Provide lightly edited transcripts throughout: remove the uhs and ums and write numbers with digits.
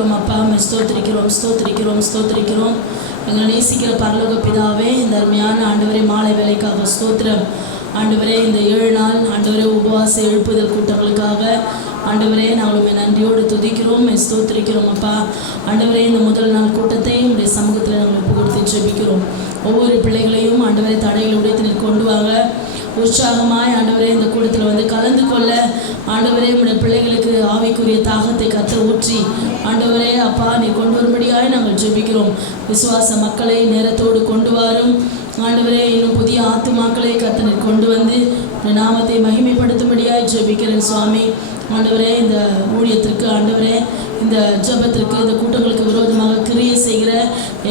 அப்பா ஸ்தோத்திரிக்கிறோம். எங்களை நேசிக்கிற பரலோக பிதாவே, இந்த அருமையான ஆண்டவரே மாலை வேலைக்காக ஸ்தோத்திரம். ஆண்டவரே, இந்த 7 நாள் ஆண்டவரே உபவாச எழுப்புதல் கூட்டங்களுக்காக ஆண்டவரே நாங்கள் நன்றியோடு துதிக்கிறோம், ஸ்தோத்திரிக்கிறோம். அப்பா ஆண்டவரே, இந்த முதல் நாள் கூட்டத்தை உடைய சமூகத்தில் நாங்கள் ஒப்பு கொடுத்து ஜெபிக்கிறோம். ஒவ்வொரு பிள்ளைகளையும் ஆண்டவரே தடைகளை உடைத்து கொண்டு வாங்க. உற்சாகமாய் ஆண்டவரே இந்த கூட்டத்தில் வந்து கலந்து கொள்ள ஆண்டவரே உடைய பிள்ளைகளுக்கு ஆவிக்குரிய தாகத்தை கர்த்தர் ஊற்றி ஆண்டவரே அப்பா நீ கொண்டு வரும்படியாய் நாங்கள் ஜெபிக்கிறோம். விசுவாச மக்களை நேரத்தோடு கொண்டு வரும் ஆண்டவரே, இன்னும் புதிய ஆத்துமாக்களை கர்த்தர் கொண்டு வந்து நாமத்தை மகிமைப்படுத்தும்படியாய் ஜெபிக்கிறேன் சுவாமி. ஆண்டவரே, இந்த ஊழியத்திற்கு ஆண்டவரே இந்த ஜெபத்திற்கு இந்த கூட்டங்களுக்கு விரோதமாக கிரியை செய்கிற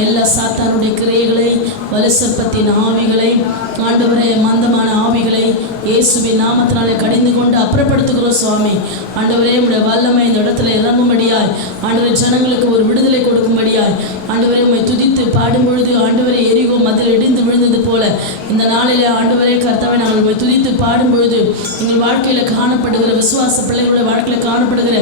எல்லா சாத்தானுடைய கிரியைகளை, வலுசற்பத்தின் ஆவிகளை, ஆண்டவரே மந்தமான ஆவிகளை இயேசுவின் நாமத்தினாலே கடிந்து கொண்டு அப்புறப்படுத்துகிறோம் சுவாமி. ஆண்டவரே உடைய வல்லமை இந்த இடத்துல இறங்கும்படியாய் ஆண்டவரே ஜனங்களுக்கு ஒரு விடுதலை கொடுக்கும்படியாய் ஆண்டவரே உம்மை துதித்து பாடும் பொழுது ஆண்டவரே எரிகோ மதில் இடிந்து விழுந்தது போல இந்த நாளிலே ஆண்டவரே கர்த்தாவை நாங்கள் உம்மை துதித்து பாடும் பொழுது எங்கள் வாழ்க்கையில் காணப்படுகிற விசுவாச பிள்ளைகளுடைய வாழ்க்கையில் காணப்படுகிற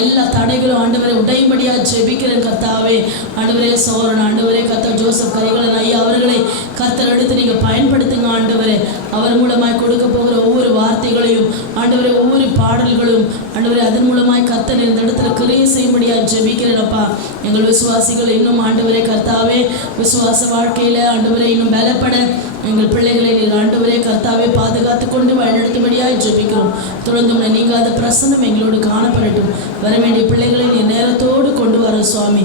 எல்லா தடைகளும் ஆண்டவரை உடையும்படியாக ஜெபிக்கிறேன் கர்த்தாவே. ஆண்டவரே சோரன் ஆண்டவரே கர்த்தர் ஜோசப் கரிகாலன் ஐயா அவர்களை கர்த்தர் எடுத்து நீங்கள் பயன்படுத்துங்க ஆண்டவரே. அவர் மூலமாய் கொடுக்க போகிற ஒவ்வொரு வார்த்தைகளையும் ஆண்டவரே ஒவ்வொரு பாடல்களும் ஆண்டவரே அதன் மூலமாய் கர்த்தர் இந்த இடத்துல கிரியை செய்யும்படியாக ஜெபிக்கிறேன்ப்பா. எங்கள் விசுவாசிகள் இன்னும் ஆண்டவரே கர்த்தாவே விசுவாச வாழ்க்கையில் ஆண்டவரே இன்னும் பலப்பட எங்கள் பிள்ளைகளை நீங்கள் ஆண்டவரே கர்த்தாவே பாதுகாத்து கொண்டு வழிநடத்தும்படியாக ஜெபிக்கிறோம். தொடர்ந்து நீங்காத பிரசன்னம் எங்களோடு காணப்படட்டும். வர வேண்டிய பிள்ளைகளை நீ நேரத்தோடு கொண்டு வர சுவாமி.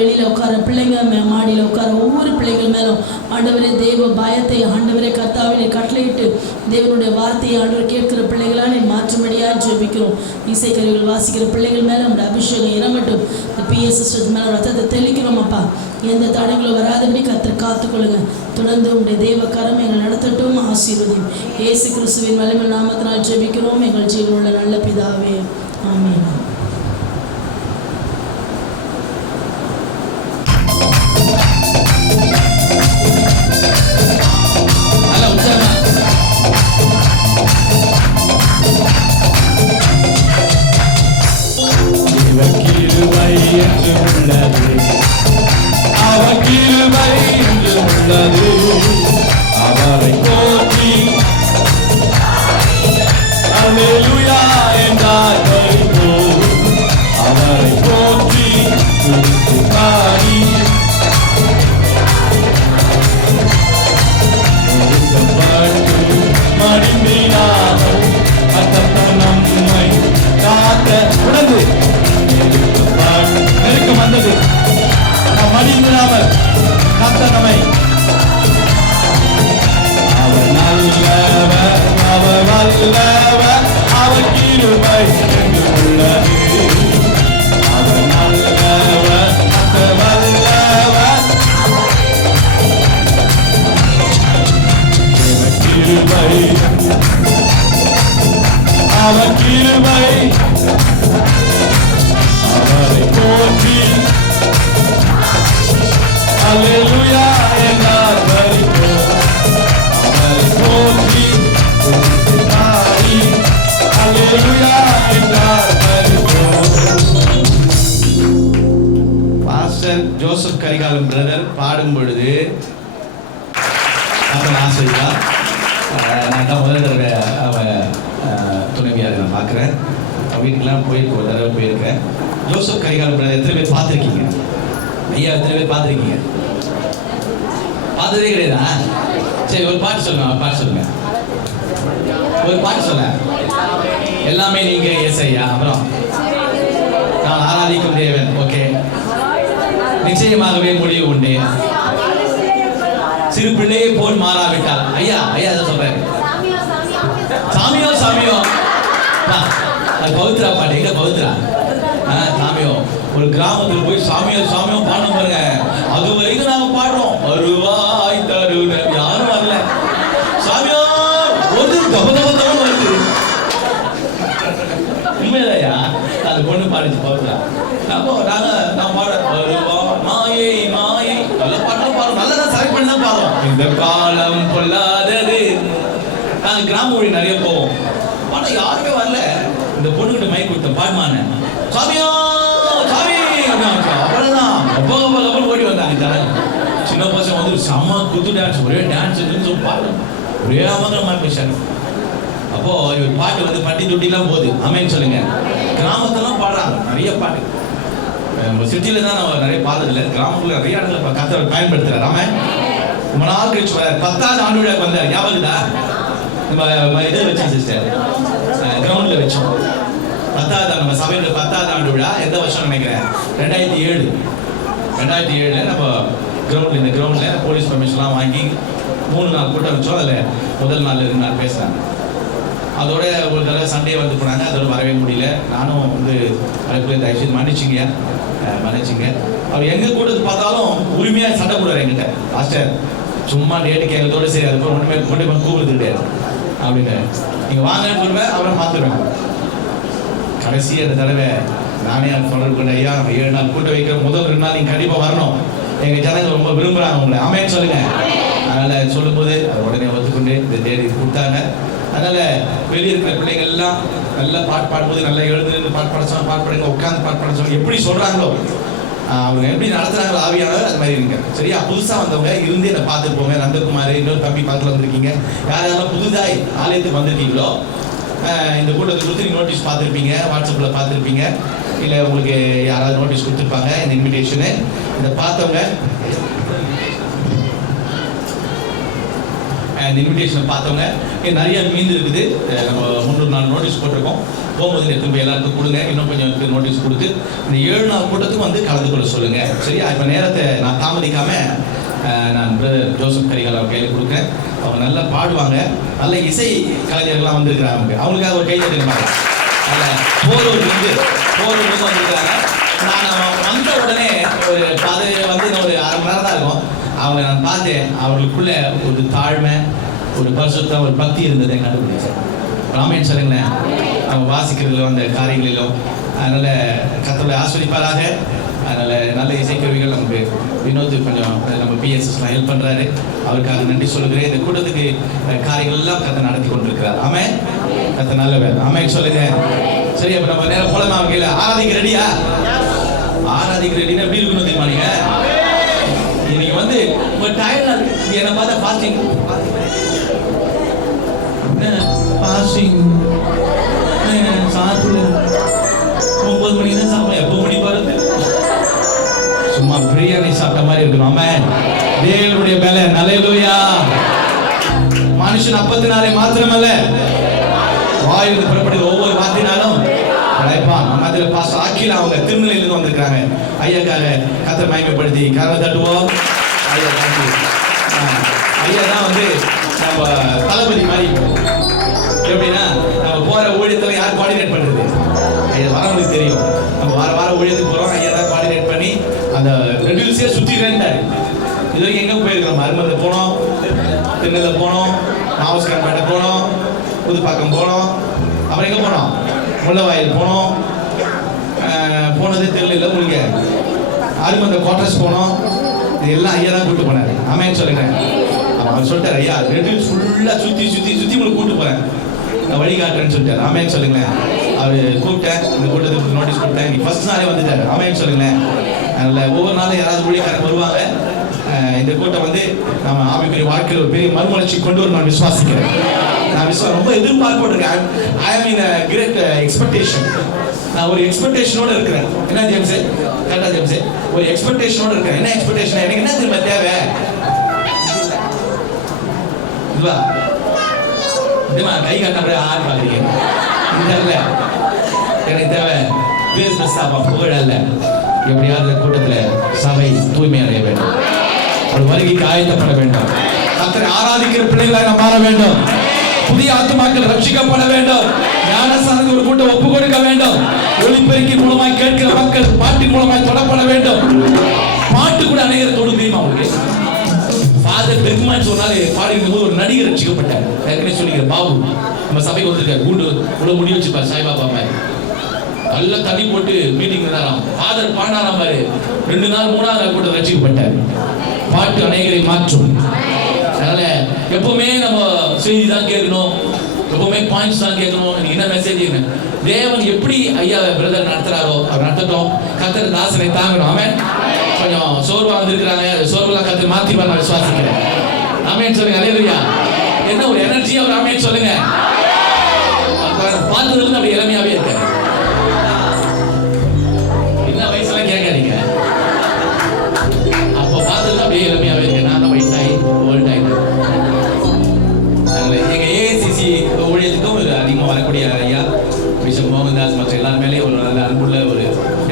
வெளியில் உட்கார பிள்ளைங்க, மாடியில் உட்கார ஒவ்வொரு பிள்ளைகள் மேலும் ஆண்டவரே தெய்வ பயத்தை ஆண்டவரே கர்த்தாவே நீ கட்டளையிட்டு தேவனுடைய வார்த்தையை ஆண்டவர் கேட்கிற பிள்ளைகளாக நீ மாற்றும்படியாக ஜெபிக்கிறோம். இசைக்கருவிகள் வாசிக்கிற பிள்ளைகள் மேலே நம்முடைய அபிஷேகம் இறங்கட்டும். இந்த பிஎஸ்எஸ் மேலே ரத்தத்தை தெளிக்கிறோம் அப்பா. எந்த தடங்களும் வராதபடி கர்த்தர் காத்துக்கொள்ளுங்க. தொடர்ந்து உங்களுடைய தெய்வ கரம் எங்கள் நடத்தட்டும், ஆசீர்வதியும். இயேசு கிறிஸ்துவின் வல்லமையுள்ள நாமத்தினால் ஜெபிக்கிறோம் எங்கள் ஜீவனுள்ள நல்ல பிதாவே, ஆமென். அவரை போற்றி அல்லேலூயா என்றார் அவரை போற்றி பாடி மடிந்தினாமல் நம்மை காத்த உணர்ந்து நெருக்கம் வந்தது. மடிந்தினாமல் காத்த நம்மை அவர் நல்லவர், அவர் வல்லவர், அவர் கிருபை என்று உள்ளது. அவர் நல்லவர், அவர் வல்லவர், கிருபை, அவர் கிருபை, அவரை போற்றி அல்லேலூயா என்றார் வருகிறோம். பாஸ்டர் ஜோசப் கரிகாலன் பிரதர் பாடும் பொழுது ஆசைதான். நான் தான் முதல் தடவை துணைவியாக நான் பார்க்குறேன். வீட்டுக்கெல்லாம் போயிருக்கேன், ஒரு தடவை போயிருக்கேன். ஜோசப் கரிகாலன் பிரதர் எத்தனை பேர் பார்த்துருக்கீங்க? ஐயா எத்தனை பேர் பார்த்துருக்கீங்க? பார்த்ததே கிடையாதா? சரி, ஒரு பாட்டு சொல்லுங்க. பாட்டு சொல்லுங்க, ஒரு பாட்டு சொல்ல. எல்லாமே நீங்க ஏசையா. அப்புறம் நான் ஆராதிக்கும் தேவன். ஓகே, நிச்சயமாகவே முடிவு உண்டு. சிறு பிள்ளையை போல் மாறாவிட்டால். ஐயா ஐயா அதை சொல்றாரு. சாமியோ சாமியோ, அது பவித்ரா பாட்டு. எங்க பவித்ரா? சாமியோ. ஒரு கிராமத்தில் போய் சாமியோ சாமியோ பாடணும் பாருங்க. அது வரைக்கும் நாங்க பாடுறோம். வருவாய் தருண யாரும் வரல. சாமியோ ஒரு கபதபதம் வருது. உண்மையிலையா? அது பொண்ணு பாடிச்சு பவித்ரா. நான் பாட வருவா மாயை மாயை நல்ல பாடலாம் பாடுறோம். நல்லதான் செலக்ட் பண்ணி தான் பாடுறோம். இந்த காலம் பொல்லாதது. நாங்கள் கிராம மொழி நிறைய போவோம். ஆனால் யாருமே வரல. இந்த பொண்ணுகிட்ட மைக் கொடுத்தேன், பாடுமான சாமியோ சாமி அவ்வளோதான் அப்போ ஓடி வந்தாங்க ஜனங்க. சின்ன பசங்க வந்து செம்ம குத்து டான்ஸ், ஒரே டான்ஸ் பாட்டு ஒரே அமங்கலமாக பேசாரு. அப்போ இவர் பாட்டு வந்து பட்டி தொட்டிலாம் போகுது. ஆமென் சொல்லுங்க. கிராமத்தெல்லாம் பாடுறாங்க நிறைய பாட்டு. சிட்டியில தான் நம்ம நிறைய பாடுறதில்லை, கிராமத்துல நிறைய இடத்துல கர்த்தர் பயன்படுத்துறாரு. ஆமென். ரொம்ப நாள் கழிச்சு வர 10வது ஆண்டு விழாக்கு வந்தார். ஞாபகம்தா? நம்ம இதை வச்சோம் சிஸ்டர், கிரவுண்ட்ல வச்சோம். 10வது நம்ம சபையோட 10வது ஆண்டு விழா எந்த வருஷம் நினைக்கிறேன் 2007 நம்ம கிரவுண்ட்ல, இந்த கிரவுண்ட்ல போலீஸ் பர்மிஷன்லாம் வாங்கி 3 நாள் கூட்டம் வச்சோம். அதில் முதல் நாள் 2 நாள் பேசுறாங்க. அதோட ஒரு தடவை சண்டே வந்து போனாங்க, அதோட வரவே முடியல. நானும் வந்து அதுக்குள்ளே தயவுசெய்து மன்னிச்சிங்க. அவர் எங்க கூட்டத்தை பார்த்தாலும் உரிமையா சண்டை போடுறாரு என்கிட்ட. மாஸ்டர் சும்மா டேட்டு கேட்கறதோட சரி, அது ஒன்றுமே கொண்டு போய் கூப்பிடுறது கிடையாது அப்படின்னு. நீங்க வாங்கன்னு சொல்லுவேன், அப்புறம் மாத்துவேன். கடைசி அந்த தடவை நானே தொடர்பு கொண்ட, ஐயா 7 நாள் கூட்ட வைக்கிற முதல் 2 நாள் நீங்க கண்டிப்பா வரணும், எங்க ஜனங்க ரொம்ப விரும்புறாங்க உங்களை. ஆமென் சொல்லுங்க. அதனால சொல்லும்போது அது உடனே ஒத்துக்கொண்டு இந்த தேதி கொடுத்தாங்க. அதனால வெளியே இருக்கிற பிள்ளைகள் எல்லாம் நல்லா பாட்டு பாடும்போது நல்லா எழுந்து பாட்டு பாடச்சோம், பாட்டு பாடுங்க, உட்காந்து பாட்டு பாடச்சோம், எப்படி சொல்றாங்களோ அவங்க எப்படி நடத்துறாங்களோ ஆவியானவர் அது மாதிரி இருங்க. சரியா? புதுசா வந்தவங்க இருந்து என்னை பார்த்துட்டு போங்க. நந்தகுமார் இன்னொரு தம்பி பார்த்துல வந்திருக்கீங்க. யாரெல்லாம் புதுதாய் ஆலயத்துக்கு வந்திருக்கீங்களோ இந்த கூட்டத்தை கொடுத்து நீங்கள் நோட்டீஸ் பார்த்துருப்பீங்க, வாட்ஸ்அப்பில் பார்த்துருப்பீங்க, இல்லை உங்களுக்கு யாராவது நோட்டீஸ் கொடுத்துருப்பாங்க இந்த இன்விடேஷனு. இதை பார்த்தவங்க இந்த இன்விடேஷனை பார்த்தவங்க நிறைய மீந்து இருக்குது. நம்ம 3 நாள் நோட்டீஸ் போட்டிருக்கோம். போகும்போது எடுத்து போய் எல்லாருக்கும் கொடுங்க. இன்னும் கொஞ்சம் நோட்டீஸ் கொடுத்து இந்த 7 நாள் கூட்டத்துக்கு வந்து கலந்து கொள்ள சொல்லுங்க. சரியா? இப்போ நேரத்தை நான் தாமதிக்காம நான் பிரதர் ஜோசப் கரிகால் அவர் கையில் கொடுக்குறேன். அவங்க நல்லா பாடுவாங்க. நல்ல இசை கலைஞர்கள்லாம் வந்திருக்கிறாங்க. அவங்களுக்காக ஒரு கை தட்டுவாங்க. அதில் போரூர்லேருந்து வந்திருக்கிறாங்க. நான் வந்த உடனே அது வந்து ஒரு 1/2 மணி நேரம் தான் இருக்கும். அவங்க நான் பார்த்தேன், அவர்களுக்குள்ள ஒரு தாழ்மை, ஒரு பரிசுத்தம், ஒரு பக்தி இருந்ததை கண்டுபிடிச்சேன். ஆமென் சொல்லுங்களேன். அவங்க வாசிக்கிறதுல அந்த காரியங்களிலும். அதனால கர்த்தரை ஆஸ்வதிப்பாராக. அதனால நல்ல இசைக்கருவிகள் நமக்கு வினோத் கொஞ்சம் நம்ம பிஎஸ்எஸ்லாம் ஹெல்ப் பண்றாரு. அவருக்காக நன்றி சொல்லுகிறேன். இந்த கூட்டத்துக்கு காரியங்கள் எல்லாம் கர்த்தர் நடத்தி கொண்டிருக்கிறார். ஆமென். கர்த்தர் நல்லவர். ஆமென் சொல்லுங்க. சரி, அப்ப நம்ம நேரம் போலமா வகையில ஆராதிக்க ரெடியா? ஆராதிக்க ரெடினா எப்படி இருக்கணும் தெரியுமா? நீங்க வந்து உங்க டயர்டா என்ன பார்த்தா ஃபாஸ்டிங் சாப்பிடு 9 மணி தான் சாப்பிடும். எப்போ மணி பாருங்க, சும்மா பிரியாணி சாப்பிட்ட மாதிரி இருக்கணும். ஆமென். தேவனுடைய பல அல்லேலூயா. மனுஷன் அப்பத்தினாலே மாத்திரமல்ல, வாயிலிருந்து புறப்படுகிற ஒவ்வொரு வார்த்தையினாலும் படைப்பான். நம்ம அதில் பாஸ்டர் ஆக்கில அவங்க திருநெல்வேலியிலிருந்து வந்திருக்காங்க. ஐயாக்காக கர்த்தரை மகிமைப்படுத்தி கரவை தட்டுவோம். ஐயா ஐயா தான் வந்து நம்ம தளபதி மாதிரி. எப்படின்னா நம்ம போற ஊழியத்தில் யார் கோஆர்டினேட் பண்றது? ஐயா வரவங்களுக்கு தெரியும். நம்ம வார ஊழியத்துக்கு போறோம், ஐயா தான் கோஆர்டினேட் பண்ணி அந்த ரெடியூஸே சுத்திட்டாரு. இது வரைக்கும் எங்க போயிருக்கிறோம்? அருமலை போனோம், திருநெல்வேலி போனோம், நாவஸ்கான்பேட்டை போனோம், புதுப்பாக்கம் போனோம், அப்புறம் எங்க போனோம்? முள்ளவாயில் போனோம். போனதே தெரியல உங்களுக்கு. அருமந்த குவார்டர்ஸ் போனோம். இது எல்லாம் ஐயா தான் கூட்டு போனாரு. ஆமென் சொல்லுங்க. அவர் சொல்லிட்டாரு, ஐயா ரெடியூஸ் ஃபுல்லா சுத்தி உங்களுக்கு கூட்டு போறேன், நான் வழிகாட்டுறேன்னு சொல்லிட்டாரு. ஆமென் சொல்லுங்களேன். அவர் கூப்பிட்டேன், இந்த கூட்டத்துக்கு நோட்டீஸ் கொடுத்தேன். இன்னைக்கு ஃபர்ஸ்ட் நாளே வந்துட்டாரு. ஆமென் சொல்லுங்களேன். அதனால ஒவ்வொரு நாளும் யாராவது ஊழியக்காரங்க வருவாங்க. இந்த கூட்டம் வந்து நம்ம ஆவிக்குரிய வாழ்க்கையில் ஒரு பெரிய மறுமலர்ச்சி கொண்டு வரும் நான் விசுவாசிக்கிறேன். நான் ரொம்ப எதிர்பார்ப்போடு இருக்கேன். ஐ ஆம் இன் a great expectation. நான் ஒரு எக்ஸ்பெக்டேஷனோட இருக்கிறேன். என்ன ஜேம்ஸ்? கரெக்டா ஜேம்ஸ்? ஒரு எக்ஸ்பெக்டேஷனோட இருக்கிறேன். என்ன எக்ஸ்பெக்டேஷன்? எனக்கு என்ன திரும்ப தேவை? இதுவா இதுமா கை காட்ட ஆறு பாக்குறீங்க. இல்ல எனக்கு தேவை பேர் பிரஸ்தாபம், புகழ் அல்ல. எப்படியாவது கூட்டத்தில் சபை தூய்மை அடைய வேண்டும், ஒரு வருகைக்கு ஆயத்தப்பட வேண்டும், கர்த்தரை ஆராதிக்கிற பிள்ளைகளாக நாம் மாற வேண்டும், புதிய ஆத்துமாக்கள் ரட்சிக்கப்பட வேண்டும், ஞானஸ்நானத்துக்கு ஒரு கூட்டம் ஒப்பு கொடுக்க வேண்டும், ஒளிபெருக்கின் மூலமாய் கேட்கிற மக்கள் பாட்டின் மூலமாய் தொடப்பட வேண்டும். பாட்டு கூட அநேகர் தொடு தெரியுமா உங்களுக்கு? ஃபாதர் பெருமான் சொன்னாலே பாடிக்கும் போது ஒரு நடிகர் ரட்சிக்கப்பட்டார். ஏற்கனவே சொல்லிக்கிற பாபு நம்ம சபைக்கு வந்திருக்காரு. கூண்டு இவ்வளவு முடி வச்சுப்பார் சாய்பாபா மாதிரி. நல்லா தண்ணி போட்டு மீட்டிங் இருந்தாராம். ஃபாதர் பாடாராம் பாரு. 2 நாள் 3வது நாள் கூட ரட்சிக்கப்பட்டார். பாட்டு அநேகரை மாற்றும். அதனால எப்பவுமே நம்ம செய்தி தான் கேட்கணும், எப்பவுமே பாயிண்ட்ஸ் தான் கேட்கணும். நீங்க என்ன மெசேஜ் தேவன் எப்படி ஐயா பிரதர் நடத்துறாரோ அவர் நடத்தட்டும். கர்த்தர் தாசனை தாங்கணும். ஆமென். கொஞ்சம் சோர்வா வந்திருக்கிறாங்க, சோர்வெல்லாம் கர்த்தர் மாத்தி நான் விசுவாசிக்கிறேன். ஆமென் சொல்லுங்க. அல்லேலூயா. என்ன ஒரு எனர்ஜி அவர் ஆமென் சொல்லுங்க. பார்த்ததுல அப்படி இளமையாவே இருக்க. என்ன வயசுலாம் கேட்காதீங்க. அப்ப பார்த்ததுல அப்படியே இளமையாவே இருக்க. நான் தான் வயசாகி ஓல்ட் ஆயிட்டேன். எங்க ஏசிசி ஊழியத்துக்கும் அதிகமாக வரக்கூடிய ஐயா பிஷப் மோகன்தாஸ் மற்ற எல்லாரும் மேலேயும் ஒரு நல்ல அன்புள்ள ஒரு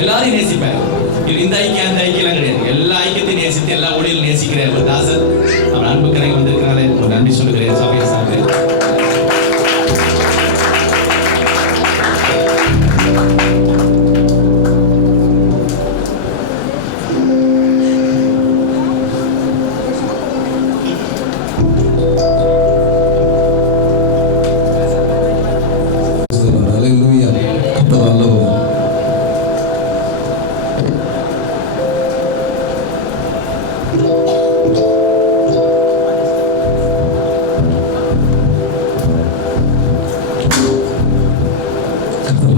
எல்லாரையும் நேசிப்பார். இந்த ஐக்கியம் அந்த ஐக்கியெல்லாம் கிடையாது. எல்லா ஐக்கியத்தையும் நேசித்து எல்லா ஊழியர்களும் நேசிக்கிற ஒரு தாசர் அவர் அன்பு கரைக்கு வந்திருக்கிறாரே ஒரு நன்றி சொல்லுகிறேன் சபையை சார்ந்து.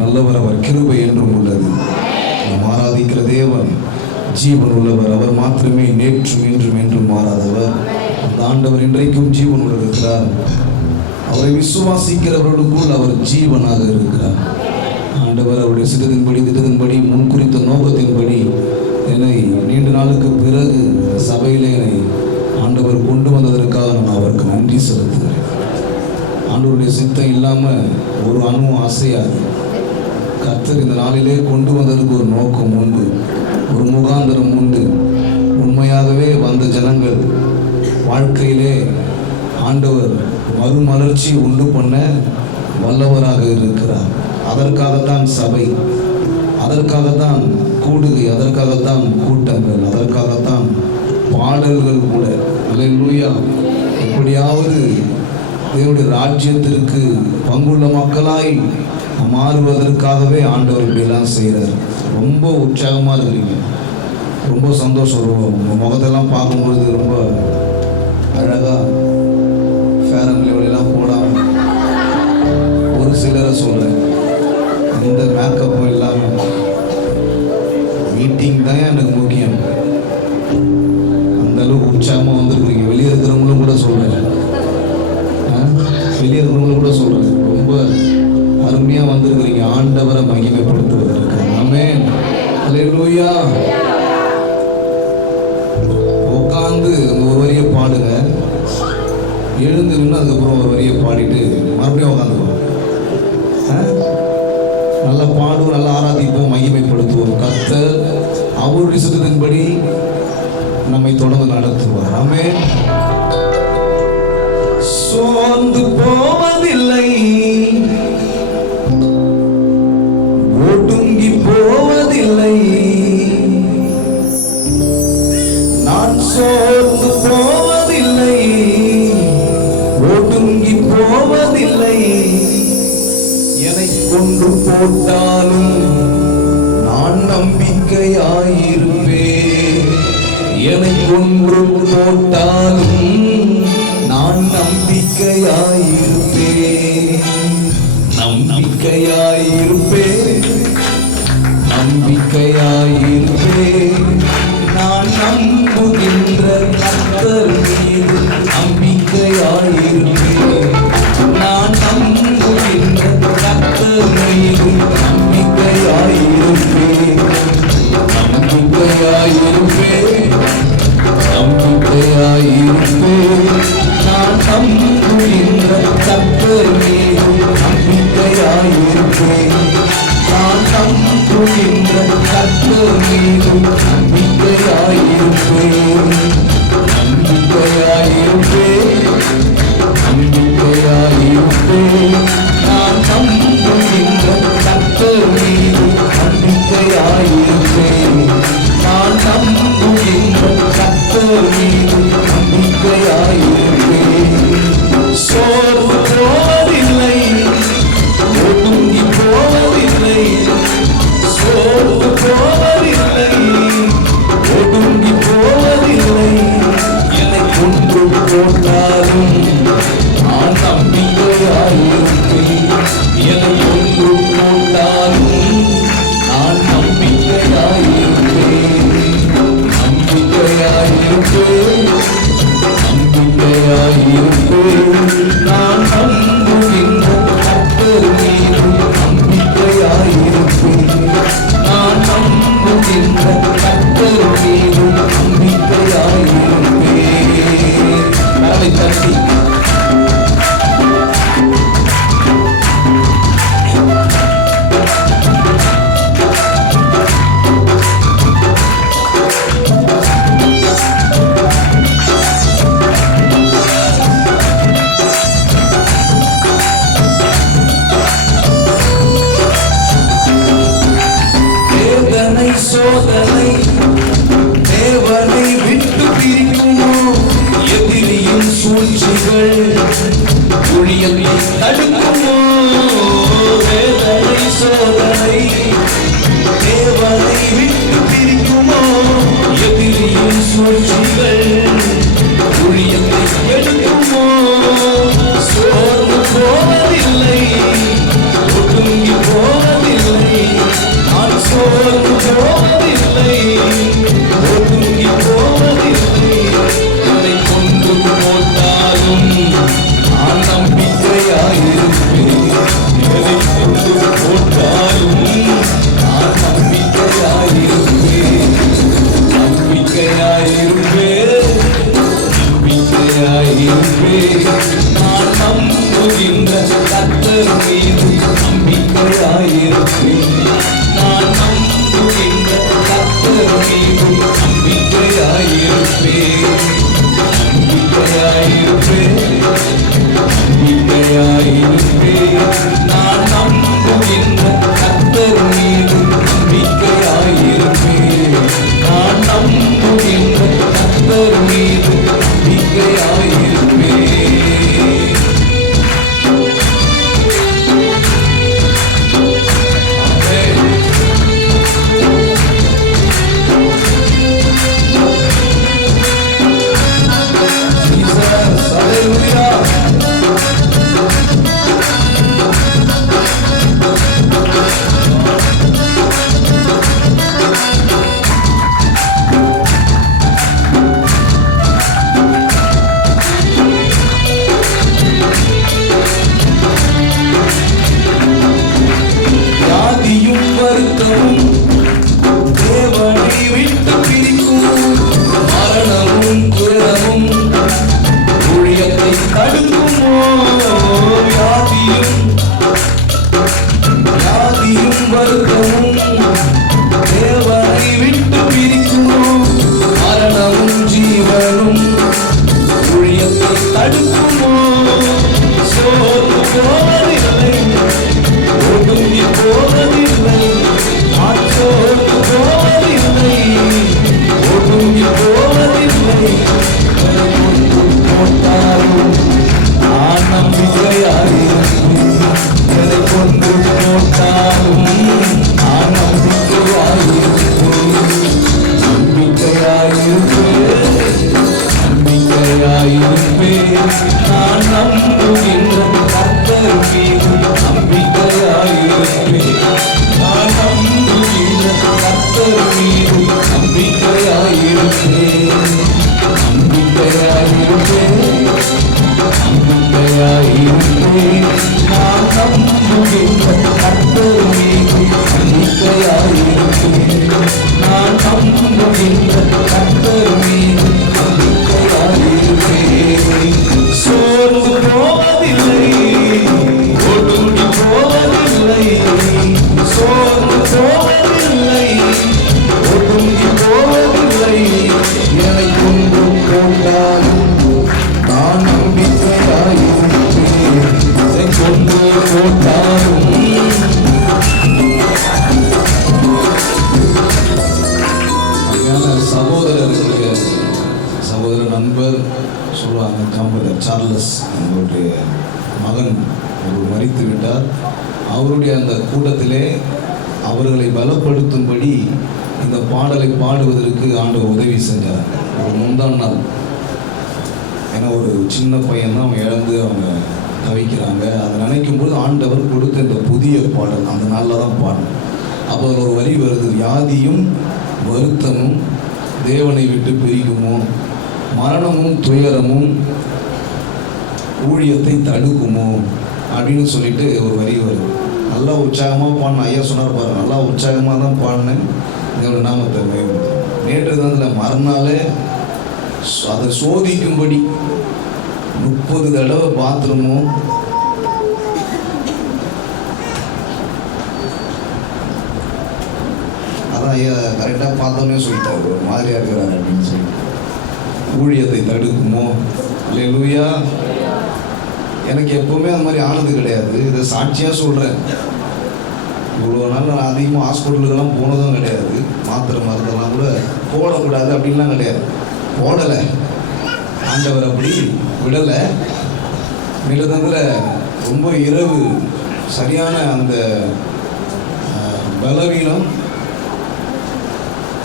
நல்லவர், அவர் கிருபை என்றும் உள்ளது. நாம் ஆராதிக்கிற தேவன் ஜீவன் உள்ளவர். அவர் மாத்திரமே நேற்றும் இன்றும் என்றும் மாறாதவர். அந்த ஆண்டவர் இன்றைக்கும் ஜீவன் இருக்கிறார். அவரை விசுவாசிக்கிறவர்களுக்குள் அவர் ஜீவனாக இருக்கிறார். ஆண்டவர் அவருடைய சித்தத்தின்படி திட்டத்தின்படி முன்குறித்த நோக்கத்தின்படி என்னை நீண்ட நாளுக்கு பிறகு சபையிலே என்னை ஆண்டவர் கொண்டு வந்ததற்காக நான் அவருக்கு நன்றி செலுத்துகிறேன். ஆண்டவருடைய சித்தம் இல்லாமல் ஒரு அணுவும் ஆசையாது. கர்த்தர் இந்த நாளிலே கொண்டு வந்ததுக்கு ஒரு நோக்கம் உண்டு, ஒரு முகாந்திரம் உண்டு. உண்மையாகவே வந்த ஜனங்கள் வாழ்க்கையிலே ஆண்டவர் மறுமலர்ச்சி உண்டு பண்ண வல்லவராக இருக்கிறார். அதற்காகத்தான் சபை, அதற்காகத்தான் கூடுகை, அதற்காகத்தான் கூட்டங்கள், அதற்காகத்தான் பாடல்கள் கூட. அல்லேலூயா. எப்படியாவது தேவனுடைய ராஜ்யத்திற்கு பங்குள்ள மக்களாய் மாறுவதற்காகவே ஆண்டவர் இப்படியெல்லாம் செய்கிறார். ரொம்ப உற்சாகமாக இருக்கிறீங்க, ரொம்ப சந்தோஷம். உங்கள் முகத்தெல்லாம் பார்க்கும்பொழுது ரொம்ப அழகாக ஃபேரன் லெவலெல்லாம் போடாமல், ஒரு சிலரை சொல்கிறேன், எந்த மேக்கப்பும் இல்லாமல் மீட்டிங் தான் எனக்கு முக்கியம், அந்த அளவுக்கு உற்சாகமாக வந்துருக்குறீங்க. வெளியே இருக்கிறவங்களும் கூட சொல்கிறேன், வெளியே இருக்கிறவங்களும் கூட சொல்கிறேன், ரொம்ப அருமையாக வந்திருக்கிறீங்க ஆண்டவரை மகிமைப்படுத்துவதற்கு. ஆமென். அல்லேலூயா. உட்காந்து அந்த ஒரு வரியை பாடுங்க, எழுந்து நின்று அதுக்கப்புறம் ஒரு வரியை பாடிட்டு மறுபடியும் உட்காந்துக்குவோம். நல்லா பாடுவோம், நல்லா ஆராதிப்போம், மகிமைப்படுத்துவோம். கர்த்தர் அவருடைய சித்தத்தின்படி நம்மை தொடர்ந்து நடத்துவார். ஆமென். சோர்ந்து போவதில்லை, ஒடுங்கி போவதில்லை, நான் சோர்ந்து போவதில்லை, ஒடுங்கி போவதில்லை. என்னை கொண்டு போட்டாலும் நான் நம்பிக்கையாயிருப்பேன். என்னை கொன்று போட்டாலும் நான் நம்பிக்கையாயிருப்பேன். நம்பிக்கையாயிருப்பேன், நம்பிக்கையாயிருப்பேன். நான் நம்புகின்ற கர்த்தர் மீது நம்பிக்கையாயிருப்பேன். நான் நம்புகின்ற கர்த்தர் மீது நம்பிக்கையாயிருப்பேன். நம்பிக்கையாயிருப்பேன், நம்பிக்கையாயிருப்பேன். நான் நம்புகின்ற கர்த்தர் மீது நம்பிக்கையாயிருப்பேன். நான் நம்புகின்ற கர்த்தர் மீது நம்பிக்கையாயிருப்பேன். நம்பிக்கையாயிருப்பேன், சோதனை தேவனை விட்டு பிரிக்குமோ எதிரியின் சூழ்ச்சிகள் ஊழியத்தை தடுக்குமோ வேதனை சோதனை தேவனை விட்டு பிரிக்குமோ எதிரியின் சூழ்ச்சிகள் ஊழியத்தை எடுக்குமோ சோர்ந்து போவதில்லை ஒடுங்கி போவதில்லை நான் சோர்ந்து போவதில்லை ஒடுங்கி போவதில்லை என்னை கொண்டு போட்டாலும் நான் நம்பிக்கையாயிருப்பேன் என்னை கொண்டு போட்டாலும் நான் நம்பிக்கையாயிருப்பேன் நம்பிக்கையாயிருப்பேன் நம்பிக்கையாயிருப்பேன் நான் நம்புகின்ற கர்த்தர் மீது நம்பிக்கையாயிருப்பேன் நான் நம்புகின்ற கர்த்தர் மீது நம்பிக்கையாயிருப்பேன் நம்பிக்கையாயிருப்பேன் நம்பிக்கையாயிருப்பேன் நான் நம்புகின்ற கர்த்தர் மீது நம்பிக்கையாயிருப்பேன் நான் நம்புகின்ற கர்த்தர் மீது நம்பிக்கையாயிருப்பேன் வியாதியும் வருத்தமும் தேவனை விட்டு பிரிக்கும் மரணமும் துயரமும் ஊழியத்தை தடுக்குமோ வியாதியும் வருத்தமும் தேவனை விட்டு பிரிக்குமோ மரணமும் ஜீவனும் ஊழியத்தை தடுக்குமோ சோர்ந்து போவதில்லை ஒடுங்கி போவதில்லை ஆற்றோடு போவதில்லை ஒடுங்கி போவதில்லை கொண்டு போட்டாலும் நான் நம்பிக்கையாயிருப்பேன் என்னை கொண்டு போட்டாலும் நான் நம்பிக்கையாயிருப்பேன் நம்பிக்கையாயிருப்பேன் நம்பிக்கையாயிருப்பேன் நான் நம்புகின்ற கர்த்தர் மீது நம்பிக்கையாயிருப்பேன் நான் நம்புகின்ற கர்த்தர் மீது நம்பிக்கையாயிருப்பேன் நம்பிக்கையாயிருப்பேன் நம்பிக்கையாயிருப்பேன் நான் நம்புகின்ற கர்த்தர் மீது நம்பிக்கையாயிருப்பேன் நான் நம்புகின்ற கர்த்தர் மீது நம்பிக்கையாயிருப்பேன் சோர்ந்து போவதில்லை ஒடுங்கி போவதில்லை சோர்ந்து போவதில்லை ஒடுங்கி போவதில்லை என்னை கொண்டு போட்டாலும் நான் நம்பிக்கையாயிருப்பேன் என்னை கொண்டு போட்டாலும் சகோதரருக்கு சகோதர நண்பர் சொல்லுவாங்க காம்பதர் சார்லஸ் அவருடைய மகன் அவர் மரித்து விட்டார். அவருடைய அந்த கூட்டத்திலே அவர்களை பலப்படுத்தும்படி இந்த பாடலை பாடுவதற்கு ஆண்டவர் உதவி செஞ்சார். ஒரு முந்தாம் நாள் ஏன்னா ஒரு சின்ன பையன் தான் அவன் இழந்து அவங்க தவிக்கிறாங்க. அதை நினைக்கும் போது ஆண்டவர் கொடுத்த இந்த புதிய பாடல் அந்த நாளில் தான் பாடல். அப்போ ஒரு வரி வருது, வியாதியும் வருத்தமும் தேவனை விட்டு பிரிக்குமோ மரணமும் துயரமும் ஊழியத்தை தடுக்குமோ அப்படின்னு சொல்லிட்டு ஒரு வரி வருது. நல்லா உற்சாகமாக பாடின ஐயா சொன்னார் பாருங்க, நல்லா உற்சாகமாக தான் பாடினேன். இதோட நாமத்தை நேற்று தான் மறுநாளே அதை சோதிக்கும்படி 30 தடவை பாத்ரூமும் அதான் ஐயா கரெக்டாக பார்த்தோன்னே சொல்லிட்டார், ஒரு மாதிரியாக இருக்கிறார் அப்படின்னு சொல்லி. ஊழியத்தை தடுக்குமோ அல்லேலூயா. எனக்கு எப்பவுமே அந்த மாதிரி ஆனது கிடையாது. இதை சாட்சியாக சொல்கிறேன். இவ்வளோ நாள் நான் அதிகமாக ஹாஸ்பிட்டலுக்கெல்லாம் போனதும் கிடையாது. மாத்திரை மருந்தெல்லாம் கூட போடக்கூடாது அப்படின்லாம் கிடையாது. போடலை, ஆண்டவர் அப்படி விடலை. நிலத்தந்தில் ரொம்ப இரவு சரியான அந்த பலவீனம்,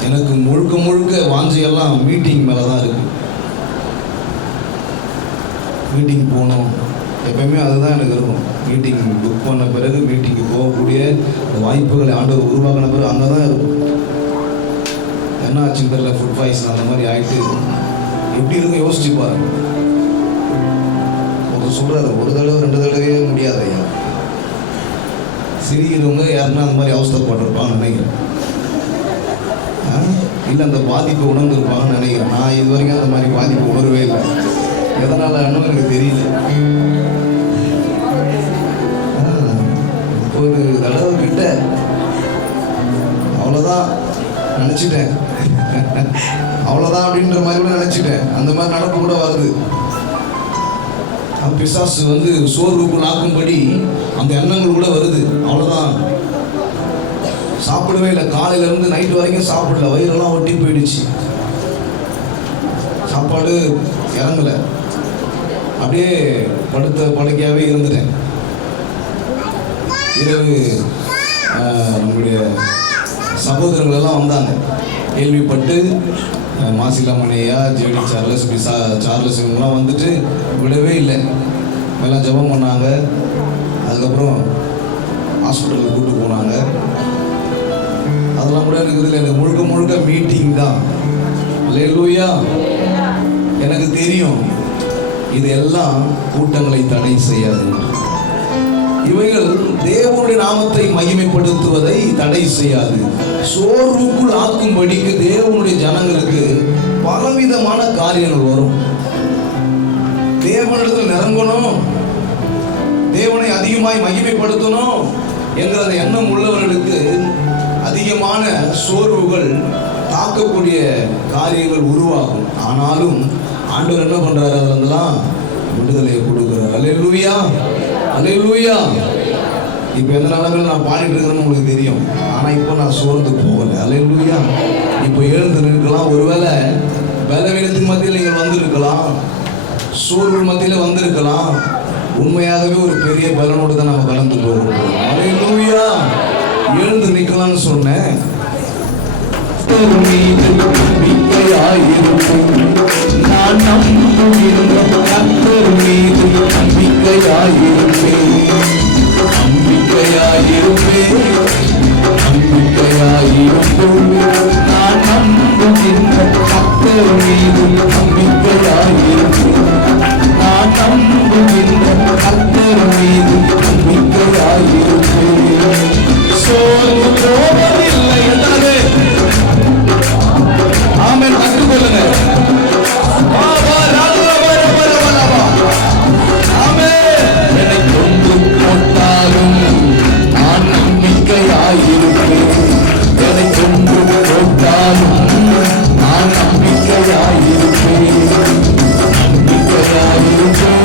எனக்கு முழுக்க முழுக்க வாஞ்சையெல்லாம் மீட்டிங் மேலே தான் இருக்குது. மீட்டிங் போகணும், எப்பயுமே அதுதான் எனக்கு இருக்கும். மீட்டிங் புக் பண்ண பிறகு மீட்டிங்கு போகக்கூடிய வாய்ப்புகளை ஆண்டவர் உருவாக்கின பிறகு அங்கே தான் இருக்கும். என்ன ஆச்சுன்னு தெரியல, ஃபுட் பாய்சன் அந்த மாதிரி ஆகிட்டு எப்படி இருக்கும் யோசிச்சு பாருங்க. ஒருத்தர் சொல்கிறாரு, ஒரு தடவை 2 தடவையே முடியாது ஐயா. சிரிக்கிறவங்க யாருன்னா அந்த மாதிரி அவஸ்தைப்பட்டிருப்பாங்கன்னு நினைக்கிறேன். இல்லை அந்த பாதிப்பை உணர்ந்துருப்பாங்கன்னு நினைக்கிறேன். நான் இது வரைக்கும் அந்த மாதிரி பாதிப்பு உணர்வே இல்லை. எதனால் இன்னும் எனக்கு தெரியல. ஒரு தடவை கிட்ட அவ்வளோதான் நினச்சிட்டேன், அவ்வளோதான் அப்படின்ற மாதிரி கூட நினச்சிட்டேன். அந்த மாதிரி நடப்பு கூட வருது. பிசாசு வந்து சோர்வுக்குள் ஆக்கும்படி அந்த எண்ணங்கள் கூட வருது. அவ்வளோதான், சாப்பிடவே இல்லை, காலையிலேருந்து நைட்டு வரைக்கும் சாப்பிடல, வயிறெல்லாம் ஒட்டி போயிடுச்சு, சாப்பாடு இறங்கலை, அப்படியே படுத்த படுக்கையாகவே இருந்துட்டேன். இரவு நம்முடைய சகோதரர்கள் எல்லாம் வந்தாங்க, கேள்விப்பட்டு மாசிலாமணியா, ஜேடி சார்லஸ், சார்லஸ் இவங்கெல்லாம் வந்துட்டு விடவே இல்லை, எல்லாம் ஜெபம் பண்ணாங்க. அதுக்கப்புறம் ஹாஸ்பிட்டலுக்கு கூப்பிட்டு போனாங்க. அதெல்லாம் கூட இருக்குதுல்ல, எனக்கு முழுக்க முழுக்க மீட்டிங் தான். அல்லேலூயா. எனக்கு தெரியும் இதெல்லாம் கூட்டங்களை தடை செய்யாது. இவைகள் தேவனுடைய நாமத்தை மகிமைப்படுத்துவதை தடை செய்யாது. சோர்வுக்குள் ஆக்கும்படிக்கு தேவனுடைய ஜனங்களுக்கு பலவிதமான காரியங்கள் வரும். தேவனிடத்தில் நிரம்பணும், தேவனை அதிகமாய் மகிமைப்படுத்தணும் என்கிற எண்ணம் உள்ளவர்களுக்கு அதிகமான சோர்வுகள் தாக்கக்கூடிய காரியங்கள் உருவாகும். ஆனாலும் ஆண்டவர் என்ன பண்றாரு, அதெல்லாம் விடுதலையை கொடுக்கிறார். அல்லேலூயா, அல்லேலூயா. இப்போ எந்த நிலைமையில நான் பாடிட்டு இருக்கிறேன்னு உங்களுக்கு தெரியும். ஆனால் இப்போ நான் சோர்ந்து போகலை. அல்லேலூயா. இப்போ எழுந்து நிற்கலாம். ஒருவேளை பலவீனத்தின் மத்தியில் நீங்கள் வந்திருக்கலாம், சோர்வு மத்தியில் வந்திருக்கலாம். உண்மையாகவே ஒரு பெரிய பலனோடு தான் நம்ம கலந்து போகிறோம். அல்லேலூயா. எழுந்து நிற்கலாம்னு சொன்னேன். நான் நம்புகின்ற கர்த்தர் மீது நம்பிக்கையாயிருப்பேன், நம்பிக்கையாயிருப்பேன், நம்பிக்கையாயிருப்பேன். நான் நம்புகின்ற கர்த்தர் மீது நம்பிக்கையாயிருப்பேன், நான் நம்புகின்ற கர்த்தர் மீது நம்பிக்கையாயிருப்பேன். சோர்ந்து போவதில்லை என்றாலே ஆமென். கற்றுக்கொள்ளுங்க. என்னை கொண்டு போட்டாலும் நான் நம்பிக்கையாயிருப்பேன், என்னை கொண்டு போட்டாலும் நான் நம்பிக்கையாயிருப்பேன், நம்பிக்கையாயிருப்பேன்,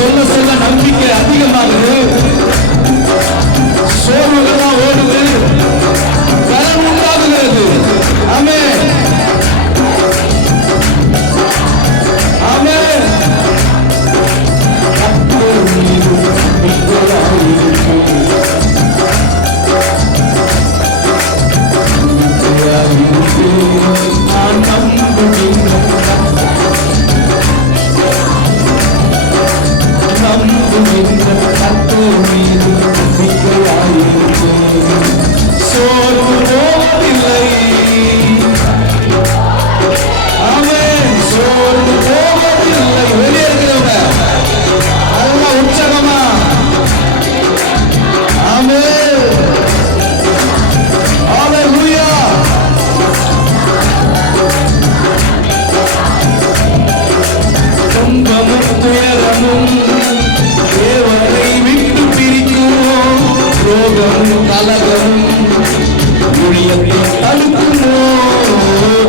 சொல்ல சொல்ல நம்பிக்கை அதிகமாகுது, சோர்வுகள்லாம் ஓடுது, பலன் உண்டாகுகிறது. ஆமென், ஆமென். நான் நம்புகின்ற கர்த்தர் மீது நம்பிக்கையாயிருப்பேன். சோர்வு போவதில்லை. ஆமென், சோர்வு போவதில்லை. வெளியே இருக்கிறவங்க நல்லா உற்சாகமா ஆமென், ஹல்லேலூயா. துன்பமும் துயரமும் தேவனை விட்டு பிரிக்குமோ, ரோகமும் கலகமும் ஊழியத்தை தடுக்குமோ.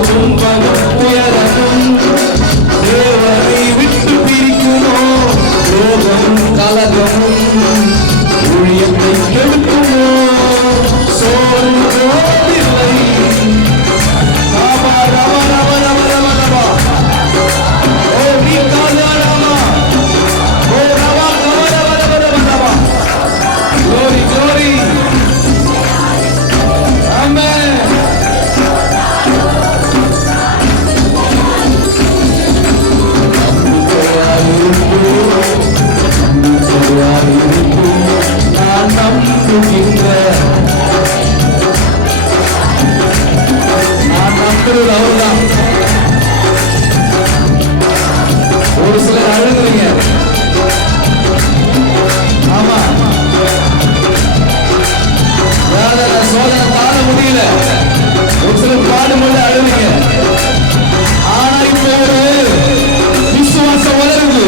துன்பமும் துயரமும் தேவனை விட்டு பிரிக்குமோ, ரோகமும் கலகமும் ஊழியத்தை தடுக்குமோ. சோர்வு போவதில்லை. ராமா ராமா ராமா ராமா ராமா ராமா. ஓ நீ காதா ராமா. ஓ Rama Rama Rama Rama Rama. Glory, glory. Amen. நான் நம்புகின்ற, நான் நம்புறது அவர்தான். ஒரு சிலர் அழுகுறீங்க. ஆமா, வேதனை சோதனை தாழ முடியல. ஒரு சிலர் பாடும்போது அழுவீங்க. ஆனா இப்போ ஒரு விசுவாசம் வளருது,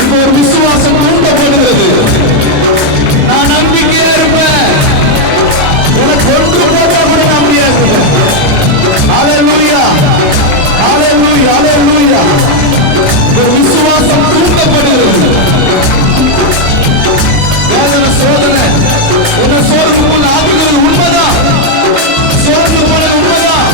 இப்போ ஒரு விசுவாசம் தூண்டப்படுகிறது. நான் நம்பிக்கையா இருப்பேன், எனக்கு கொண்டு போட்டா கூட நான் முடியாது. ஹல்லேலூயா, ஹல்லேலூயா, ஹல்லேலூயா. ஒரு விசுவாசம் தூண்டப்படுகிறது. வேதனை சோதனை என்ன சோர்வு போல ஆகுகிறது உண்மைதான், சோர்வு போல உண்மைதான்.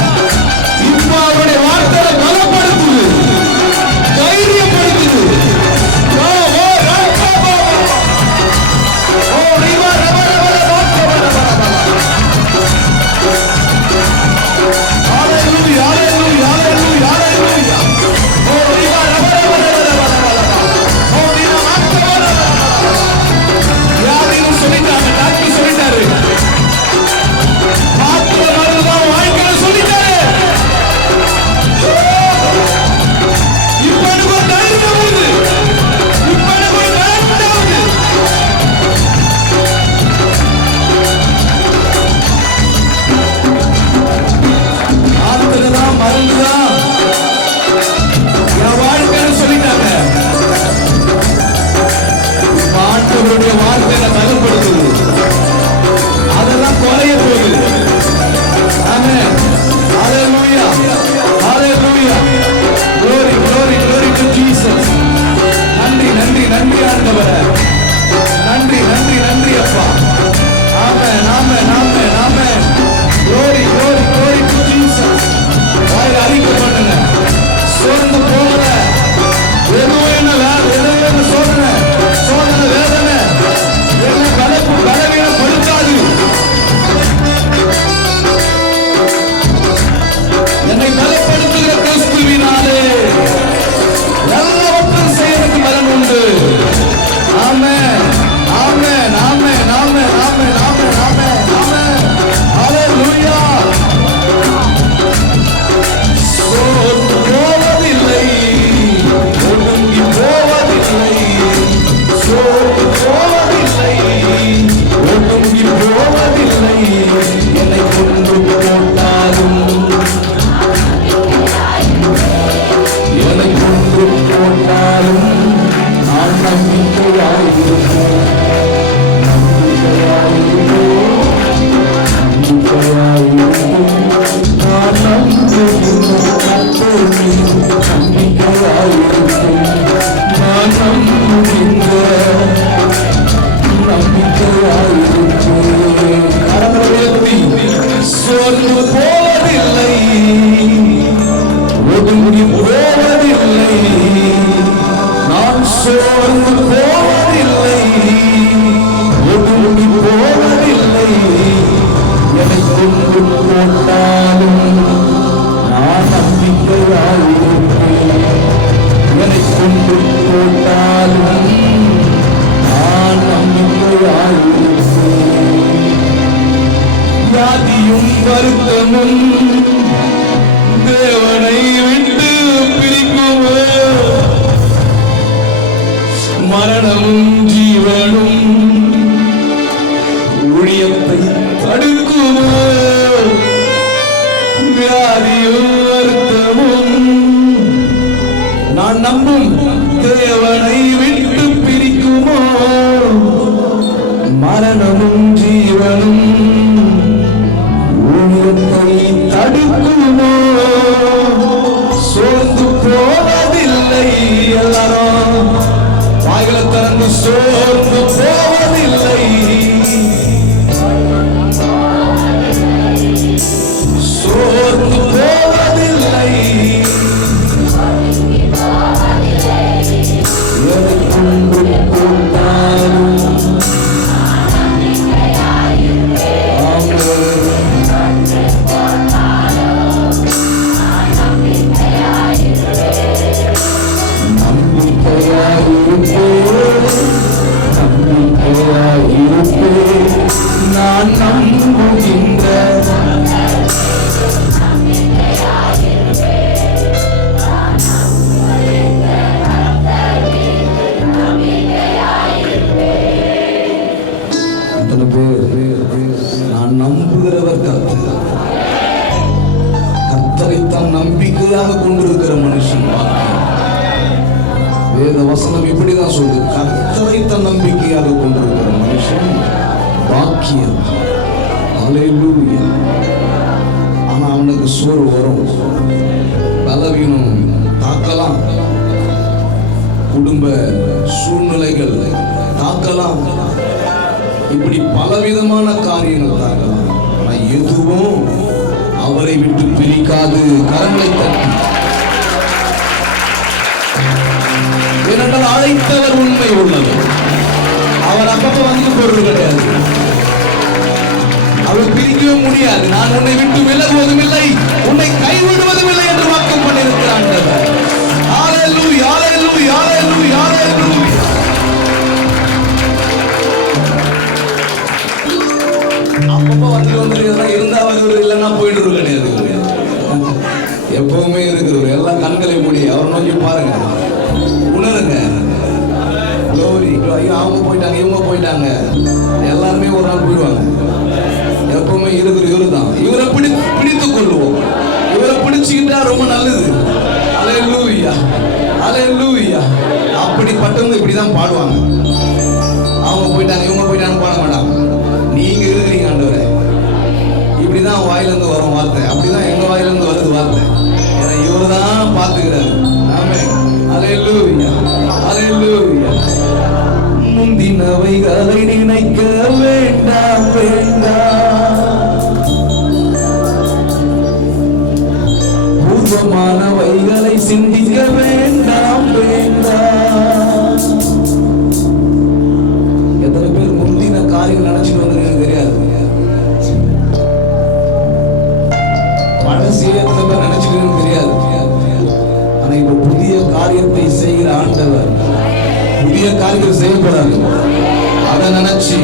சோர்ந்து போவதில்லை, ஒதுங்கி போவதில்லை, நான் சோர்ந்து போவதில்லை, ஒதுங்கி போவதில்லை. என்னை கொண்டு போட்டாலும் நான் நம்பிக்கையாயிருப்பேன், என்னை கொண்டு போட்டாலும் நான் நம்பிக்கையாயிருப்பேன். வியாதியும் வருத்தமும் தேவனை விட்டு பிரிக்குமோ, மரணமும் ஜீவனும் ஊழியத்தை தடுக்குமோ, வியாதியும் வருத்தமும் நான் நம்பும் தேவனை விட்டு பிரிக்குமோ, மரணமும் ஜீவனும் ஊழியத்தை தடுக்குமோ, சோர்ந்து போவதில்லை. எல்லாரும் வாய்களை திறந்து சோர்ந்து போவதில்லை, சோர்ந்து போவதில்லை. எதை கொண்டு போட்டாலும் நான் நம்புகின்ற நான் நம்புகிறவர் கர்த்தர். கர்த்தரைத்தான் நம்பிக்கையாக கொண்டிருக்கிற மனுஷன் வேத வசனம் இப்படிதான் சொல்லுது, கர்த்தரைத்தான் நம்பிக்கையாக கொண்டிருக்கிற மனுஷன் பாக்கியம். ஹல்லேலூயா. ஆனா அவனுக்கு சோர்வு வரும், பலவீனம் தாக்கலாம், குடும்ப சூழ்நிலைகள் தாக்கலாம், இப்படி பலவிதமான காரியங்கள் தாக்கலாம். ஆனா எதுவும் அவரை விட்டு பிரிக்காது. கரங்களை தட்டி, ஏனென்றால் அழைத்தவர் உண்மை உள்ளது. அவர் அப்பப்ப வந்து பொருள் கிடையாது, அவர் பிரிக்கவும் முடியாது. நான் உன்னை விட்டு விலகுவதும் இல்லை, உன்னை கைவிடுவதும் இல்லை என்று வாக்கு பண்ணியிருக்கிறான். ஹல்லேலூயா, ஹல்லேலூயா, ஹல்லேலூயா, ஹல்லேலூயா. அப்பப்ப வந்து இருந்தா வருவது, இல்லைன்னா போயிட்டு கிடையாது. எப்பவுமே இருக்கிறவர். எல்லாம் கண்களை மூடி அவர் நோக்கி பாருங்க, உணருங்க. அவங்க போயிட்டாங்க, இவங்க போயிட்டாங்க, எல்லாருமே ஒரு நாள் போயிடுவாங்க. எப்பவுமே இருக்கிற இவரு தான். இவரை பிடித்துக் கொள்ளுவோம், இவரை பிடிச்சுக்கிட்டா ரொம்ப நல்லது. ஹல்லேலூயா, ஹல்லேலூயா. அப்படிப்பட்டவங்க இப்படிதான் பாடுவாங்க. அவங்க போயிட்டாங்க, இவங்க போயிட்டாங்க பாட மாட்டாங்க. நீங்க இருக்கிறீங்க ஆண்டவரே. இப்படிதான் வாயிலிருந்து வரும் வார்த்தை, அப்படிதான் எங்க வாயிலிருந்து வருது வார்த்தை. ஏன்னா இவரு தான் பார்த்துக்கிறாரு. ஆமென். ஹல்லேலூயா, ஹல்லேலூயா. முந்தினவைகளை நினைக்க வேண்டாம், வேண்டாம், பூர்வமானவைகளை சிந்திக்க வேண்டாம், வேண்டாம். எத்தனை பேர் முந்தின காரியம் நினைச்சிட்டு வந்து தெரியாது. பழசிய எத்தனை பேர் நினைச்சுக்கணும்னு தெரியாது. ஆனா இப்ப புதிய காரியத்தை செய்கிற ஆண்டவர், புதிய காரியத்தை செய்யக்கூடாது, அதை நினைச்சு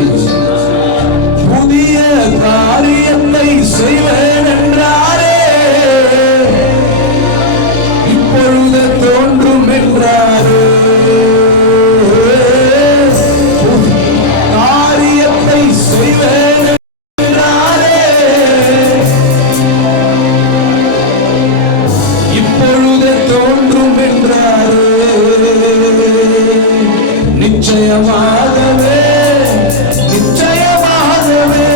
புதிய காரியத்தை செய்வேன் என்றாரே, இப்பொழுது தோன்றும் என்றாரே. காரியத்தை செய்வேன் என்றாரே, இப்பொழுது தோன்றும் என்றாரே. நிச்சயமாகவே, நிச்சயமாகவே,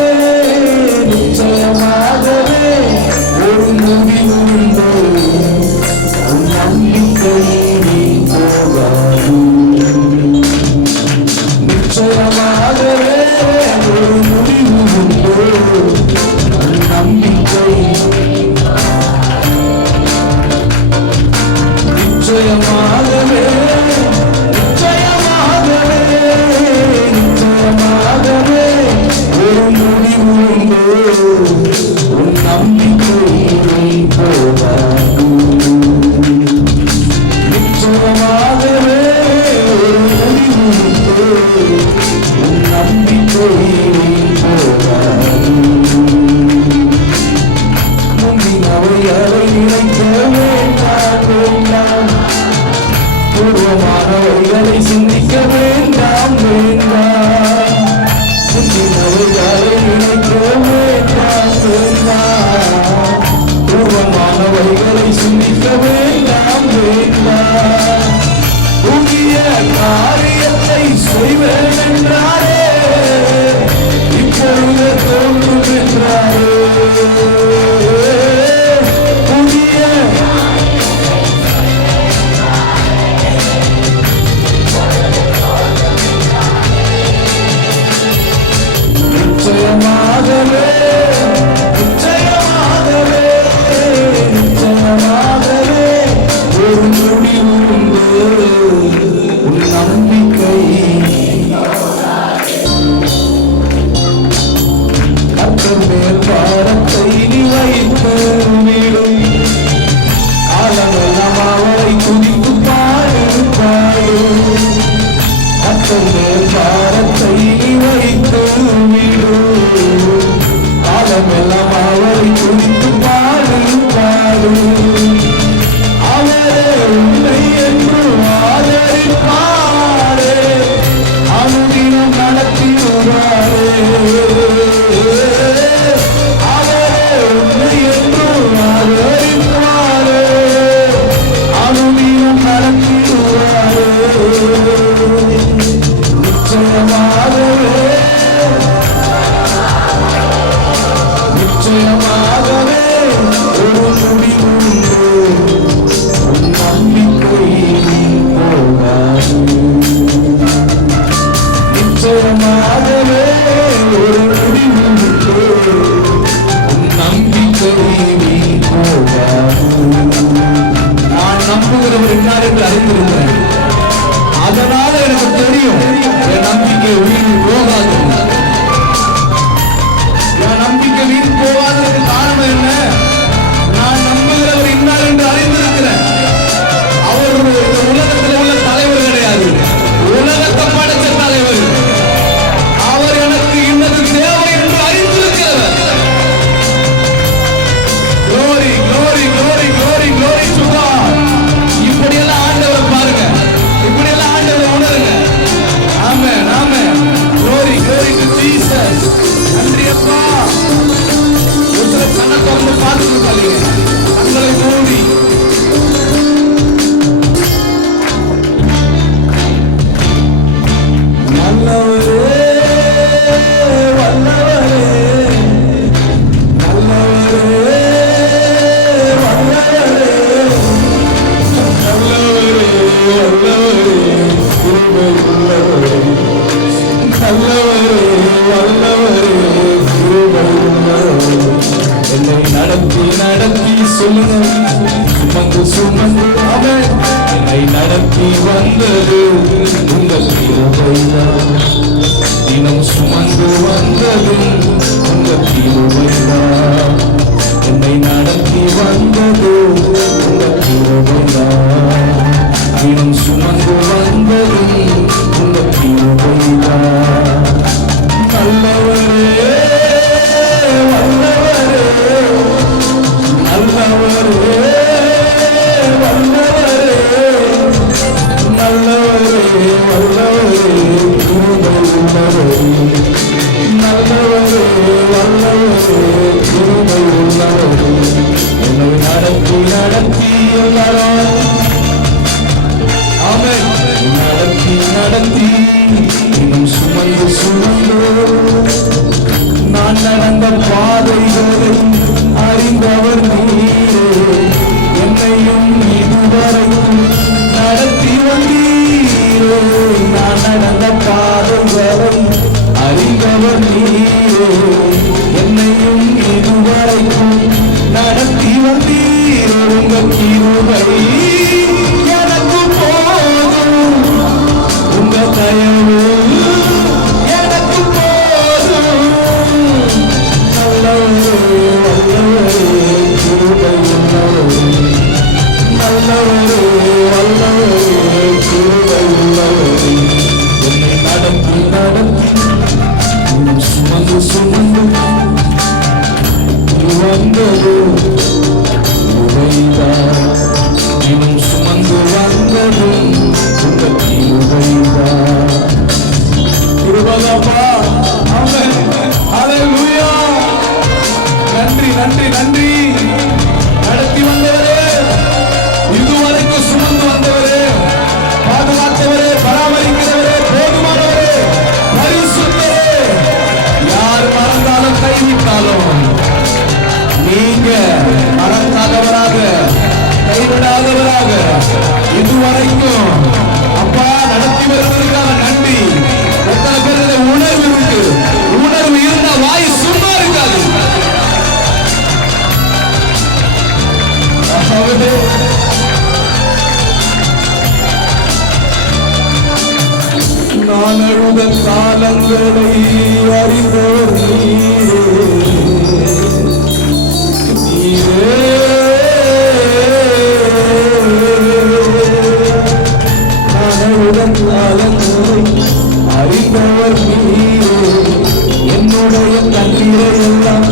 நிச்சயமாகவே ஒரு முடிவுண்டு, உன் நம்பிக்கை போகாது. நிச்சயமாகவே ஒரு முடிவுண்டு, உன் நம்பிக்கை போகாது. நான் நம்புகிறவர் என்னார் என்று அறிந்திருக்கிறேன். அதனால எனக்கு தெரியும் என் நம்பிக்கை வீண் போகாது. என் நம்பிக்கை வீண் போகாததற்கு காரணம் என்ன? நான் நம்புகிறவர் இன்னார் என்று அறிந்திருக்கிறேன். அவர் இந்த உலகத்தில் உள்ள தலைவர் கிடையாது, உலகத்தை படைச்ச தலைவர். அவர் எனக்கு இன்னது தேவை என்று அறிந்திருக்கிறவர். Glory, glory, glory, glory, glory to God. இப்படியெல்லாம் ஆண்டவரை பாருங்க, இப்படியெல்லாம் ஆண்டவரை உணருங்க. ஆமென், ஆமென். Glory, glory to Jesus. நன்றி அப்பா. ஒருத்தரை கண்ணை திறந்து பார்த்துட்டு பாருங்க, கண்களை மூடி. நல்லவரே, வல்லவரே, நல்லவரே, வல்லவரே, நல்லவரே, வல்லவரே, கிருபை உள்ளவரே, நல்லவரே, வல்லவரே, கிருபை உள்ளவரே. என்னை நடத்தி நடத்தி சொல்லுங்க, சுமந்து சுமந்து அவன் என்னை நடத்தி வந்தது உங்கள் கிருபைதான். தினம் சுமந்து வந்ததும் உங்கள் கிருபைதான். என்னை நடத்தி வந்தது உங்கள் கிருபைதான். தினம் சுமந்து வந்ததும் உங்கள் கிருபைதான். நல்லவரே, வல்லவரே, நல்லவரே, வல்லவரே, நல்லவரே, வல்லவரே, கிருபை உள்ளவரே, நல்லவரே, வல்லவரே, கிருபை உள்ளவரே. என்னை நடத்தி நடத்தி எல்லாரும் ஆமென், நடத்தி நடத்தி இன்னும் சுமந்து சுமந்து நான் நடந்த பாதைகளை அறிந்தவர் நீரே. என்னையும் இதுவரைக்கும் நடத்தி வந்தீரே. நான் நடந்த பாதைகளை அறிந்தவர் நீரே. என்னையும் இதுவரைக்கும் நடத்தி வந்தீரே. உங்கள் கிருபை எனக்கு போதும், உங்கள் தயவு எனக்கு போதும். நல்லவரே, வல்லவரே, கிருபை உள்ளவரே, நல்லவரே, வல்லவரே, கிருபை உள்ளவரே. என்னை நடத்தி நடத்தி இன்னும் சுமந்து சுமந்து வந்தது கிருபைதான். இன்னும் சுமந்து வந்ததும் உங்கள் கிருபைதான். கிருபைதாப்பா. ஆமென், ஹல்லேலூயா. நன்றி, நன்றி, நன்றி. நடத்தி வந்தவரே, இதுவரைக்கும் சுமந்து வந்தவரே, பாதுகாத்தவரே, பராமரிக்கிறவரே, போதுமானவரே, பரிசுத்தரே. யார் மறந்தாலும் கைவிட்டாலும் நீங்க மறக்காதவராக, கைவிடாதவராக இதுவரைக்கும் அப்பா நடத்தி வருவதற்காக நன்றி. எத்தனை பேர் உணர்வு இருக்கு? உணர்வு இருந்தா வாய் சும்மா இருக்காது. நான் அழுத காலங்களை அறிந்தவர் நீரே. நான் அழுத காலங்களை அறிந்தவர் நீரே. என்னுடைய கண்ணீரை எல்லாம்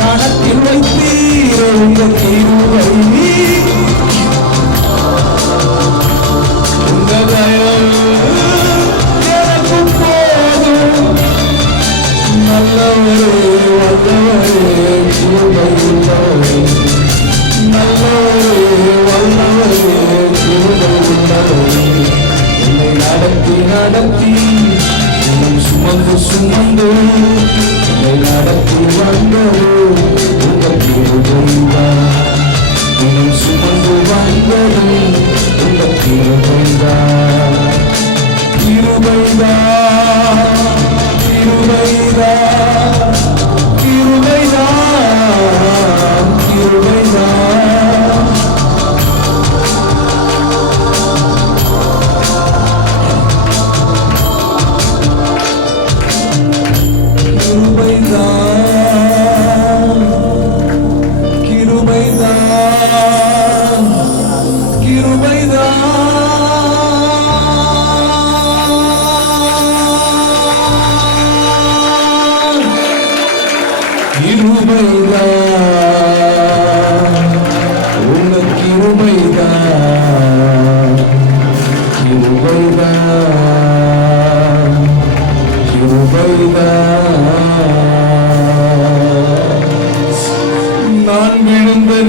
கணக்கில் வைத்தீரே. உங்கள் கிருபை உங்கள் தயவு எனக்கு போதும். நல்லவரே, வல்லவரே, கிருபை உள்ளவரே, நல்லவரே, வல்லவரே, கிருபை உள்ளவரே. என்னை நடத்தி நடத்தி இன்னும் சுமந்து சுமந்து என்னை நடத்தி வந்தது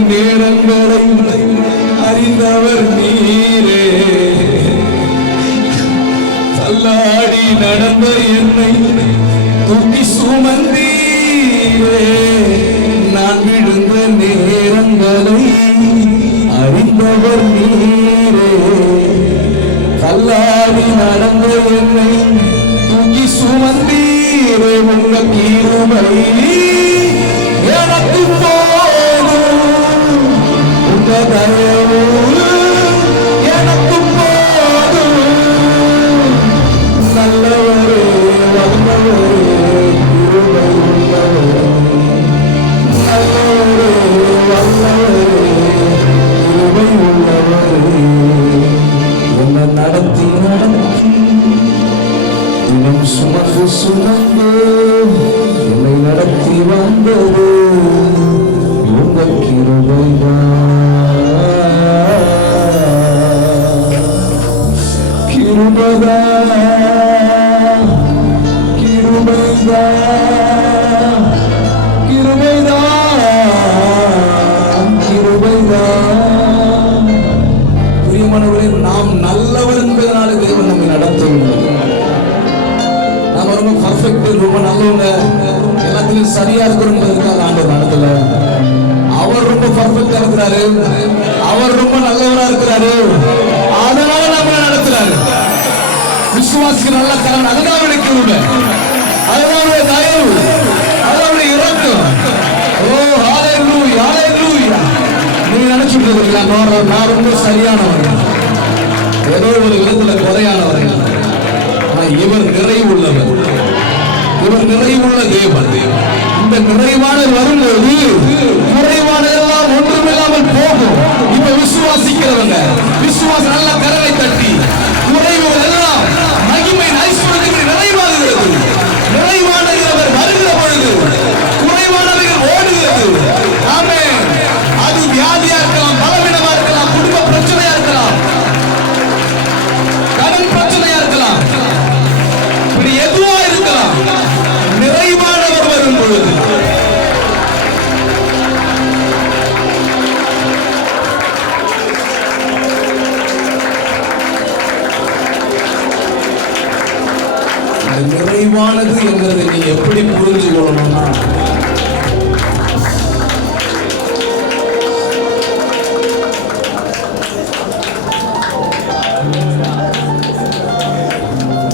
நேரங்களை அறிந்தவர் நீரே. தள்ளாடி நடந்த என்னை தூக்கி சுமந்தீரே. நான் விழுந்த நேரங்களை அறிந்தவர் நீரே. தள்ளாடி நடந்த என்னை தூக்கி சுமந்தீரே. உங்க கிருபை எனக்கு போதும், உங்க தயவு எனக்கு போதும். நல்லவரே வல்லவரே கிருபை உள்ளவரே. நல்லவரே வல்லவரே கிருபை உள்ளவரே. என்னை நடத்தி தினம் சுமந்து சுமந்து என்னை நடத்தி வந்தது உங்கள் கிருபைதான். கிருபைதான் கிருபைதான் கிருபைதான் கிருபைதான். பிரியமானவர்களே, நாம் நல்லவர் என்பதனால தேவன் நம்மை நடத்தவில்லை. நாம ரொம்ப பர்ஃபெக்ட், ரொம்ப நல்லவங்க, எல்லாத்திலும் சரியா இருக்கிறோங்கிறதுக்காக ஆண்டவர் நடத்தல. அவர் ரொம்ப பர்ஃபெக்டா இருக்கிறாரு, அவர் ரொம்ப நல்லவரா இருக்கிறாரு, அதனால நம்ம நடத்துறாரு. விசுவாசிக்கு நல்ல கரண், அதுதான் அவருடைய கிருபை, அதுதான் அவருடைய தயவு, அதுதான் அவருடைய இரக்கம். ஓ ஹalleluya ஹalleluya. நீங்க நினைச்சிட்டு இருக்கீங்களா நான் ரொம்ப சரியானவர், ஏதோ ஒரு விதத்துல குறையானவர். இவர் நிறைவுள்ளவர், இவர் நிறைவுள்ள தேவன். இந்த நிறைவானது வரும்போது குறைவானதெல்லாம் ஒன்றுமில்லாமல் போகும். இப்ப விசுவாசிக்கிறவங்க விசுவாச நல்ல கரவை தட்டி குறைவுகள் எல்லாம் மகிமை ஐஸ்வர்யத்துக்கு நிறைவாகிறது. நிறைவானது அவர் வருகிற பொழுது குறைவானவைகள் ஓடுகிறது. ஆமென். அது வியாதியா இருக்கலாம், பலவீனமா இருக்கலாம், குடும்ப பிரச்சனையா இருக்கலாம், கடன் பிரச்சனையா இருக்கலாம், இப்படி எதுவா இருக்கலாம். நிறைவானவர் வரும் பொழுது நிறைவானது என்கிறதை நீ எப்படி புரிஞ்சு கொள்ளணும்னா,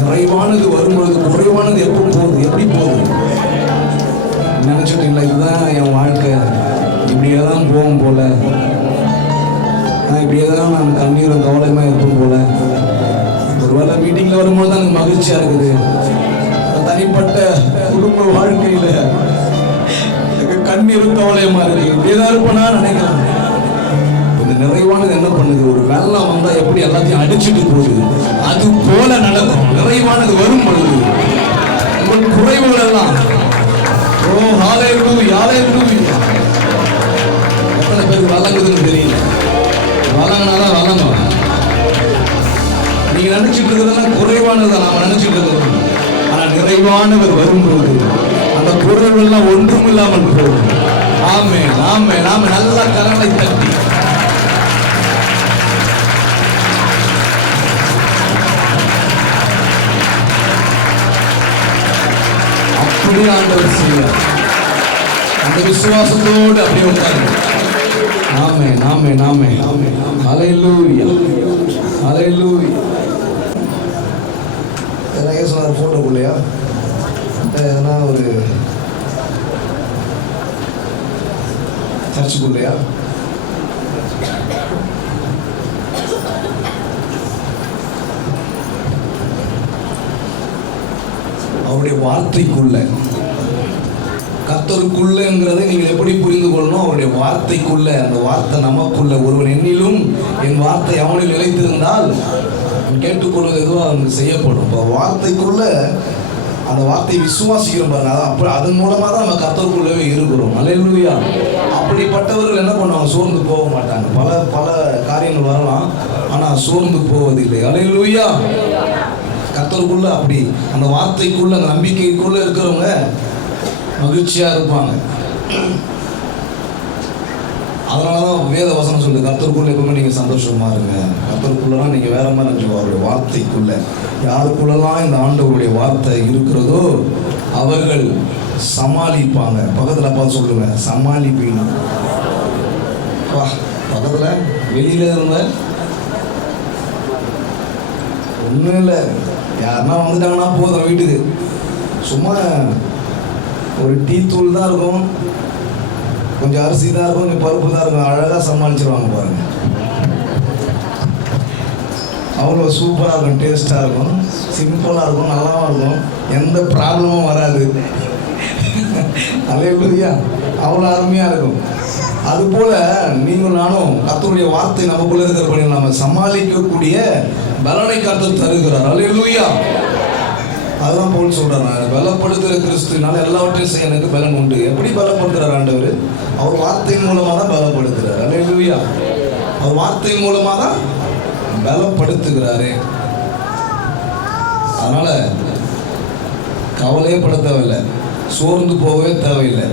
நிறைவானது வரும்பொழுது குறைவானது எப்போ போகுது, எப்படி போகுது நினைச்சிட்டீங்களா? இதுதான் என் வாழ்க்கை, இப்படியே தான் போகும் போல, இப்படியே தான் நான் கண்ணீரும் கவலையுமா இருப்போம் போல. ஒருவேளை மீட்டிங்ல வரும்போது தான் எனக்கு மகிழ்ச்சியா இருக்குது. தனிப்பட்ட குடும்ப வாழ்க்கையில கண்ணீரும் கவலையுமா இருக்கு, இப்படியேதான் இருப்பேனா நினைக்கலாம். இந்த நிறைவானது என்ன பண்ணுது? ஒரு வெள்ளம் வந்தா எப்படி எல்லாத்தையும் அடிச்சுட்டு போகுது, அது போல நடக்கும். நிறைவானது வரும் பொழுது உங்கள் குறைவுகள் எல்லாம் ஓ ஹalleluya ஹalleluya. எத்தனை பேருக்கு வழங்குதுன்னு தெரியல, வழங்கினாதான் வழங்கும். நீங்க நினைச்சிட்டு இருக்கிறதெல்லாம் குறைவானதான் நாம நினைச்சிட்டு இருக்கிறோம். ஆனா நிறைவானவர் வரும்போது அந்த குறைவு எல்லாம் ஒன்றும் இல்லாமல் போகும். ஆமென் ஆமென். நாம நல்ல கரங்களை தட்டி அப்படியே ஆண்டவர் செய்வார். அந்த விசுவாசத்தோடு அப்படியே உட்காருங்க. ஆமென் ஆமென் ஆமென் ஆமென். ஹalleluya ஹalleluya. சொன்ன போட்டோக்குள்ளையா எதனா ஒரு சர்ச்சுக்குள்ளையா? அவருடைய வார்த்தைக்குள்ள, கர்த்தருக்குள்ளங்கிறதை நீங்கள் எப்படி புரிந்து கொள்ளணும்? அவருடைய வார்த்தைக்குள்ள, அந்த வார்த்தை நமக்குள்ள. ஒருவன் என்னிலும் என் வார்த்தை அவனில் நிலைத்திருந்தால் கேட்டுக்கொள்வது எதுவும் அவனுக்கு செய்யப்படும். இப்போ வார்த்தைக்குள்ள அந்த வார்த்தையை விசுவாசிக்கிறோம் பாருங்க, அப்படி அதன் மூலமாக தான் நம்ம கர்த்தருக்குள்ளவே இருக்கிறோம். அல்லேலூயா. அப்படிப்பட்டவர்கள் என்ன பண்ணுவாங்க? சோர்ந்து போக மாட்டாங்க. பல பல காரியங்கள் வரலாம், ஆனால் சோர்ந்து போவதில்லை. அல்லேலூயா. கர்த்தருக்குள்ள அப்படி அந்த வார்த்தைக்குள்ள, அந்த நம்பிக்கைக்குள்ள இருக்கிறவங்க மகிழ்ச்சியா இருப்பாங்க. அதனால தான் வேத வசனம் சொல்லுது, கர்த்தருக்குள்ள எப்பவுமே நீங்கள் சந்தோஷமா இருங்க. கர்த்தருக்குள்ளலாம் நீங்கள் வேற மாதிரி நினைச்சு அவருடைய வார்த்தைக்குள்ள யாருக்குள்ளலாம் இந்த ஆண்டவருடைய வார்த்தை இருக்கிறதோ அவர்கள் சமாளிப்பாங்க. பக்கத்தில் பார்த்து சொல்லுங்க, சமாளிப்பீங்க. பக்கத்தில் வெளியில இருந்த ஒன்றும் இல்லை, யாருன்னா வந்துட்டாங்கன்னா போதும் வீட்டுக்கு, சும்மா ஒரு டீ தூள் தான் இருக்கும், கொஞ்சம் அரிசி தான் இருக்கும், கொஞ்சம் பருப்பு தான் இருக்கும், அழகாக சமாளிச்சிருவாங்க பாருங்க. அவ்வளோ சூப்பராக இருக்கும், டேஸ்ட்டாக இருக்கும், சிம்பிளாக இருக்கும், நல்லாவும் இருக்கும், எந்த ப்ராப்ளமும் வராது. அல்லேலூயா, அவ்வளோ அருமையாக இருக்கும். அதுபோல் நீங்கள் நானும் கர்த்தருடைய வார்த்தை நமக்குள்ள இருக்கிறபடி நம்ம சமாளிக்கக்கூடிய பலனை கர்த்தர் தருகிறார். அல்லேலூயா. அதுதான் பவுல் சொல்றாரு, பலப்படுத்துகிற கிறிஸ்துவினால எல்லாவற்றையும் செய்ய எனக்கு பலன் உண்டு. எப்படி பலப்படுத்துறார் ஆண்டவர்? அவர் வார்த்தையின் மூலமா தான் பலப்படுத்துறாரு. அல்லேலூயா. அவர் வார்த்தையின் மூலமா தான் பலப்படுத்துகிறாரு. அதனால கவலையே பட தேவையில்லை, சோர்ந்து போகவே தேவையில்லை.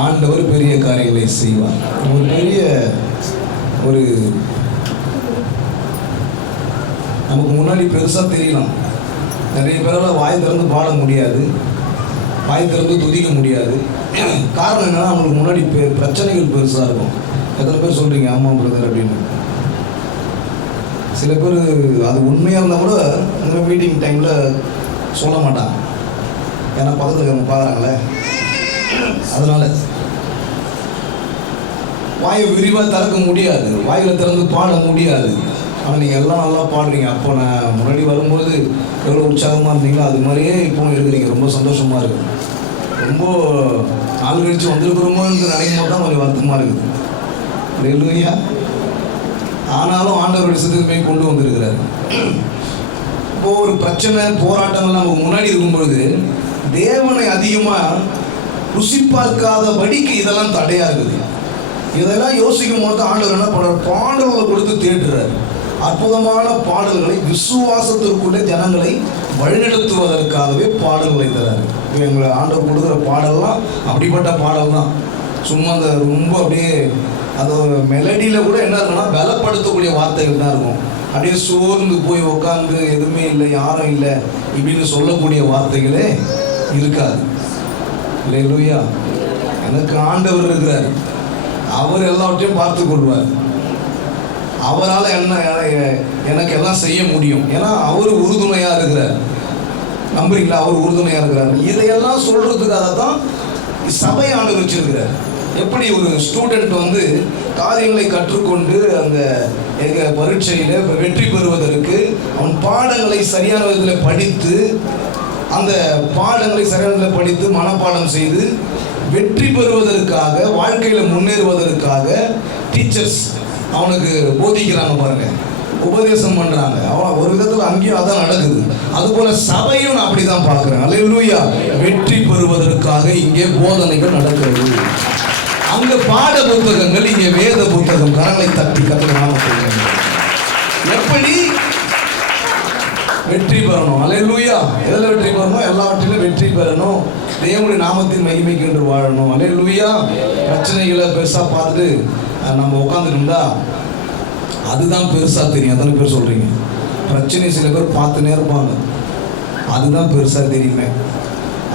ஆண்டவர் பெரிய காரியங்களை செய்வார். ஒரு பெரிய ஒரு நமக்கு முன்னாடி பெருசாக தெரியலாம். நிறைய பேரால் வாய் திறந்து பாட முடியாது, வாய் திறந்து துதிக்க முடியாது. காரணம் என்னன்னா, அவங்களுக்கு முன்னாடி பிரச்சனைகள் பெருசாக இருக்கும். எத்தனை பேர் சொல்கிறீங்க ஆமாம் பிரதர் அப்படின்னு? சில பேர் அது உண்மையாக இருந்தால் கூட இந்த மீட்டிங் டைமில் சொல்ல மாட்டாங்க, ஏன்னா பக்கத்தில் அவங்க பார்க்குறாங்களே. அதனால வாயை விரிவாக திறக்க முடியாது, வாயில் திறந்து பாட முடியாது. ஆனால் நீங்கள் எல்லாம் நல்லா பாடுறீங்க. அப்போ நான் முன்னாடி வரும்போது எவ்வளோ உற்சாகமாக இருந்தீங்களோ அது மாதிரியே இப்போவும் இருக்கிறீங்க. ரொம்ப சந்தோஷமாக இருக்குது. ரொம்ப நாள் கழிச்சு வந்திருக்கிறோமோன்னு நினைக்கும் போது தான் கொஞ்சம் வருத்தமாக இருக்குது. இல்லையா? ஆனாலும் ஆண்டவர் விஷயத்துக்கு போய் கொண்டு வந்திருக்கிறார். இப்போ ஒரு பிரச்சனை போராட்டங்கள் நமக்கு முன்னாடி இருக்கும்பொழுது தேவனை அதிகமாக ருசி பார்க்காதபடிக்கு இதெல்லாம் தடையா இருக்குது. இதெல்லாம் யோசிக்கும் போது ஆண்டவர் என்ன பண்றாரு? பாடல்களை கொடுத்து தேடுறாரு. அற்புதமான பாடல்களை, விசுவாசத்திற்குள்ளே ஜனங்களை வழிநடத்துவதற்காகவே பாடல்களை தராரு. இப்போ எங்களை ஆண்டவர் கொடுக்குற பாடல்லாம் அப்படிப்பட்ட பாடல் தான். சும்மா அந்த ரொம்ப அப்படியே அந்த ஒரு மெலடியில் கூட என்ன இருக்குன்னா பலப்படுத்தக்கூடிய வார்த்தைகள் தான் இருக்கும். அப்படியே சோர்ந்து போய் உட்காந்து எதுவுமே இல்லை, யாரும் இல்லை இப்படின்னு சொல்லக்கூடிய வார்த்தைகளே இருக்காது. அல்லேலூயா. எனக்கு ஆண்டவர் இருக்கிறார், அவர் எல்லாவற்றையும் பார்த்து கொள்வார். அவரால் என்ன எனக்கு எல்லாம் செய்ய முடியும், ஏன்னா அவர் உறுதுணையாக இருக்கிறார். நம்புறீங்களா? அவர் உறுதுணையாக இருக்கிறார். இதையெல்லாம் சொல்றதுக்காக தான் சபை ஆண்டவர் வச்சிருக்கிறார். எப்படி ஒரு ஸ்டூடெண்ட் வந்து காரியங்களை கற்றுக்கொண்டு அந்த எங்கள் பரீட்சையில் வெற்றி பெறுவதற்கு அவன் பாடங்களை சரியான விதத்தில் படித்து, அந்த பாடங்களை சரியான படித்து மனப்பாடம் செய்து வெற்றி பெறுவதற்காக, வாழ்க்கையில் முன்னேறுவதற்காக டீச்சர்ஸ் அவனுக்கு போதிக்கிறாங்க பாருங்க, உபதேசம் பண்றாங்க. அவன் ஒரு விதத்தில் அங்கேயும் அதான் நடக்குது. அதுபோல சபையும் நான் அப்படிதான் பார்க்கிறேன். அல்லேலூயா. வெற்றி பெறுவதற்காக இங்கே போதனைகள் நடக்கிறது. அங்க பாட புத்தகங்கள், இங்கே வேத புத்தகம். கரங்களை தட்டி கத்துக்கலாம். எப்படி வெற்றி பெறணும்? அல்லேலூயா. எதில் வெற்றி பெறணும்? எல்லாவற்றிலும் வெற்றி பெறணும். தேவனுடைய நாமத்தின் மகிமைக்கு என்று வாழணும். அல்லேலூயா. பிரச்சனைகளை பெருசா பார்த்துட்டு நம்ம உட்காந்துருந்தா அதுதான் பெருசா தெரியும். அதான பேர் சொல்றீங்க. பிரச்சனை சில பேர் பார்த்துனே இருப்பாங்க, அதுதான் பெருசா தெரியுமே.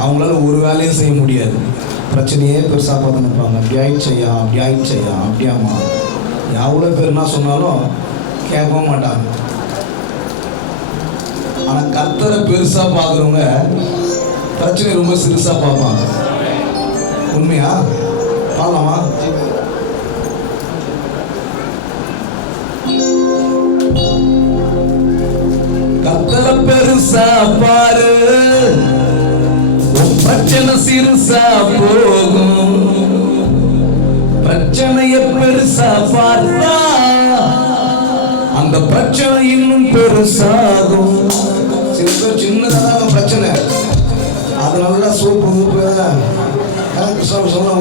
அவங்களால ஒரு வேலையும் செய்ய முடியாது. பிரச்சனையே பெருசா பார்த்து நிற்பாங்க. அப்படி ஆயிடுச்சையா, அப்படி ஆயிடுச்சையா, அப்படியாமா. எவ்வளோ பேர் என்ன சொன்னாலும் கேட்கவும் மாட்டாங்க. ஆனால் கர்த்தரை பெருசா பார்க்குறவங்க பிரச்சனை ரொம்ப சிறுசா பார்ப்பாங்க. உண்மையா? பார்க்கலாமா? கர்த்தரை பெருசா பாரு, பிரச்சனை சிறுசா போகும். பிரச்சனைய பெருசா பார்த்தா அந்த பிரச்சனை இன்னும் பெருசாகும். சில பேர் சின்னதாக பிரச்சனை, அது நல்லா சோப்பு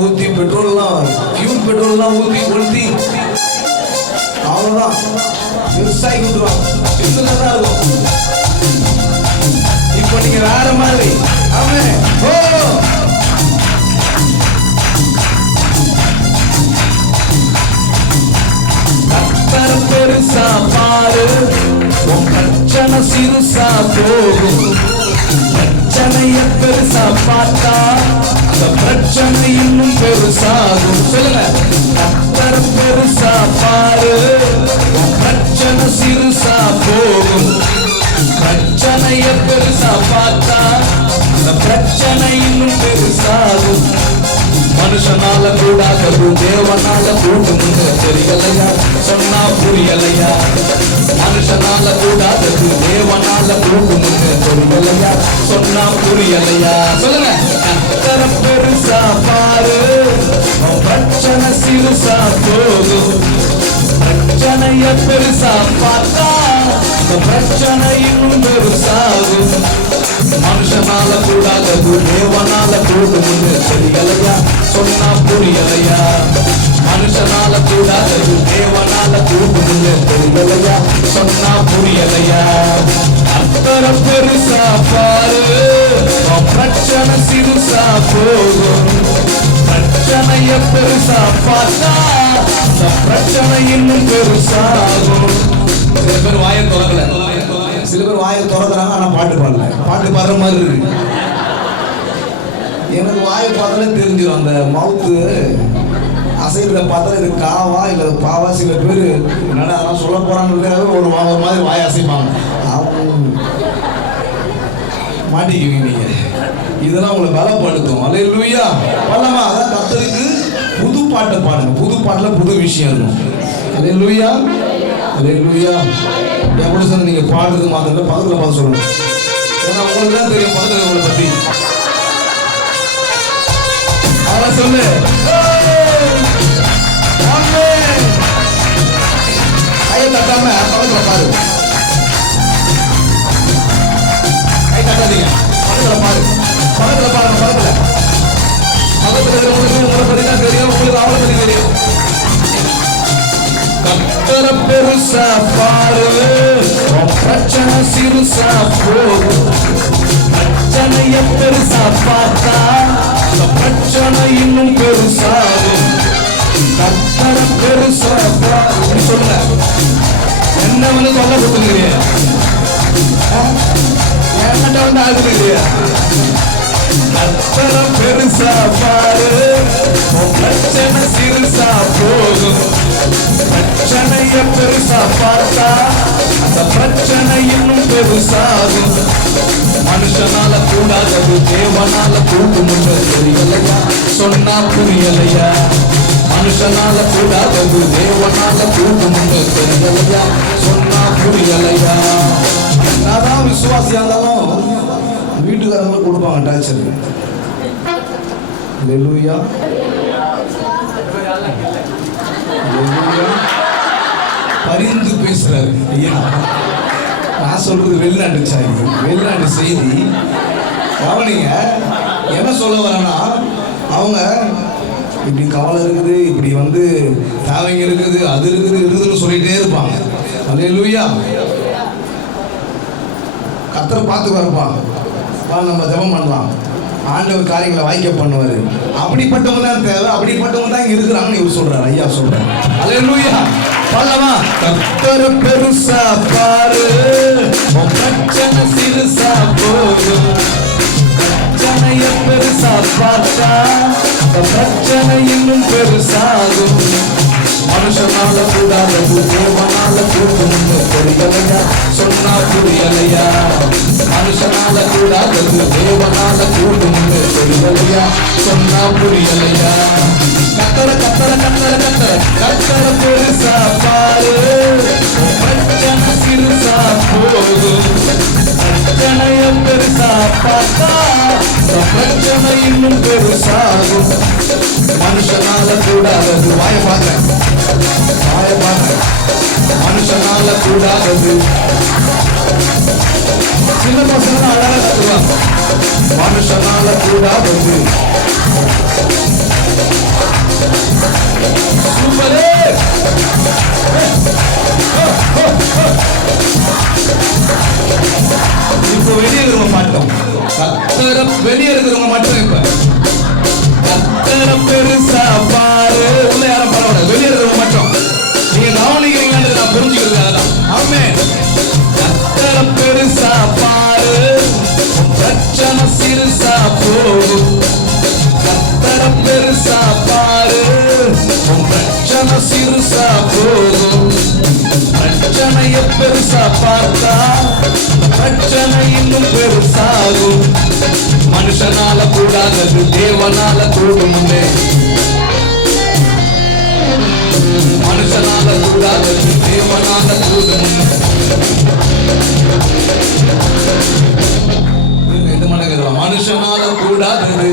ஊற்றி பெட்ரோல்லாம் ஃபியூல் பெட்ரோல்லாம் ஊற்றி கொளுத்தி அவ்வளோதான் பெருசாகி கொடுத்துருவாங்க. சின்னதாக இருக்கும். இப்போ நீங்க வேற மாதிரி. ஆமென். ஓ பிரச்சனை சிறுசா போகும். பிரச்சனைய பெருசா பார்த்தா அந்த பிரச்சனை இன்னும் பெருசாகும். சொல்லுங்க, கர்த்தரை பெருசா பாரு, பிரச்சனை சிறுசா போகும். பிரச்சனைய பெருசா பார்த்தா அந்த பிரச்சனை இன்னும் பெருசாகும். மனுஷனால கூடாதது தேவனால கூடுமுன்னு தெரியலையா? சொன்னா புரியலையா? மனுஷனால கூடாதது தேவனால கூடுமுன்னு தெரியலையா? சொன்னா புரியலையா? சொல்லுங்க, கர்த்தரை பெருசா பாரு, பிரச்சனை சிறுசா போகும். பிரச்சனைய பெருசா பார்த்தா இந்த பிரச்சனை இன்னும் பெருசாகும். மனுஷனால கூடாதது தேவனால கூடுமுன்னு தெரியலையா? சொன்னா புரியலையா? மனுஷனால கூடாதது தேவனால கூடுமுன்னு தெரியலையா? சொன்னா புரியலையா? கர்த்தரை பெருசா பாரு, பிரச்சனை சிறுசா போகும். பிரச்சனைய பெருசா பார்த்தா இந்த பிரச்சனை இன்னும் பெருசாகும். சில பேர் வாயை திறக்கல, சில பேர் வாயை திறக்கிறாங்க ஆனா பாட்டு பாடல. பாட்டு பாடுற மாதிரி இருக்கு. எனக்கு வாயை பார்த்தாலே தெரிஞ்சிடும், அந்த மவுத்து அசைக்கிறத பார்த்தா இது காவா இல்லை பாவா. சில பேர் என்னடா அதெல்லாம் சொல்ல போறான்னு ஒரு மாதிரி வாயை அசைப்பாங்க. மாட்டிக்குவீங்க நீங்க. இதெல்லாம் உங்களை பலப்படுத்தும். அல்லேலூயா. பண்ணலாமா? அதான் கர்த்தருக்கு புது பாட்டை பாடுங்க. புது பாட்டுல புது விஷயம் இருக்கும். அல்லேலூயா, அல்லேலூயா. என் கூட சேர்ந்து நீங்க பாடுறது மாத்திரம் பக்கத்துல பார்த்து சொல்லணும். ஏன்னா உங்களுக்கு தான் தெரியும் பக்கத்துல உங்களை பத்தி. அதான் சொல்லு. கையை தட்டாம பக்கத்துல பாரு. கை தட்டாதீங்க, பக்கத்துல பாரு. பக்கத்துல பாருங்க, பக்கத்துல பக்கத்துல இருக்கிறவங்களுக்கு உங்களை பத்தி தான் தெரியும், உங்களுக்கு அவளை பத்தி தெரியும். கர்த்தரை பெருசா பாரு, பிரச்சனை சிறுசா போகும். பிரச்சனைய பெருசா பார்த்தா அந்த பிரச்சனை இன்னும் பெருசாகும். கர்த்தரை பெருசா பாரு. சொல்லுங்க, என்ன வந்து சொல்ல கொடுத்துருக்கிறீங்க? என்கிட்ட வந்து ஆகுதுங்க. கர்த்தரை பெருசா பாரு, பிரச்சனை சிறுசா போகும். பிரச்சனைய பெருசா பார்த்தா அந்த பிரச்சனை இன்னும் பெருசாகும். மனுஷனால கூடாதது தேவனால கூடுமுன்னு தெரியலையா? சொன்னா புரியலையா? மனுஷனால கூடாதது தேவனால கூடுமுன்னு தெரியலையா? சொன்னா புரியலையா? என்னதான் விசுவாசியா இருந்தாலும் வீட்டுக்காரங்க கொடுப்பாங்க டார்ச்சர். அல்லேலூயா. பரிந்து பேசுறாரு. ஐயா, நான் சொல்றது வெளிநாட்டு சாய், வெளிநாட்டு செய்தி. கவனிங்க, என்ன சொல்ல வரேன்னா, அவங்க இப்படி கவலை இருக்குது, இப்படி வந்து தேவைங்க இருக்குது, அது இருக்குது, இருக்குதுன்னு சொல்லிட்டே இருப்பாங்க. அல்லேலூயா. கர்த்தரை பார்த்து வரப்பான், நம்ம ஜெபம் பண்ணலாம், ஆண்டவர் காரியங்களை வாய்க்க பண்ணுவாரு. அப்படிப்பட்டவங்க தான் தேவை, அப்படிப்பட்டவங்க தான் இங்க இருக்கிறாங்கன்னு இவர் சொல்றாரு. ஐயா சொல்றாரு. அல்லேலூயா. பாடலாமா? கர்த்தரை பெருசா பாரு, பிரச்சனை சிறுசா போகும். பிரச்சனைய பெருசா பார்த்தா பிரச்சனை இன்னும் பெருசாகும். மனுஷனால கூடாதது தேவனால கூடுமுன்னு தெரியலையா? சொன்னா புரியலையா? மனுஷனால கூடாதது தேவனால கூடுமுன்னு தெரியலையா? சொன்னா புரியலையா? கர்த்தரை கர்த்தரை கர்த்தரை கர்த்தரை கர்த்தரை பெருசா பாரு, பிரச்சனை சிறுசா போகும். பிரச்சனைய பெருசா பார்த்தா பிரச்சனை இன்னும் பெருசாகும். மனுஷனால கூடாதது, வாய பார்க்க வாய பார்க்க, மனுஷனால கூடாதது. சின்ன பசங்க அழகா கத்துவாங்க. மனுஷனால கூடாதது. சூப்பரே. இப்போ வெளியே இருக்கிறவங்க மாட்டோம், வெளியே இருக்கிறவங்க மட்டும். இப்ப கர்த்தரை பெருசா பாரு. உள்ள யாரும் பரவாயில்ல, வெளியே இருக்கிறவங்க மட்டும். நீங்க கவனிக்கிறீங்கன்றது நான் புரிஞ்சுக்கிறது. அதான் ஆமென். கர்த்தரை உன் பிரச்சனை சிறுசா போகும், பிரச்சனைய பெருசா பார்த்தா பிரச்சனை இன்னும் பெருசாகும். மனுஷனால கூடாதது தேவனால கூடும்னு, மனுஷனால கூடாதது தேவனால கூடும்னு. எது மடங்குது? மனுஷனால கூடாதது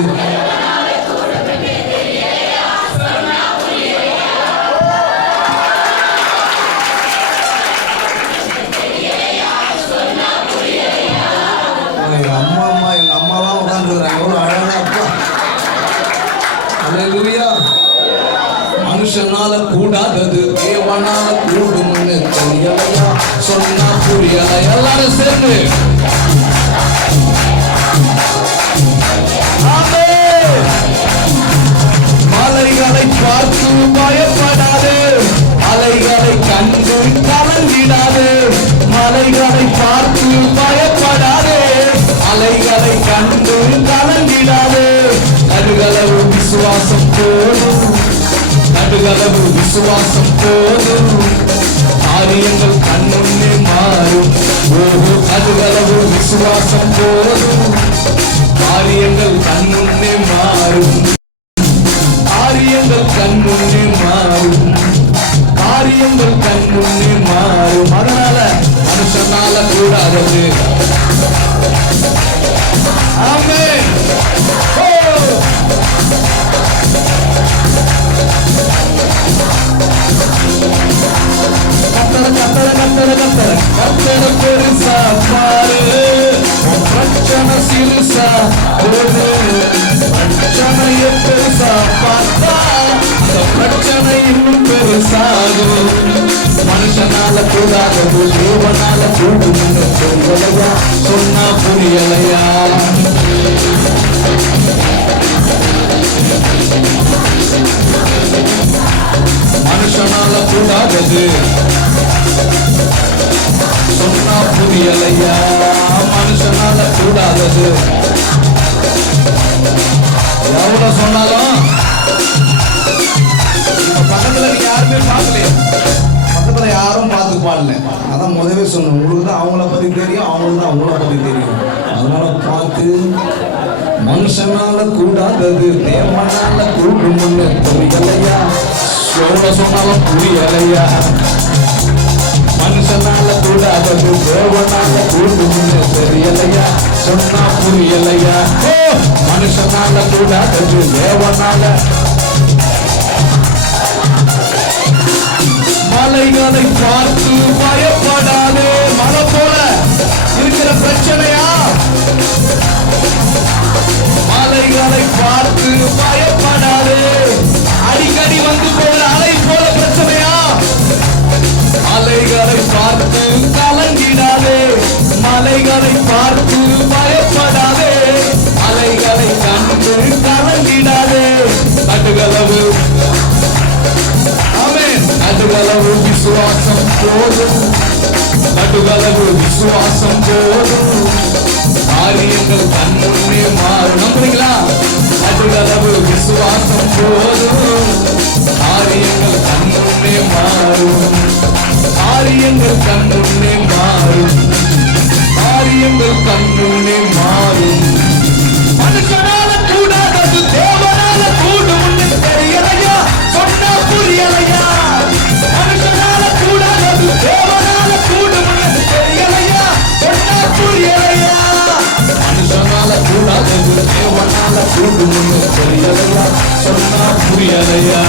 எங்க அம்மாலாம் உட்காந்துருக்காங்க. எவ்வளவு அழகா அப்பா. அல்லேலூயா. மனுஷனால கூடாதது தேவனால கூடும்னு தெரியலையா, சொன்னா புரியல. எல்லாரும் சேர்ந்து மலைகளை பார்த்து பயப்படாது, அலைகளை கண்டு கலங்கிடாது. மலைகளை பார்த்து பயப்படாது, அலைகளை கண்டு கலங்கிடாது. நடுகளவு விசுவாசம் போதும், நடுகளவு விசுவாசம் போதும். காரியங்கள் கண்முன்னே மாறும். ஓஹோ, நடுகளவு விசுவாசம் போதும். காரியங்கள் கண்முன்னே மாறும், காரியங்கள் கண்முன்னே மாறும், காரியங்கள் கண்முன்னே மாறும். அதனால மனுஷனால கூடாதது. ஆமென். கத்தர கத்தர கத்தர கத்தர கத்தர பெருசா பாரு, பிரச்சனை சிறுசா போது. பிரச்சனைய பெருசா பார்த்தா அந்த பிரச்சனை இன்னும் பெருசாகும். மனுஷனால கூடாதது தேவனால கூடும்னு தெரியலையா, சொன்னா புரியலையா. மனுஷனால கூடாதது சொன்னா புரியலையா, மனுஷனால கூடாதது. எவ்வளவு சொன்னாலும் பக்கத்துல நீங்க யாருமே பார்க்கலையே, பக்கத்துல யாரும் பார்த்து பாடல. அதான் முதவே சொன்னேன், உங்களுக்கு தான் அவங்கள பத்தி தெரியும், அவங்களுக்கு தான் அவங்கள பத்தி தெரியும். அதனால பார்த்து மனுஷனால கூடாதது தேவனால கூடும்னு தெரியலையா, எவ்வளவு சொன்னாலும் புரியலையா. மனுஷனால கூடாதது தேவனால கூடும்னு தெரியலையா, சொன்னா புரியலையா. மனுஷனால கூடாதது தேவனால. மலைகளை பார்த்து பயப்படாதே. மலை போல இருக்கிற பிரச்சனையா, மலைகளை பார்த்து பயப்படாதே. அடிக்கடி வந்து போற அலை போல பிரச்சனையா, அலைகளை பார்த்து கலங்கிடாதே. மலைகளை பார்த்து பயப்படாதே, அலைகளை கண்டு கலங்கிடாதே. நடுகளவு ஆமென், நடுகளவு விசுவாசம் போதும், நடுகளவு விசுவாசம் போதும். காரியங்கள் கண்முன்னே மாறும். நம்புறீங்களா? நடுகளவு விசுவாசம் போதும், காரியங்கள் கண்முன்னே மாறும், காரியங்கள் கண்முன்னே மாறும், காரியங்கள் கண்முன்னே மாறும். மனுஷனால கூடாதது தேவனால கூடும்னு தெரியலையா, சொன்னா புரியலையா. மனுஷனால கூடாதது தேவனால கூடும்னு தெரியலையா, சொன்னா புரியலையா. மனுஷனால கூடாதது தேவனால கூடும்னு தெரியலையா, சொன்னா புரியலையா.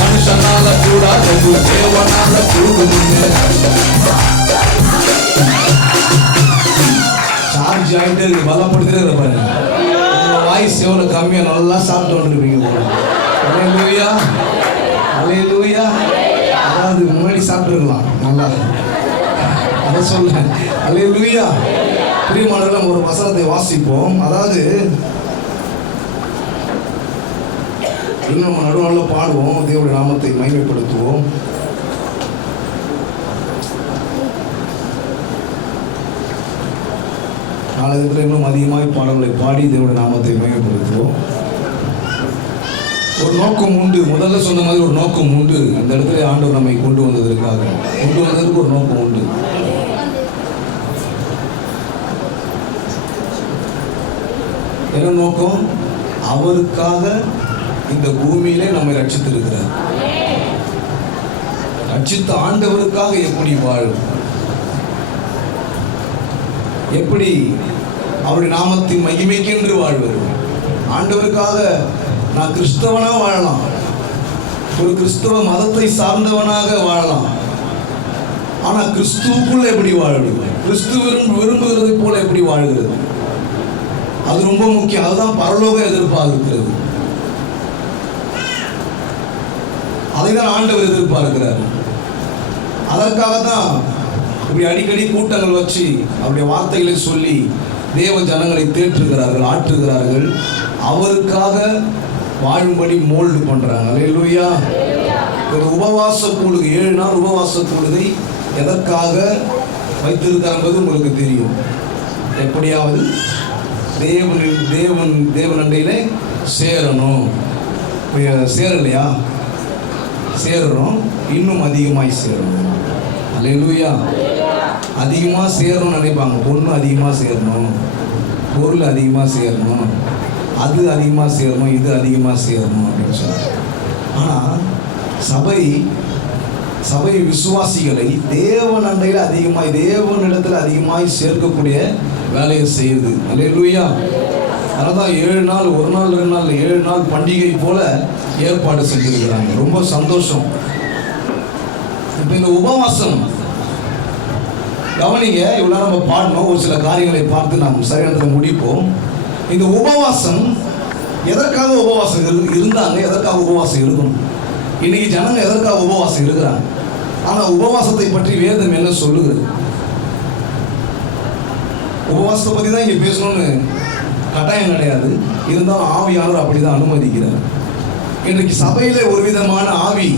மனுஷனால கூடாதது தேவனால கூடும்னு. சார்ஜ் ஆகிட்டே இருக்கு, பலப்படுத்திட்டே இருப்பாரு. வாய்ஸ் எவ்வளவு கம்மியா நல்லா சாப்பிட்டு வந்துருப்பீங்க. அல்லேலூயா, அல்லேலூயா. அதாவது முன்னாடி சாப்பிட்டுருக்கலாம் நல்லா, அதை சொல்ல. அல்லேலூயா. பிரியமானவர்களே, நம்ம ஒரு வசனத்தை வாசிப்போம். அதாவது இன்னும் நம்ம நடுநாளில் பாடுவோம், தேவனுடைய நாமத்தை மகிமைப்படுத்துவோம். நாளைக்கு இன்னும் அதிகமாக பாடல்களை பாடி தேவனுடைய நாமத்தை மகிமைப்படுத்துவோம். ஒரு நோக்கம் உண்டு. முதல்ல சொன்ன மாதிரி ஒரு நோக்கம் உண்டு. இந்த இடத்துல ஆண்டவர் நம்மை கொண்டு வந்ததற்கு ஒரு நோக்கம் உண்டு. என்ன நோக்கம்? அவருக்காக இந்த பூமியிலே நம்மை ரட்சித்திருக்கிறார். ரட்சித்த ஆண்டவருக்காக எப்படி வாழும், எப்படி அவருடைய நாமத்தின் மகிமைக்கென்று வாழ்வது. ஆண்டவருக்காக நான் கிறிஸ்தவனா வாழலாம், ஒரு கிறிஸ்தவ மதத்தை சார்ந்தவனாக வாழலாம். ஆனா கிறிஸ்துவுக்குள்ள எப்படி வாழ்வது, கிறிஸ்து விரும்புகிறதை போல எப்படி வாழ்கிறது, அது ரொம்ப முக்கியம். அதுதான் பரலோக எதிர்பார்க்கிறது. அதைதான் ஆண்டவர் எதிர்பார்க்கிறார். அதற்காகத்தான் இப்படி அடிக்கடி கூட்டங்கள் வச்சு அவருடைய வார்த்தைகளை சொல்லி தேவ ஜனங்களை தேற்றுகிறார்கள், ஆற்றுகிறார்கள். அவருக்காக வாழும்படி மோல்டு பண்றாங்க. அல்லேலூயா. ஒரு உபவாச கூடுகை, 7 நாள் உபவாச கூடுகை எதற்காக வைத்திருக்கிறது உங்களுக்கு தெரியும். எப்படியாவது தேவன் அண்டையிலே சேரணும். சேரலையா? சேரணும், இன்னும் அதிகமாய் சேரணும். அல்லேலூயா. அதிகமாக சேரணும்னு நினைப்பாங்க. பொண்ணு அதிகமாக சேரணும், பொருள் அதிகமாக சேரணும், அது அதிகமாக சேரணும், இது அதிகமாக சேரணும் அப்படின்னு சொல்லுவாங்க. ஆனால் சபை விசுவாசிகளை தேவன் அண்டையில் அதிகமாய், தேவனிடத்தில் அதிகமாய் சேர்க்கக்கூடிய வேலையை செய்யுது. அல்லேலூயா. அதனால தான் 7 நாள், 1 நாள் 2 நாள் 7 நாள் பண்டிகை போல ஏற்பாடு செஞ்சிருக்கிறாங்க. ரொம்ப சந்தோஷம். இப்போ இந்த உபவாசம் கவனிங்க. இவ்வளோ நம்ம பாடணும், ஒரு சில காரியங்களை பார்த்து நாம் சரியானதை முடிப்போம். இந்த உபவாசம் எதற்காக உபவாசம் இருந்தாங்க, எதற்காக உபவாசம் இருக்கணும்? இன்னைக்கு ஜனங்க எதற்காக உபவாசம் இருக்கிறாங்க? ஆனால் உபவாசத்தை பற்றி வேதம் என்ன சொல்லுகிறது? உபவாசத்தை பற்றி தான் இங்கே பேசணும்னு கட்டாயம் கிடையாது. இருந்தாலும் ஆவியானவர் அப்படிதான் அனுமதிக்கிறார். இன்றைக்கு சபையில ஒரு விதமான ஆவி,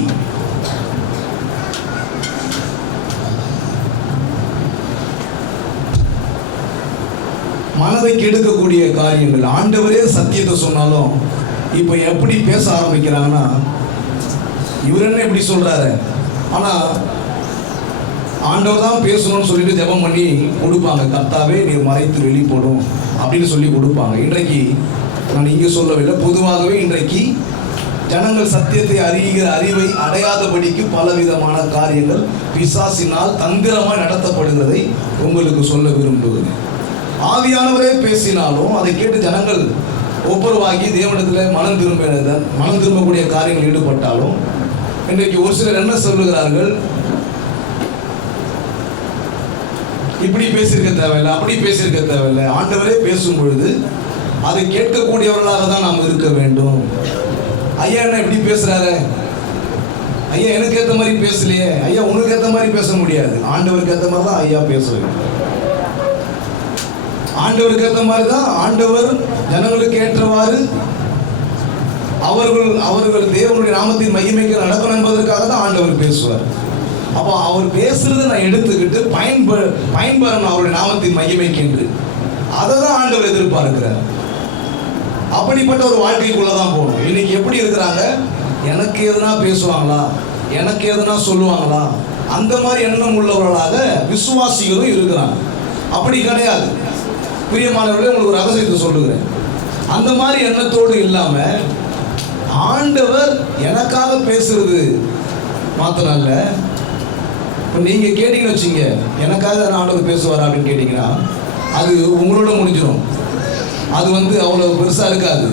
மனதை கெடுக்கக்கூடிய காரியங்கள். ஆண்டவரே சத்தியத்தை சொன்னாலும் இப்ப எப்படி பேச ஆரம்பிக்கிறாங்கன்னா, இவர் என்ன இப்படி சொல்றாரு, ஆனா ஆண்டவர் தான் பேசணும்னு சொல்லிட்டு ஜெபம் பண்ணி கொடுப்பாங்க. கர்த்தாவே நீர் மறைத்து வெளி போடும் அப்படின்னு சொல்லி கொடுப்பாங்க. இன்றைக்கு நான் இங்கே சொல்லவில்லை, பொதுவாகவே இன்றைக்கு ஜனங்கள் சத்தியத்தை அறிகிற அறிவை அடையாதபடிக்கு பலவிதமான காரியங்கள் பிசாசினால் தந்திரமாய் நடத்தப்படுகிறதை உங்களுக்கு சொல்ல விரும்புகிறேன். ஆவியானவரே பேசினாலும் அதை கேட்டு ஜனங்கள் ஒப்புரவாகி தேவனிடத்தில் மனம் திரும்பக்கூடிய காரியங்கள் ஈடுபட்டாலும் இன்றைக்கு ஒரு சிலர் என்ன சொல்லுகிறார்கள், இப்படி பேசியிருக்க தேவையில்லை, அப்படி பேசியிருக்க தேவையில்லை. ஆண்டவரே பேசும் பொழுது அதை கேட்கக்கூடியவர்களாக தான் நாம் இருக்க வேண்டும். ஐயா என்ன இப்படி பேசுறாரு, ஐயா எனக்கு ஏற்ற மாதிரி பேசலையே, ஐயா உனக்கு ஏற்ற மாதிரி பேச முடியாது. ஆண்டவருக்கு ஏற்ற மாதிரி தான் ஐயா பேசுவேன். ஆண்டவருக்கு ஏற்ற மாதிரி தான் ஆண்டவர் ஜனங்களுக்கு ஏற்றவாறு அவர்கள் தேவனுடைய நாமத்தின் மகிமைக்கு நடக்கணும் என்பதற்காக தான் ஆண்டவர் பேசுவார். அப்போ அவர் பேசுறதை நான் எடுத்துக்கிட்டு பயன்பெறணும் அவருடைய நாமத்தின் மகிமைக்கு என்று. அதை தான் ஆண்டவர் எதிர்பார்க்கிறார். அப்படிப்பட்ட ஒரு வாழ்க்கைக்குள்ளதான் போகணும். இன்னைக்கு எப்படி இருக்கிறாங்க, எனக்கு எதுனா பேசுவாங்களா, எனக்கு எதுனா சொல்லுவாங்களா, அந்த மாதிரி எண்ணம் உள்ளவர்களாக விசுவாசிகளும் இருக்கிறாங்க. அப்படி கிடையாது. பிரியமானவர்களே, உங்களுக்கு ஒரு ரகசியத்தை சொல்லுகிறேன். அந்த மாதிரி எண்ணத்தோடு இல்லாம ஆண்டவர் எனக்காக பேசுறது மாத்திரம் இல்ல. இப்போ நீங்க கேட்டீங்கன்னு வச்சுங்க, எனக்காக ஆண்டவர் பேசுவாரா அப்படின்னு கேட்டீங்கன்னா அது உங்களோட முடிஞ்சிடும். அது அவ்வளவு பெருசா இருக்காது.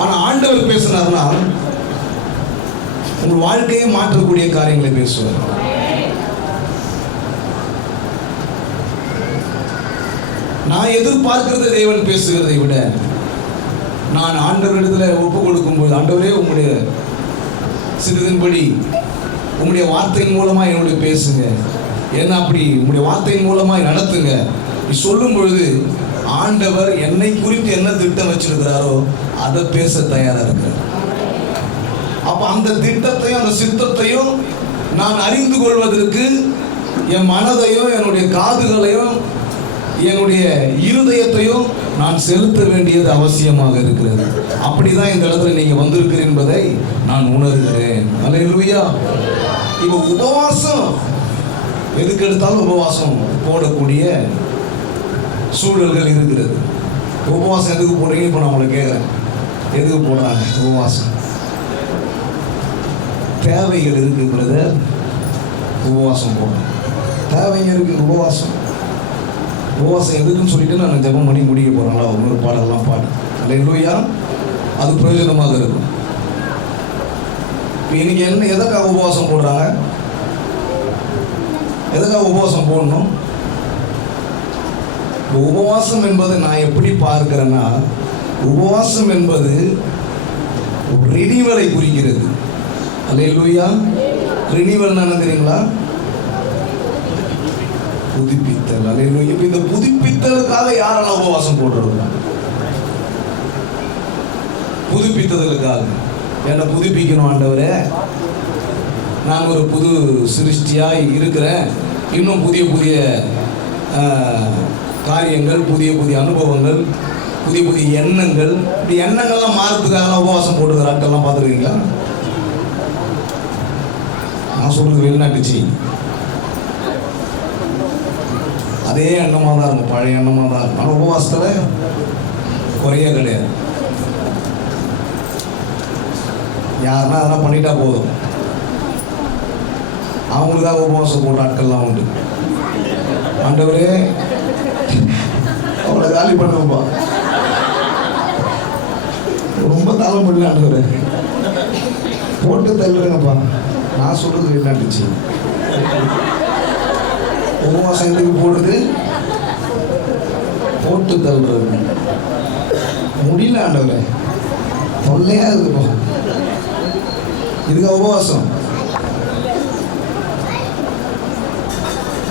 ஆனா ஆண்டவர் பேசினார்னா உங்கள் வாழ்க்கையை மாற்றக்கூடிய காரியங்களை பேசுவார். நான் எதிர்பார்க்கிறத தேவன் பேசுகிறதை விட நான் ஆண்டவரிடத்தில் ஒப்பு கொடுக்கும்போது, ஆண்டவரே உங்களுடைய சிறிதின்படி உங்களுடைய வார்த்தையின் மூலமா என்னுடைய பேசுங்க, என்ன அப்படி உங்களுடைய வார்த்தையின் மூலமா நடத்துங்க சொல்லும் பொழுது ஆண்டவர் என்னை குறித்து என்ன திட்டம் வச்சிருக்கிறாரோ அதை பேச தயாரா இருக்கிறார். அப்ப அந்த திட்டத்தையும் அந்த சித்தத்தையும் நான் அறிந்து கொள்வதற்கு என் மனதையும் என்னுடைய காதுகளையும் என்னுடைய இருதயத்தையும் நான் செலுத்த வேண்டியது அவசியமாக இருக்கிறது. அப்படிதான் இந்த இடத்துல நீங்க வந்திருக்கிறீர்கள் என்பதை நான் உணர்கிறேன். அல்லேலூயா. இப்போ உபவாசம், எதுக்கு எடுத்தாலும் உபவாசம் போடக்கூடிய சூழல்கள் இருக்கிறது. உபவாசம் எதுக்கு போடுறீங்க? இப்போ நான் உங்களை கேட்குறேன், எதுக்கு போடுறாங்க உபவாசம்? தேவைகள் இருக்கு பிரதர், உபவாசம் போடுறேன். தேவைங்க இருக்கு, உபவாசம் எதுக்குன்னு சொல்லிட்டு நான் ஜெபம் பண்ணி முடிக்க போகிறேங்களா? ஒரு பாடலாம் பாடு. அல்லேலூயா. அது பிரயோஜனமாக இருக்கும். இப்போ இன்னைக்கு என்ன, எதற்காக உபவாசம் போடுறாங்க? எதற்காக உபவாசம் போடணும்? உபவாசம் என்பதை நான் எப்படி பார்க்கிறேன்னா, உபவாசம் என்பது ரினிவலை குறிக்கிறது. அல்லேலூயா. ரினிவல் என்ன தெரியுங்களா? புதுப்பித்தல். அல்லேலூயா. இப்போ இந்த புதுப்பித்தலுக்காக யாரெல்லாம் உபவாசம் போடுறது? புதுப்பித்தலுக்காக. என்னை புதுப்பிக்கணும் ஆண்டவரே, நான் ஒரு புது சிருஷ்டியாய் இருக்கிறேன், இன்னும் புதிய புதிய காரியங்கள், புதிய புதிய அனுபவங்கள், புதிய புதிய எண்ணங்கள், இப்படி எண்ணங்கள்லாம் மாறத்துக்காக உபவாசம் போடுற ஆட்கள்லாம் பார்த்துருக்கீங்களா? நான் சொல்றது வெளிநாட்டு செய்தி. அதே எண்ணமாக தான் இருக்கும், பழைய எண்ணமாக தான் இருக்கும். ஆனால் உபவாசத்தில் குறைய கிடையாது. யாருன்னா அதெல்லாம் பண்ணிட்டா போதும், அவங்களுக்காக உபவாசம் போட்ட ஆட்கள்லாம் உண்டு. ஆண்டவரே அவங்கள காலி பண்ணுப்பா, ரொம்ப தாளம் பண்ணல ஆண்டவரே, போட்டு தள்ளுறேங்கப்பா. நான் சொல்றது வெளிநாட்டுச்சு. உபவாசம் எதுக்கு போடுறது? போட்டு தள்ளுறது. முடியல ஆண்டவரே, தொல்லையா இருக்குப்பா. இதுக்கு உபவாசம்.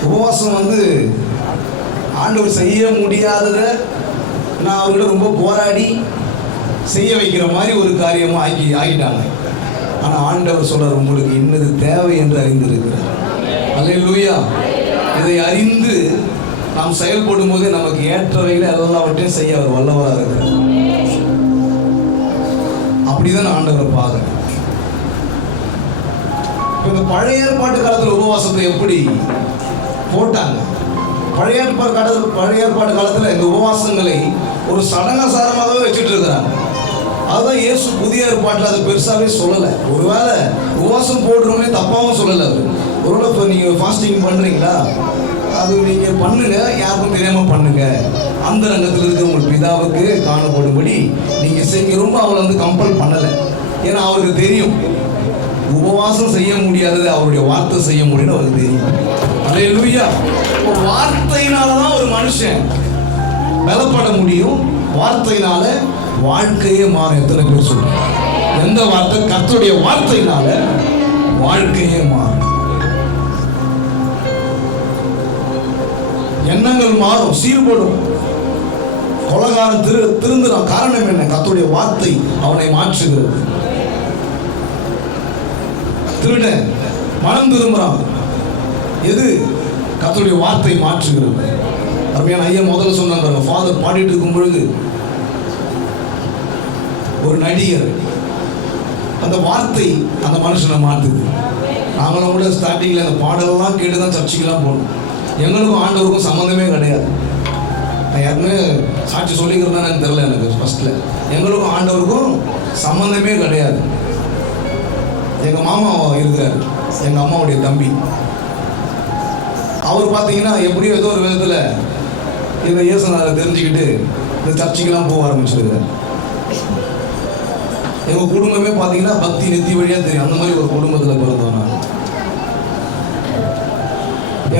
உபவாசம் ஆண்டவர் செய்ய முடியாததை நான் அவர்கிட்ட ரொம்ப போராடி செய்ய வைக்கிற மாதிரி ஒரு காரியமாக ஆகிட்டாங்க. ஆனால் ஆண்டவர் சொல்றார், உங்களுக்கு இன்னது தேவை என்று அறிந்திருக்கிறார். அல்லேலூயா. இதை அறிந்து நாம் செயல்படும் போது நமக்கு ஏற்றவைகளை எல்லாவற்றையும் செய்ய அவர் வல்லவராக இருக்கிறார். அப்படிதான் ஆண்டவர் பார்க்கிறேன். இந்த பழைய ஏற்பாட்டு காலத்தில் உபவாசத்தை எப்படி போட்டாங்க? பழைய ஏற்பாடு காலத்தில் இந்த உபவாசங்களை ஒரு சடங்காசாரமாகவே வச்சுட்டு இருக்கிறாங்க. அதுதான் இயேசு புதிய ஏற்பாட்டில் அதை பெருசாகவே சொல்லலை. ஒருவேளை உபவாசம் போடுறோம்னே தப்பாகவும் சொல்லலை அவர். ஒருவேளை இப்போ நீங்கள் ஃபாஸ்டிங் பண்ணுறீங்களா, அது நீங்கள் பண்ணுங்க, யாருக்கும் தெரியாமல் பண்ணுங்க, அந்த ரங்கத்தில் இருக்கிற உங்கள் பிதாவுக்கு காணப்படும்படி நீங்கள் செய்ய. ரொம்ப அவளை கம்பல் பண்ணலை. ஏன்னா அவருக்கு தெரியும் உபவாசம் செய்ய முடியாதது அவருடைய வார்த்தை செய்ய முடியும் அவருக்கு தெரியும். அல்லேலூயா. வார்த்தையினால தான் ஒரு மனுஷன் பலப்பட முடியும். வார்த்தையினால வாழ்க்கையே மாறும். எத்தனை பேர் சொல்றாங்க? எந்த வார்த்தை? கர்த்தருடைய வார்த்தையினால வாழ்க்கையே மாறும். எண்ணங்கள் மாறும், சீர்படும். கொலைகாரன் திருந்துறான். காரணம் என்ன? கர்த்தருடைய வார்த்தை அவனை மாற்றுகிறது. திருடன் மனம் திரும்புறான். எது? கர்த்தருடைய வார்த்தை மாற்றுகிறது. அருமையான ஐயா முதல்ல சொன்னாங்க, ஃபாதர் பாடிட்டு இருக்கும் பொழுது ஒரு நடிகர், அந்த வார்த்தை அந்த மனுஷனை மாற்றுது. நாங்களும் கூட ஸ்டார்டிங்கில் அந்த பாடலெல்லாம் கேட்டு தான் சர்ச்சைக்கெல்லாம் போகணும். எங்களுக்கும் ஆண்டவருக்கும் சம்மந்தமே கிடையாது. நான் யாருமே சாட்சி சொல்லிக்கிறதா எனக்கு தெரியல. எனக்கு ஃபர்ஸ்ட்ல எங்களுக்கும் ஆண்டவருக்கும் சம்மந்தமே கிடையாது. எங்கள் மாமா இருக்கிறார், எங்கள் அம்மாவுடைய தம்பி. அவர் பார்த்தீங்கன்னா எப்படியோ ஏதோ ஒரு விதத்தில் இந்த இயேசுநாதரை தெரிஞ்சுக்கிட்டு இந்த சர்ச்சைக்கெல்லாம் போக ஆரம்பிச்சிருக்காரு. எங்கள் குடும்பமே பார்த்தீங்கன்னா பக்தி நெத்தி வழியாக தெரியும். அந்த மாதிரி ஒரு குடும்பத்தில் பிறந்தோம். நான்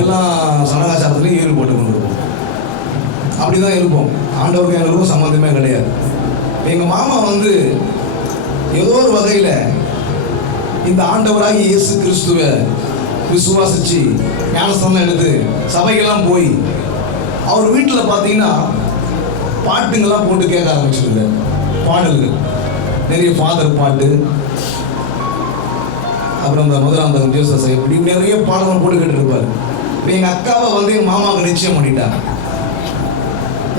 எல்லாம் சடங்காச்சாரத்துலையும் ஈடுபட்டு கொண்டு இருப்போம். அப்படி தான் இருப்போம். ஆண்டவருக்கும் எங்களுக்கும் சம்மந்தமே கிடையாது. எங்கள் மாமா ஏதோ ஒரு வகையில் இந்த ஆண்டவராகி இயேசு கிறிஸ்துவை விசுவாசிச்சு ஞானஸ்தானம் எடுத்து சபைக்கெல்லாம் போய் அவர் வீட்டில் பார்த்தீங்கன்னா பாட்டுங்கள்லாம் போட்டு கேட்க ஆரம்பிச்சிருந்தார். பாடல்கள் நிறைய ஃபாதர் பாட்டு, அப்புறம் இந்த முதலாம் ஜோசப் இப்படி நிறைய பாடல்கள் போட்டு கேட்டுருப்பார். இப்போ எங்கள் அக்காவை எங்கள் மாமாவுக்கு நிச்சயம் பண்ணிட்டாங்க.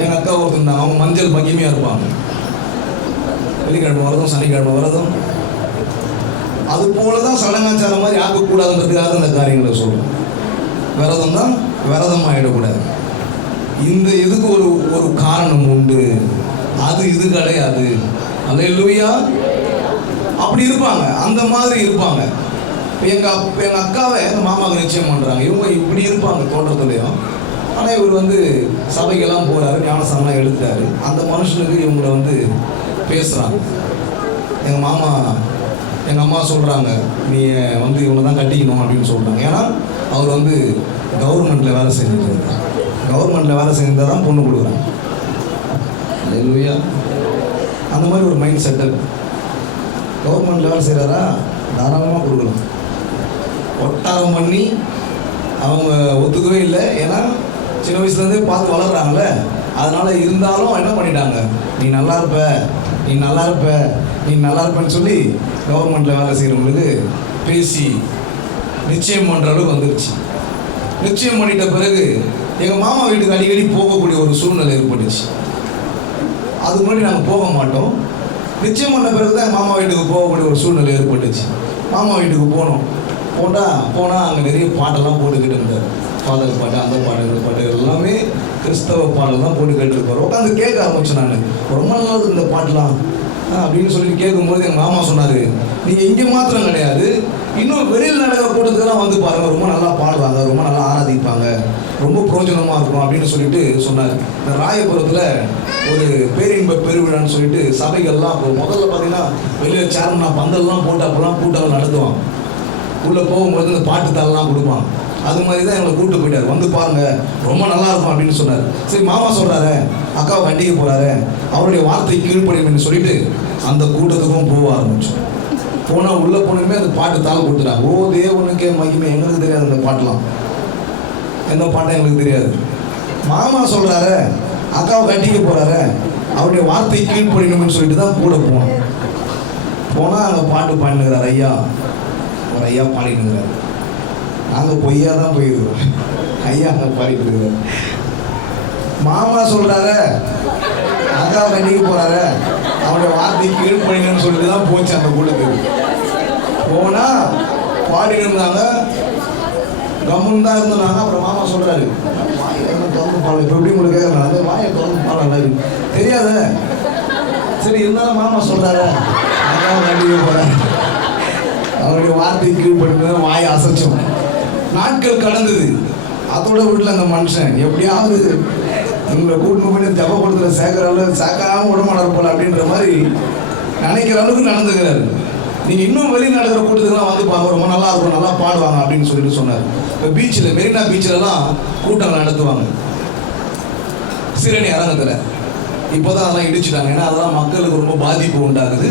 எங்கள் அக்கா ஒருத்தர் அவங்க மஞ்சள் மகிமையாக இருப்பாங்க. வெள்ளிக்கிழமை வரதும் சனிக்கிழமை வரதும் அது போல தான் சடங்காச்சாரம் மாதிரி ஆக்கக்கூடாதுன்றதுக்காக அந்த காரியங்களை சொல்கிறோம். விரதம் தான் விரதம் ஆகிடக்கூடாது. இந்த இதுக்கு ஒரு காரணம் உண்டு, அது இது கிடையாது. அல்லேலூயா. அப்படி இருப்பாங்க, அந்த மாதிரி இருப்பாங்க. எங்கள் அக்காவை எங்கள் மாமாவுக்கு நிச்சயம் பண்ணுறாங்க. இவங்க இப்படி இருப்பாங்க தோற்றத்துலையும். ஆனால் இவர் சபைக்கெல்லாம் போகிறாரு, ஞானஸ்தானம்லாம் எடுத்துட்டாரு. அந்த மனுஷனுக்கு இவங்களை பேசுகிறாங்க. எங்கள் அம்மா சொல்கிறாங்க, நீ இவனை தான் கட்டிக்கணும் அப்படின்னு சொல்கிறாங்க. ஏன்னா அவர் கவர்மெண்ட்டில் வேலை செஞ்சுட்டு, கவர்மெண்ட்டில் வேலை செஞ்சால் தான் பொண்ணு கொடுக்குறாங்க. அல்லேலூயா. அந்த மாதிரி ஒரு மைண்ட் செட்டப். கவர்மெண்ட்டில் வேலை செய்கிறாரா, தாராளமாக கொடுக்கலாம். ஒட்டாரம் பண்ணி அவங்க ஒத்துக்கவே இல்லை. ஏன்னா சின்ன வயசுலேருந்தே பார்த்து வளர்கிறாங்களே, அதனால் இருந்தாலும் என்ன பண்ணிட்டாங்க, நீ நல்லா இருப்ப, நீ நல்லா இருப்ப, நீ நல்லா இருப்பேன்னு சொல்லி கவர்மெண்ட்டில் வேலை செய்கிறவங்களுக்கு பேசி நிச்சயம் பண்ணுற அளவுக்கு வந்துருச்சு. நிச்சயம் பண்ணிட்ட பிறகு எங்கள் மாமா வீட்டுக்கு அடிக்கடி போகக்கூடிய ஒரு சூழ்நிலை ஏற்பட்டுச்சு. அதுக்கு முன்னாடி நாங்கள் போக மாட்டோம். நிச்சயம் பண்ண பிறகு தான் மாமா வீட்டுக்கு போகக்கூடிய ஒரு சூழ்நிலை ஏற்பட்டுச்சு. மாமா வீட்டுக்கு போனால் அங்கே நிறைய பாட்டெல்லாம் போட்டுக்கிட்டு இருந்தார். பாடல் பாட்டு, அந்த பாட்டு, இந்த பாட்டு எல்லாமே கிறிஸ்தவ பாடல் தான் போட்டு கேட்டுருப்பார். உட்காந்து கேட்க ஆரம்பிச்சேன். நான் ரொம்ப நாளாவது இந்த பாட்டெலாம் அப்படின்னு சொல்லிட்டு கேட்கும்போது எங்கள் மாமா சொன்னார், நீங்கள் இங்கே மாத்திரம் கிடையாது, இன்னும் வெளியில் நடக்கிற கூட்டத்துக்கெல்லாம் பாருங்கள், ரொம்ப நல்லா பாடுவாங்க, ரொம்ப நல்லா ஆராதிப்பாங்க, ரொம்ப பிரயோஜனமாக இருக்கும் அப்படின்னு சொல்லிட்டு சொன்னார். இந்த ராயபுரத்தில் ஒரு பேரின்ப பெருவிழான்னு சொல்லிட்டு சபைகள்லாம் இப்போ முதல்ல பார்த்தீங்கன்னா வெளியில் சேர்மனா பந்தல்லாம் போட்டு அப்போல்லாம் கூட்டங்கள் நடத்துவாங்க. உள்ளே போகும்போது இந்த பாட்டு தாளெல்லாம் கொடுப்பாங்க. அது மாதிரி தான் எங்களை கூப்பிட்டு போயிட்டார். பாருங்க, ரொம்ப நல்லா இருக்கும் அப்படின்னு சொன்னார். சரி, மாமா சொல்கிறாரு, அக்காவை கண்டிக்க போகிறாரு, அவருடைய வார்த்தை கீழ்ப்படியும் சொல்லிட்டு அந்த கூட்டத்துக்கும் போக ஆரம்பிச்சோம். போனால் உள்ளே போனதுமே அந்த பாட்டு தாளம் கொடுத்துட்டாங்க. ஓ தேவனுக்கே மகிமை. எங்களுக்கு தெரியாது அந்த பாட்டெலாம், எந்த பாட்டும் எங்களுக்கு தெரியாது. மாமா சொல்கிறாரு, அக்காவை கட்டிக்க போகிறாரு, அவருடைய வார்த்தை கீழ்ப்படியணும்னு சொல்லிட்டு தான் கூட போனால் அங்கே பாட்டு பாடினுக்கிறார். ஐயா, ஒரு ஐயா பாடினுக்கிறார். நாங்கள் பொய்யா தான் போயிருக்கிறோம். ஐயா அங்கே பாடிட்டு இருக்கிறார். மாமா சொல்கிறாரு, அக்காவை கண்டிக்க போகிறாரு, அவருடைய வார்த்தை கீழ்ப்படியணும்னு சொல்லிட்டு தான் போச்சு அந்த கூட்டத்துக்கு. போனால் பாடிட்டு இருந்தாங்க, கம்முன்னு தான் இருந்தாங்க. அப்புறம் மாமா சொல்கிறாரு, திறந்து பாடல. இப்போ எப்படி உங்களுக்கு கேட்குறாங்க, வாயை திறந்து பாடல தெரியாத. சரி, இருந்தாலும் மாமா சொல்கிறாரு, அக்காவை கண்டிக்க போகிறாரு, அவருடைய வார்த்தை கீழ்ப்படினு வாயை அசைச்சோம். நாட்கள் கடந்தது. அதோட வீட்டில் அந்த மனுஷன் எப்படியாவது இவங்களை கூட்டின்னு போய் ஜப கொடுத்துல சேர்க்காம விடமாட்டார் போல அப்படின்ற மாதிரி நினைக்கிற அளவுக்கு நடந்துக்கிறாரு. நீங்கள் இன்னும் வெளியே நடக்கிற கூட்டத்துக்குலாம் பாருங்க, ரொம்ப நல்லா இருக்கும், நல்லா பாடுவாங்க அப்படின்னு சொல்லிட்டு சொன்னார். இப்போ பீச்சில், மெரினா பீச்சிலலாம் கூட்டங்கள் நடத்துவாங்க. சிறுநீர் அரங்கத்தில் இப்போ தான் அதெல்லாம் இடிச்சுட்டாங்க. ஏன்னா அதெல்லாம் மக்களுக்கு ரொம்ப பாதிப்பு உண்டாகுது.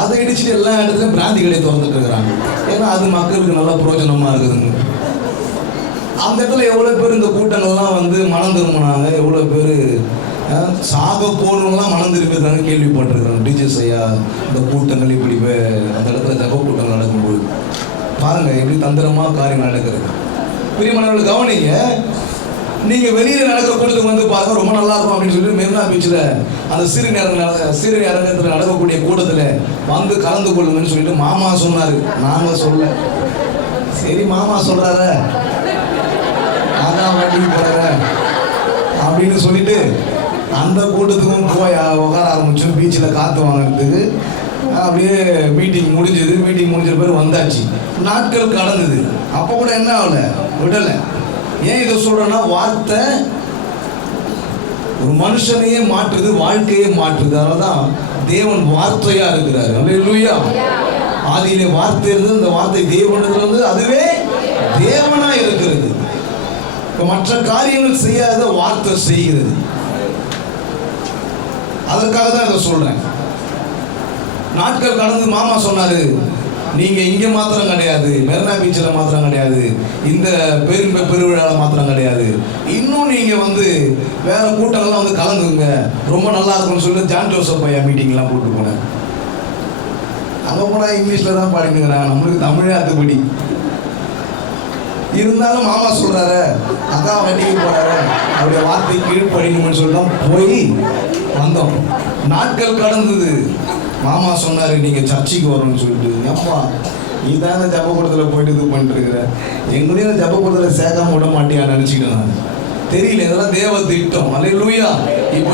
அதை இடிச்சுட்டு எல்லா இடத்துலையும் பிராந்தி கடை திறந்துட்டு இருக்கிறாங்க. ஏன்னா அது மக்களுக்கு நல்லா பிரயோஜனமாக இருக்குதுங்க. அந்த இடத்துல எவ்வளோ பேர் இந்த கூட்டங்கள்லாம் மனம் திரும்பினாங்க, எவ்வளோ பேர் சாக போனவங்களாம் மனம் திரும்பிடுறாங்க கேள்விப்பட்டிருக்கிறாங்க. டிஜிஎஸ் ஐயா இந்த கூட்டங்கள் இப்படி அந்த இடத்துல ஜப கூட்டங்கள் நடக்கும்போது பாருங்கள் எப்படி தந்திரமாக காரியம் நடக்கிறது. பிரியமானவர்கள் கவனிங்க, நீங்கள் வெளியில் நடக்கிற கூட்டத்துக்கு பாருங்க, ரொம்ப நல்லா இருக்கும் அப்படின்னு சொல்லிட்டு மெரினா பீச்சில் அந்த சிறு அரங்கத்தில் நடக்கக்கூடிய கூட்டத்தில் கலந்து கொள்ளுங்கன்னு சொல்லிட்டு மாமா சொன்னார். நாங்கள் சொல்ல. சரி, மாமா சொல்கிறார, அதான் வண்டிக்கு போகிற அப்படின்னு சொல்லிட்டு அந்த கூட்டத்துக்கும் போய் உட்கார ஆரம்பிச்சோம். பீச்சில் காற்று வாங்கிறதுக்கு அப்படியே மீட்டிங் முடிஞ்சது. மீட்டிங் முடிஞ்ச பேர் வந்தாச்சு. நாட்கள் கடந்தது. அப்போ கூட என்ன ஆகலை, விடலை. ஏன் இதை சொல்கிறேன்னா, வார்த்தை ஒரு மனுஷனையே மாற்றுது, வாழ்க்கையே மாற்றுது. அதனால தான் தேவன் வார்த்தையாக இருக்கிறார். அல்லேலூயா. ஆதியிலே வார்த்தை இருந்தது, அந்த வார்த்தை தேவனிடத்திலிருந்து அதுவே தேவனாக இருக்கிறது. மற்ற காரியங்கள் செய்யாத வார்த்தை செய்கிறது. அதற்காக தான் இதை சொல்றேன். நாட்கள் கடந்து மாமா சொன்னாரு, நீங்க இங்க மாத்திரம் கிடையாது, மெரினா பீச்சில் மாத்திரம் கிடையாது, இந்த பேரின்ப பெருவிழாவில் மாத்திரம் கிடையாது, இன்னும் நீங்க வேற கூட்டங்கள்லாம் கலந்துங்க, ரொம்ப நல்லா இருக்கும்னு சொல்லிட்டு ஜான் ஜோசப் ஐயா மீட்டிங்லாம் கூப்பிட்டு போனேன். அங்கே போனால் இங்கிலீஷில் தான் பாடினுங்கிறாங்க, நம்மளுக்கு தமிழே அதுபடி. இருந்தாலும் மாமா சொல்றாரு அக்கா வண்டிக்கு போறாரு அவருடைய வார்த்தை கீழ்ப்படிக்கணும்னு சொல்லி தான் போய் வந்தோம். நாட்கள் கடந்தது. மாமா சொன்னாரு நீங்க சர்ச்சைக்கு வரணும்னு சொல்லிட்டு. அப்பா இதான ஜபக்கூடத்தில் போயிட்டு இது பண்ணிட்டு இருக்கிற எங்களையும் ஜபக்கூடத்தில் சேர்க்காம விட மாட்டியான்னு நினைச்சுக்கிட்டேன் நான். தெரியல, இதெல்லாம் தேவ திட்டம். அல்லேலூயா. இப்போ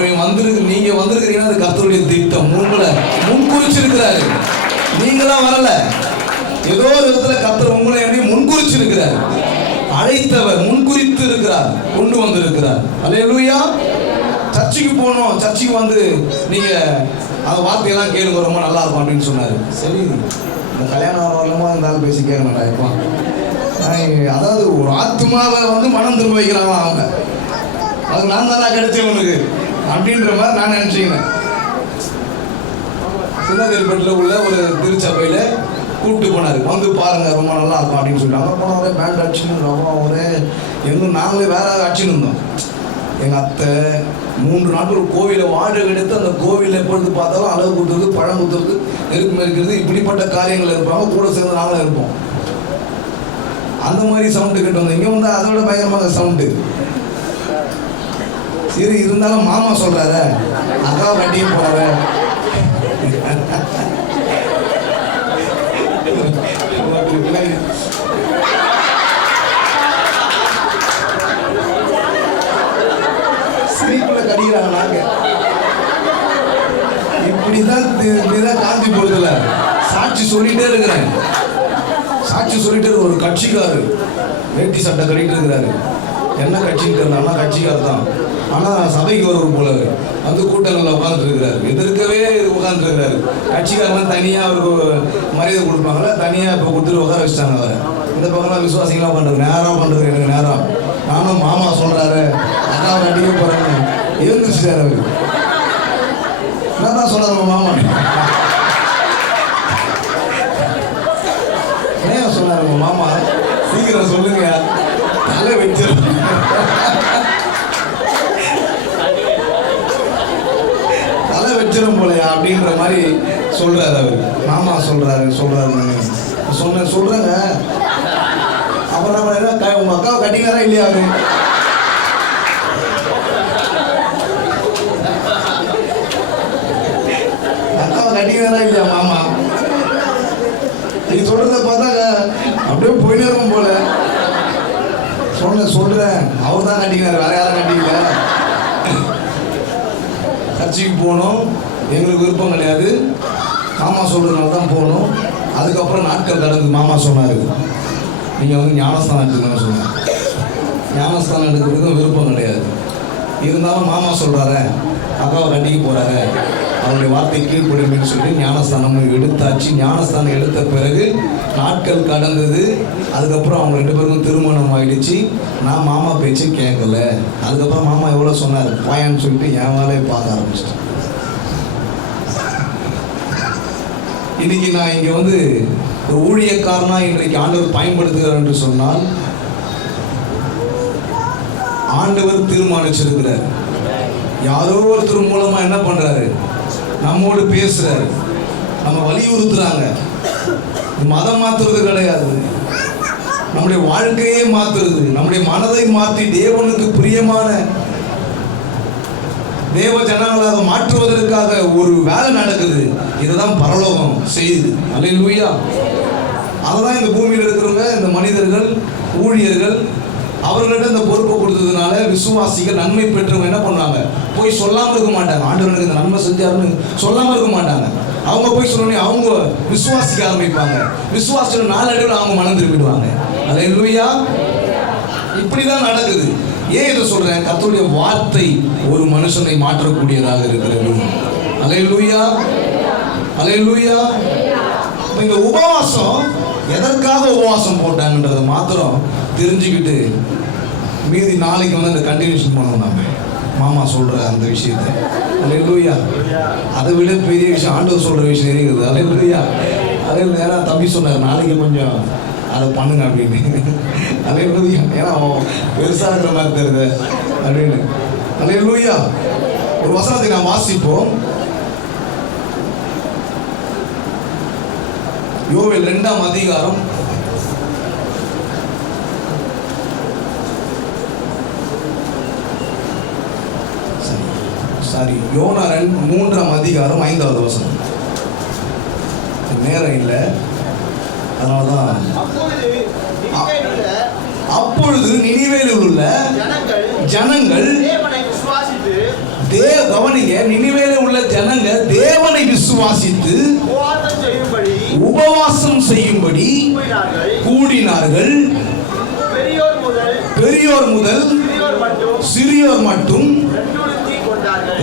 நீங்க வந்திருக்கிறீங்கன்னா அது கர்த்தருடைய திட்டம். உங்களை முன்குறிச்சிருக்கிறாரு. நீங்களாம் வரல, ஏதோ ஒரு விதத்துல கர்த்தர் உங்களை எப்படி முன்குறிச்சிருக்கிறார். அழைத்தவர் முன்குறித்து இருக்கிறார், கொண்டு வந்திருக்கிறார். அல்லேலூயா. சர்ச்சுக்கு போனோம், சர்ச்சுக்கு வந்து நீங்க அந்த வார்த்தையெல்லாம் கேளுங்க, ரொம்ப நல்லா இருக்கும் அப்படின்னு சொன்னாரு. சரி, இந்த கல்யாணம் வரலமோ இருந்தாலும் பேசி கேட்க மாட்டா இப்போ. அதாவது ஒரு ஆத்மாவை வந்து மனம் திரும்ப வைக்கிறாங்க அவங்க. அது நான் தானே கிடைச்சேன் உனக்கு அப்படின்ற மாதிரி நான் நினைச்சுக்கிறேன். சின்னதேர்பட்டில் உள்ள ஒரு திருச்சபையில கூப்பிட்டு போனாரு. வந்து பாருங்க ரொம்ப நல்லா இருக்கும் அப்படின்னு சொல்லிட்டு. அங்கே போன ஒரே பேண்ட் அடிச்சுன்னு ரொம்ப ஒரே நாங்களே வேற அடிச்சுன்னு இருந்தோம். எங்கள் அத்தை 3 நாட்கள் கோவிலை வாழ எடுத்து அந்த கோவிலில் எப்பொழுது பார்த்தாலும் அளவு குத்துறது, பழம் குத்துறது, நெருப்பு மெருக்கிறது, இப்படிப்பட்ட காரியங்கள் இருப்பாங்க. கூட சேர்ந்து நாங்களும் இருப்போம். அந்த மாதிரி சவுண்டு கேட்டு வந்தோம். இங்கே வந்து அதோட பயங்கரமாக சவுண்டு. சரி, இருந்தாலும் மாமா சொல்றாரு அக்கா வண்டிக்கு போறாரு. சிரிப்புல கடிக்கிறாங்க. இப்படிதான் காந்தி போறதுல சாட்சி சொல்லிட்டே இருக்கிறேன். சாட்சி சொல்லிட்டு ஒரு கட்சிக்காரு வேட்டி சட்டை கட்டிட்டு இருக்கிறாரு. என்ன கட்சின்னு தெரியல, கட்சிக்கார் தான். ஆனால் சபைக்கு வருவர் போல வந்து கூட்டங்களில் உட்காந்துட்டு இருக்கிறாரு. எதிர்க்கவே உட்காந்துட்டு இருக்கிறாரு. கட்சிக்காரெல்லாம் தனியாக அவருக்கு மரியாதை கொடுப்பாங்களே, தனியாக இப்போ கொடுத்துட்டு உட்கார வச்சுட்டாங்க அவரை. இந்த பக்கம் விசுவாசிகளாக உட்காந்துருக்கு. நேரம் பண்ணுறது எனக்கு நேரம். நானும் மாமா சொல்கிறாரு அக்கா அடிக்க போகிறேன்னு எழுந்துச்சிட்டாரு அவர். நான் தான் சொல்கிறார் மாமா. ஏன் சொன்னார் மாமா சீக்கிரம் சொல்லுங்க தலை வச்சிடும். தலை வச்சிடும் போலையா அப்படின்ற மாதிரி சொல்றாரு அவர். மாமா சொல்றாருன்னு சொல்றேங்க. அப்புறம் நம்ம என்ன உங்க அக்காவை கட்டிக்காரா இல்லையா அவரு? அக்காவை கட்டிக்காரா இல்லையா மாமா? நீ சொல்றத பார்த்தா அப்படியே போயிட்டே இருக்கும் போல. சொல்றேன் அவர் தான் கட்டிக்கிறாரு, வேற யாரும் கட்டிக்கல. சர்ச்சைக்கு போகணும், எங்களுக்கு விருப்பம் கிடையாது. மாமா சொல்றதுனால தான் போகணும். அதுக்கப்புறம் நாட்கள் கடந்து மாமா சொன்னாரு நீங்கள் வந்து ஞானஸ்தானம் எடுத்துக்கணும்னு சொன்னாங்க. ஞானஸ்தானம் எடுக்கிறதுக்கும் விருப்பம் கிடையாது. இருந்தாலும் மாமா சொல்றாரு அக்காவை கட்டிக்கு போறாரு, அவருடைய வார்த்தை கீழ்ப்படுன்னு சொல்லி ஞானஸ்தானம் எடுத்தாச்சு. ஞானஸ்தானம் எடுத்த பிறகு நாட்கள் கடந்தது. அதுக்கப்புறம் அவங்க 2 பேருக்கும் திருமணம் ஆகிடுச்சு. நான் மாமா பேச்சு கேட்கல. அதுக்கப்புறம் மாமா எவ்வளோ சொன்னார் பாயான்னு சொல்லிட்டு என் வேலையை பார்க்க ஆரம்பிச்சிட்டேன். இன்னைக்கு நான் இங்கே வந்து ஒரு ஊழியக்காரனா இன்றைக்கு ஆண்டவர் பயன்படுத்துகிறார் என்று சொன்னால் ஆண்டவர் தீர்மானிச்சிருக்கிறார். யாரோ ஒருத்தர் மூலமா என்ன பண்றாரு, நம்மோடு பேசுறாரு, நம்ம வலியுறுத்துறாங்க. மதம் மாத்துறது கிடையாது, நம்முடைய வாழ்க்கையே மாத்துறது, நம்முடைய மனதை மாற்றி தேவனுக்கு பிரியமான தேவ ஜனங்களாக மாற்றுவதற்காக ஒரு வேலை நடக்குது. இதுதான் பரலோகம் செய்யுது. அல்லேலூயா. அதுதான் இந்த பூமியில் இருக்கிறவங்க, இந்த மனிதர்கள், ஊழியர்கள், அவர்களிட்ட இந்த பொறுப்பை கொடுத்ததுனால விசுவாசிகள் நன்மை பெற்றவங்க என்ன பண்ணுவாங்க, போய் சொல்லாமல் இருக்க மாட்டாங்க. ஆண்டவனுக்கு இந்த நன்மை செஞ்சாருன்னு சொல்லாமல் இருக்க மாட்டாங்க. அவங்க போய் சொன்னோடனே அவங்க விசுவாசிக்க ஆரம்பிப்பாங்க. விசுவாசிக்கிற நாளடைவில் அவங்க மனம் திரும்பிடுவாங்க. அல்லேலூயா. இப்படிதான் நடக்குது. ஏன் இதை சொல்றேன்? கர்த்தருடைய வார்த்தை ஒரு மனுஷனை மாற்றக்கூடியதாக இருக்கிறது. அல்லேலூயா, அல்லேலூயா. இந்த உபவாசம் எதற்காக உபவாசம் போட்டாங்கன்றதை மாத்திரம் தெரிஞ்சுக்கிட்டு மீதி நாளைக்கு வந்து அந்த கண்டினியூஷன் பண்ணணும். நம்ம மாமா சொல்ற அந்த விஷயத்தை. அல்லேலூயா. அதை விட பெரிய விஷயம் ஆண்டவர் சொல்ற விஷயம் இருக்குது. அல்லேலூயா. அதே ஏன்னா தம்பி சொன்னார் நாளைக்கு கொஞ்சம் அதை பண்ணுங்க அப்படின்னு. அல்லேலூயா. ஏன்னா அவன் பெருசா இருக்கிற மாதிரி தெரியுது அப்படின்னு. அல்லேலூயா. ஒரு வசனத்தை நாம் வாசிப்போம். யோவேல் 2ஆம் அதிகாரம் யோனா 3ஆம் அதிகாரம் 5வது வசனம். நேரம் இல்லை, அதனாலதான். அப்பொழுது நினிவேலில் உள்ள ஜனங்கள் கவனிங்க, நினிவேலில் உள்ள ஜனங்கள் தேவனை விசுவாசித்து உபவாசம் செய்யும்படி கூடினார்கள். பெரியோர் முதல் சிறியோர் மட்டும்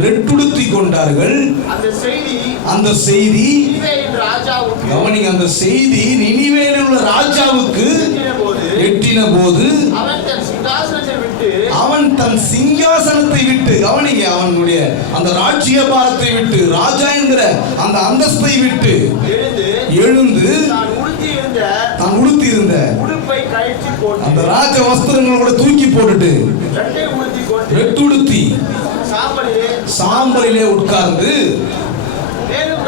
ரெட்டுடுத்தி கொண்டார்கள். அந்த செய்தி கவனிங்க, அந்த செய்தி நினிவேலில் உள்ள ராஜாவுக்கு எட்டின போது அவன் தன் சிங்காசனத்தை விட்டு, கவனிங்க, அவனுடைய அந்த ராஜ்யபாரத்தை விட்டு, ராஜா என்கிற அந்த அந்தஸ்தை விட்டு எழுந்து தான் உடுத்தி இருந்த அந்த ராஜ வஸ்திரங்கள் கூட தூக்கி போட்டுட்டு ரெட்டுடுத்தி சாம்பலிலே உட்கார்ந்து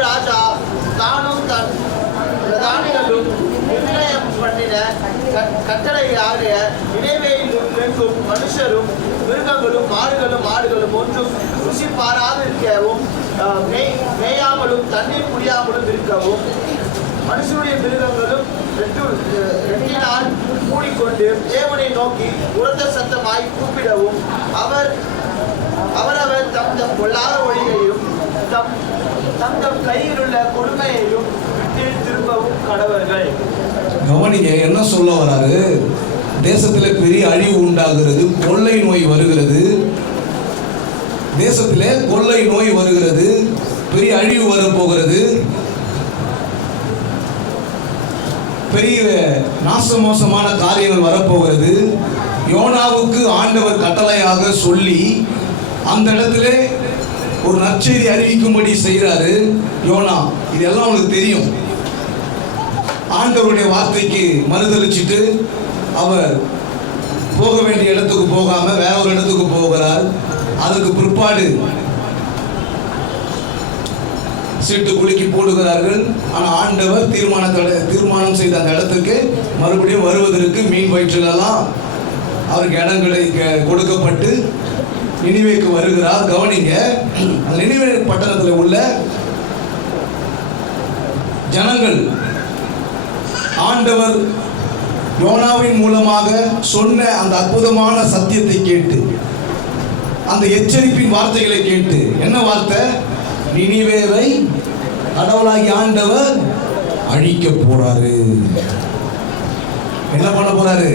ராஜா தானும் தன் பிரதானிகளும் நிர்ணயம் பண்ணின கட்டளையாக நினைவேயிலும் எங்கும் மனுஷரும் மிருகங்களும் மாடுகளும் ஒன்றும் ருசி பாராதிருக்கவும் மேயாமலும் தண்ணீர் குடியாமலும் இருக்கவும் மனுஷனுடைய மிருகங்களும் ரெட்டினால் மூடிக்கொண்டு தேவனை நோக்கி உரத்த சத்தமாய் கூப்பிடவும் அவரவர் தம் தம் கொள்ளாத வழியையும் தம் கையில் உள்ள கொடுமையையும் விட்டு திரும்பவும் கடவர்கள். கவனிங்க, என்ன சொல்ல வராரு? தேசத்திலே பெரிய அழிவு உண்டாகிறது, கொள்ளை நோய் வருகிறது. தேசத்திலே கொள்ளை நோய் வருகிறது, பெரிய அழிவு வரப்போகிறது, பெரிய நாசமோசமான காரியங்கள் வரப்போகிறது. யோனாவுக்கு ஆண்டவர் கட்டளையாக சொல்லி அந்த இடத்துல ஒரு நற்செய்தி அறிவிக்கும்படி செய்கிறாரு யோனா. இதெல்லாம் உங்களுக்கு தெரியும். ஆண்டவருடைய வார்த்தைக்கு மறுதளிச்சுட்டு அவர் போக வேண்டிய இடத்துக்கு போகாம வேற ஒரு இடத்துக்கு போகிறார். அதுக்கு பிற்பாடு சீட்டு குலுக்கி போடுகிறார்கள். ஆனால் ஆண்டவர் தீர்மானம் செய்த அந்த இடத்துக்கு மறுபடியும் வருவதற்கு மீன் வயிற்றிலெல்லாம் அவருக்கு இடங்களை கொடுக்கப்பட்டு நினிவேக்கு வருகிறார். கவனிங்க, அந்த நினிவே பட்டணத்தில் உள்ள ஜனங்கள் ஆண்டவர் யோனாவின் மூலமாக சொன்ன அந்த அற்புதமான சத்தியத்தை கேட்டு, அந்த எச்சரிப்பின் வார்த்தைகளை கேட்டு, என்ன வார்த்தை? நினிவேவை கடவுளாகி ஆண்டவர் அழிக்க போறாரு. என்ன பண்ண போறாரு?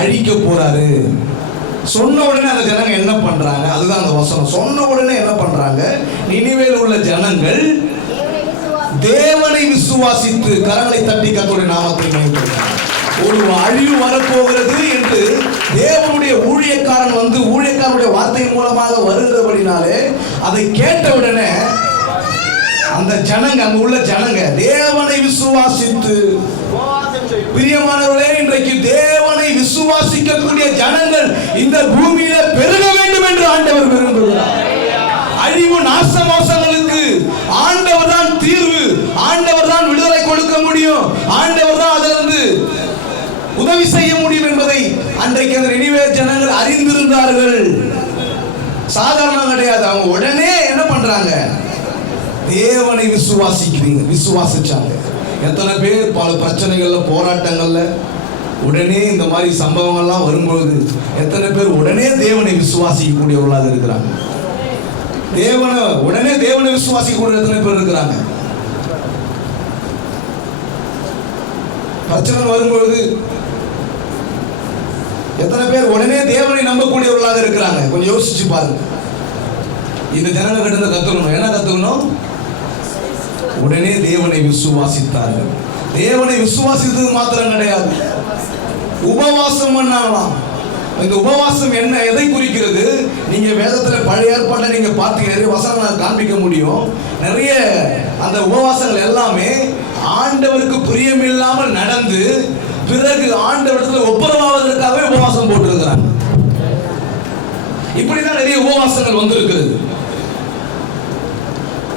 அழிக்க போறாரு. சொன்ன உடனே அந்த ஜனங்க என்ன பண்றாங்க? அதுதான் அந்த வசனம். சொன்ன உடனே என்ன பண்றாங்க? நினிவேல் உள்ள ஜனங்கள் தேவனை விசுவாசித்து கரங்களை தட்டி கர்த்தருடைய நாமத்தை மகிமைப்படுத்தினார்கள். ஒரு அழிவு வரப்போகிறது என்று தேவனுடைய ஊழியக்காரன் வந்து ஊழியக்காரனுடைய வார்த்தையின் மூலமாக வருகிறபடினாலே அதை கேட்டவுடனே அந்த ஜனங்க, அங்க உள்ள ஜனங்க தேவனை விசுவாசித்து, பிரியமானவர்களே, இன்றைக்கு தேவனை விசுவாசிக்கக்கூடிய ஜனங்கள் இந்த பூமியில பெருக வேண்டும் என்று ஆண்டவர் விரும்புகிறார். அழிவு நாசமோசங்களுக்கு ஆண்டவர் தான் தீர்வு, ஆண்டவர் தான் விடுதலை கொடுக்க முடியும், ஆண்டவர் தான் அதிலிருந்து உதவி செய்ய முடியும் என்பதை அன்றைக்கு அந்த நினிவே ஜனங்கள் அறிந்திருந்தார்கள். சாதாரணம் கிடையாது. அவங்க உடனே என்ன பண்றாங்க? தேவனை விசுவாசிச்சாங்க. எத்தனை பேர் பல பிரச்சனைகள்ல, போராட்டங்கள்ல உடனே இந்த மாதிரி சம்பவங்கள்லாம் வரும்பொழுது எத்தனை பேர் உடனே தேவனை விசுவாசிக்கக்கூடியவர்களாக இருக்கிறாங்க? உடனே தேவனை விசுவாசிக்கக்கூடிய எத்தனை பேர் இருக்கிறாங்க? பிரச்சனை வரும்பொழுது எத்தனை பேர் உடனே தேவனை நம்பக்கூடியவர்களாக இருக்கிறாங்க? கொஞ்சம் யோசிச்சு பாருங்க. இந்த ஜனங்க கிட்ட கத்துக்கணும். என்ன கத்துக்கணும்? உடனே தேவனை விசுவாசித்தார்கள். தேவனை விசுவாசித்தது மாத்திரம் கிடையாது, உபவாசம் பண்ணாங்களாம். இந்த உபவாசம் என்ன, எதை குறிக்கிறது? நீங்க வேதத்துல பழைய ஏற்பாட்டை நீங்க பார்த்து நிறைய வசனங்களை காண்பிக்க முடியும். நிறைய அந்த உபவாசங்கள் எல்லாமே ஆண்டவருக்கு பிரியமில்லாமல் நடந்து பிறகு ஆண்டவரிடத்தில் ஒப்புரவாவதற்காகவே உபவாசம் போட்டிருக்கிறாங்க. இப்படிதான் நிறைய உபவாசங்கள் வந்திருக்கிறது.